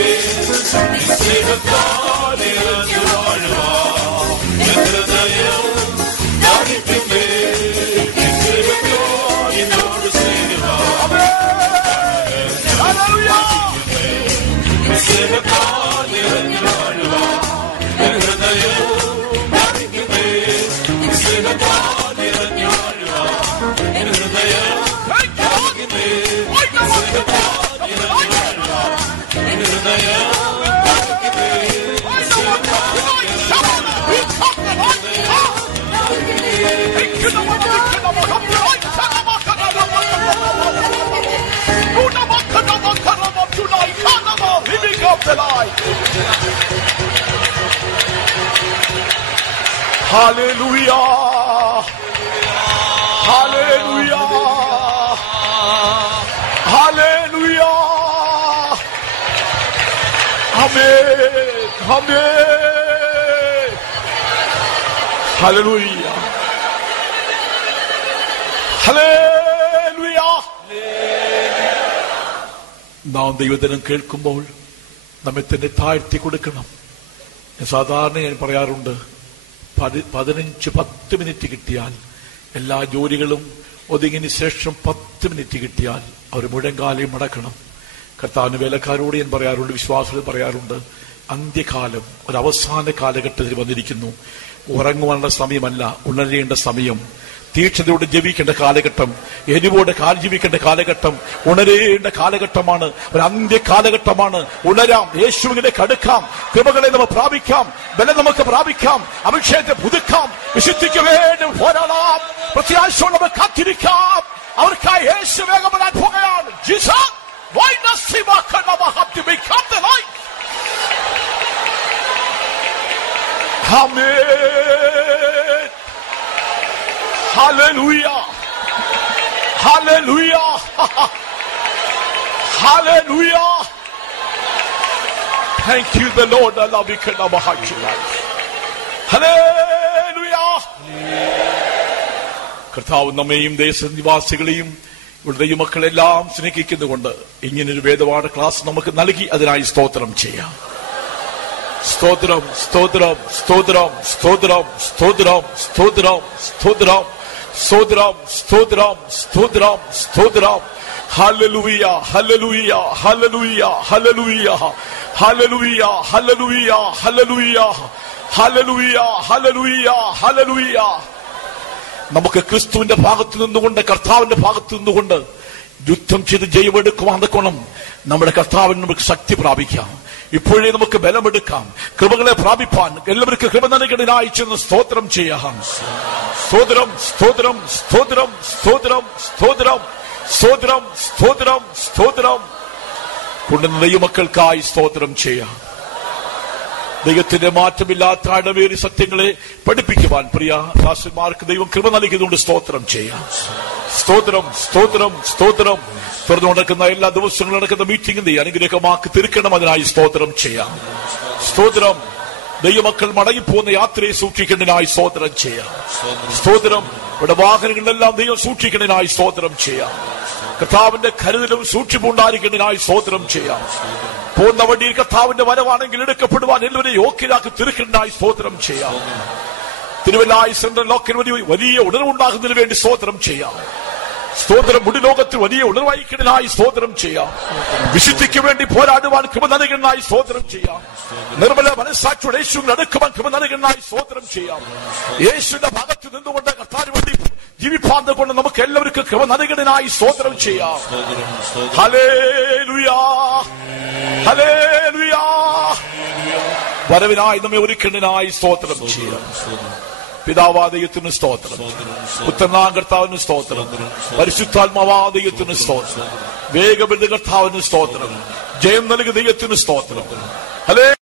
നിൻ സ്നേഹത്താൽ നിറഞ്ഞു വാഴുവാൻ എൻ ഹൃദയം ദാഹിക്കുന്നേ നിൻ സ്നേഹത്താൽ നിന്നോട് ചേരുവാൻ നിൻ സ്നേഹത്താൽ നിറഞ്ഞു വാഴുവാൻ എൻ ഹൃദയം ദാഹിക്കുന്നേ നിൻ സ്നേഹത്താൽ നിറഞ്ഞു വാഴുവാൻ എൻ ഹൃദയം ദാഹിക്കുന്നേ നിൻ സ്നേഹത്താൽ നിറഞ്ഞു വാഴുവാൻ എൻ ഹൃദയം Hallelujah! Hallelujah! Hallelujah! Amen! Amen! Hallelujah! Hallelujah! നാം ദൈവദിനം കേൾക്കുമ്പോൾ നമ്മെ തന്നെ താഴ്ത്തി കൊടുക്കണം. സാധാരണ ഞാൻ പറയാറുണ്ട്, 15-10 മിനിറ്റ് കിട്ടിയാൽ, എല്ലാ ജോലികളും ഒതുങ്ങിന് ശേഷം 10 മിനിറ്റ് കിട്ടിയാൽ അവർ മുഴങ്കാലയും മടക്കണം. കർത്താവിന് വേലക്കാരോട് ഞാൻ പറയാറുണ്ട്, വിശ്വാസികൾ പറയാറുണ്ട്, അന്ത്യകാലം ഒരവസാന കാലഘട്ടത്തിൽ വന്നിരിക്കുന്നു. ഉറങ്ങുവാനുള്ള സമയമല്ല, ഉണരേണ്ട സമയം. തീക്ഷണതയോടെ ജീവിക്കേണ്ട കാലഘട്ടം, എരിവോടെ ജീവിക്കേണ്ട കാലഘട്ടം, ഉണരേണ്ട കാലഘട്ടമാണ്. ഒരു അന്ത്യ കാലഘട്ടമാണ്. ഉണരാം, യേശുവിലേക്ക് അടുക്കാം, കൃപകളെ നമുക്ക് പ്രാപിക്കാം, ബലം നമുക്ക് പ്രാപിക്കാം, അഭിഷേകത്തെ പുതുക്കാം, വിശുദ്ധിക്ക് വേണ്ടി പോരാടാം, പ്രത്യാശയോടെ നമുക്ക് കാത്തിരിക്കാം. അവർക്കായി യേശു വേഗം വരാൻ പോകുകയാണ്. Jesus, why does he walk and have to become the light? Amen. Hallelujah. Hallelujah. Hallelujah. Thank you, the Lord. I love you. Hallelujah. കർത്താവ് നമ്മയും ദേശനിവാസികളെയും ഇവിടെ ദൈവമക്കളെല്ലാം സ്നേഹിക്കുന്നുകൊണ്ട് ഇങ്ങനൊരു വേദപാഠ ക്ലാസ് നമുക്ക് നൽകി, അതിനായി സ്തോത്രം ചെയ്യാം. സ്തോത്രം, സ്തോത്രം, സ്തോത്രം, സ്തോത്രം, സ്തോത്രം, സ്തോത്രം, സ്തോത്രം, സ്തോത്രം, സ്തോത്രം, സ്തോത്രം, സ്തോത്രം. Hallelujah, hallelujah, hallelujah, hallelujah, hallelujah, hallelujah, hallelujah, hallelujah, hallelujah, hallelujah. നമുക്ക് ക്രിസ്തുവിന്റെ ഭാഗത്ത് നിന്നുകൊണ്ട്, കർത്താവിന്റെ ഭാഗത്ത് നിന്നുകൊണ്ട് യുദ്ധം ചെയ്ത് ജയമെടുക്കുവാൻ തക്കോണം നമ്മുടെ കർത്താവിന് നമുക്ക് ശക്തി പ്രാപിക്കാം. ഇപ്പോഴേ നമുക്ക് ബലമെടുക്കാം, കൃപകളെ പ്രാപിപ്പാൻ. എല്ലാവർക്കും കൃപ നൽകണനായി ചെന്ന് സ്തോത്രം ചെയ്യാം. സ്തോത്രം, സ്തോത്രം, സ്തോത്രം, സ്തോത്രം, സ്തോത്രം, സ്തോത്രം, സ്തോത്രം, സ്തോത്രം. കൊണ്ടുവന്ന ദൈവമക്കൾക്കായി സ്തോത്രം ചെയ്യാം. ദൈവത്തിന്റെ മാറ്റമില്ലാത്ത ആഴമേറിയ സത്യങ്ങളെ പഠിപ്പിക്കുവാൻ പ്രിയ ദാസന്മാർക്ക് ദൈവം കൃപ നൽകിയതുകൊണ്ട് സ്തോത്രം ചെയ്യാം. സ്തോത്രം, സ്തോത്രം, സ്തോത്രം. തുറന്നു നടക്കുന്ന എല്ലാ ദിവസങ്ങളും നടക്കുന്ന മീറ്റിംഗിന്റെ അനുഗ്രഹമാക്കി തീർക്കണം, അതിനായി സ്തോത്രം ചെയ്യാം. സ്തോത്രം. ദൈവമക്കൾ മടങ്ങിപ്പോകുന്ന യാത്രയെ സൂക്ഷിക്കേണ്ടതിനായി സ്തോത്രം ചെയ്യാം. സ്തോത്രം. ഇവിടെ വാഹനങ്ങളിലെല്ലാം ദൈവം സൂക്ഷിക്കേണ്ടതിനായി സ്തോത്രം ചെയ്യാം. കർത്താവിന്റെ കരുതലും സൂക്ഷിപ്പുണ്ടായിരിക്കേണ്ടതിനായി സ്തോത്രം ചെയ്യാം. പോകുന്ന വണ്ടിയിൽ കർത്താവിന്റെ വരവാണെങ്കിൽ എടുക്കപ്പെടുവാൻ എല്ലാവരെയും യോഗ്യരാക്കി തീർക്കേണ്ടതിനായി സ്തോത്രം ചെയ്യാം. തിരുവല്ലായി സെൻട്രൽ ലോക്കിന് വലിയ ഉണർവുണ്ടാകുന്നതിന് വേണ്ടി സ്തോത്രം ചെയ്യാം. സ്തോത്രം. മുടി ലോകത്തിൽ വലിയ ഉണർവഹിക്കുന്നതിനായി സ്തോത്രം ചെയ്യാം. വിശുദ്ധിക്ക് വേണ്ടി പോരാടുവാൻ കൃപ നൽകുന്നതിനായി സ്തോത്രം ചെയ്യാം. നിർമ്മല മനസ്സാക്ഷിയുടെ യേശുവിനെ അടുക്കുവാൻ കൃപ നൽകുന്നതിനായി സ്തോത്രം ചെയ്യാം. യേശുവിന്റെ ഭാഗത്ത് നിന്നുകൊണ്ട് കർത്താവിന് വേണ്ടി ജീവിപ്പാൻ കൊണ്ട് നമുക്ക് എല്ലാവർക്കും കൃപ നൽകുന്നതിനായി സ്തോത്രം ചെയ്യാം. Hallelujah, hallelujah. വരവിനായി നമ്മെ ഒരുക്കുന്നതിനായി സ്തോത്രം ചെയ്യാം. പിതാവാദയത്തിന് സ്തോത്രം, പുത്രനാം കർത്താവിന് സ്തോത്രം, പരിശുദ്ധാത്മാവാദയത്തിന് സ്തോത്രം, വേഗബന്ധ കർത്താവിന് സ്തോത്രം, ജയം നൽകിയ ദൈവത്തിന് സ്തോത്രം. ഹല്ലേലൂയ.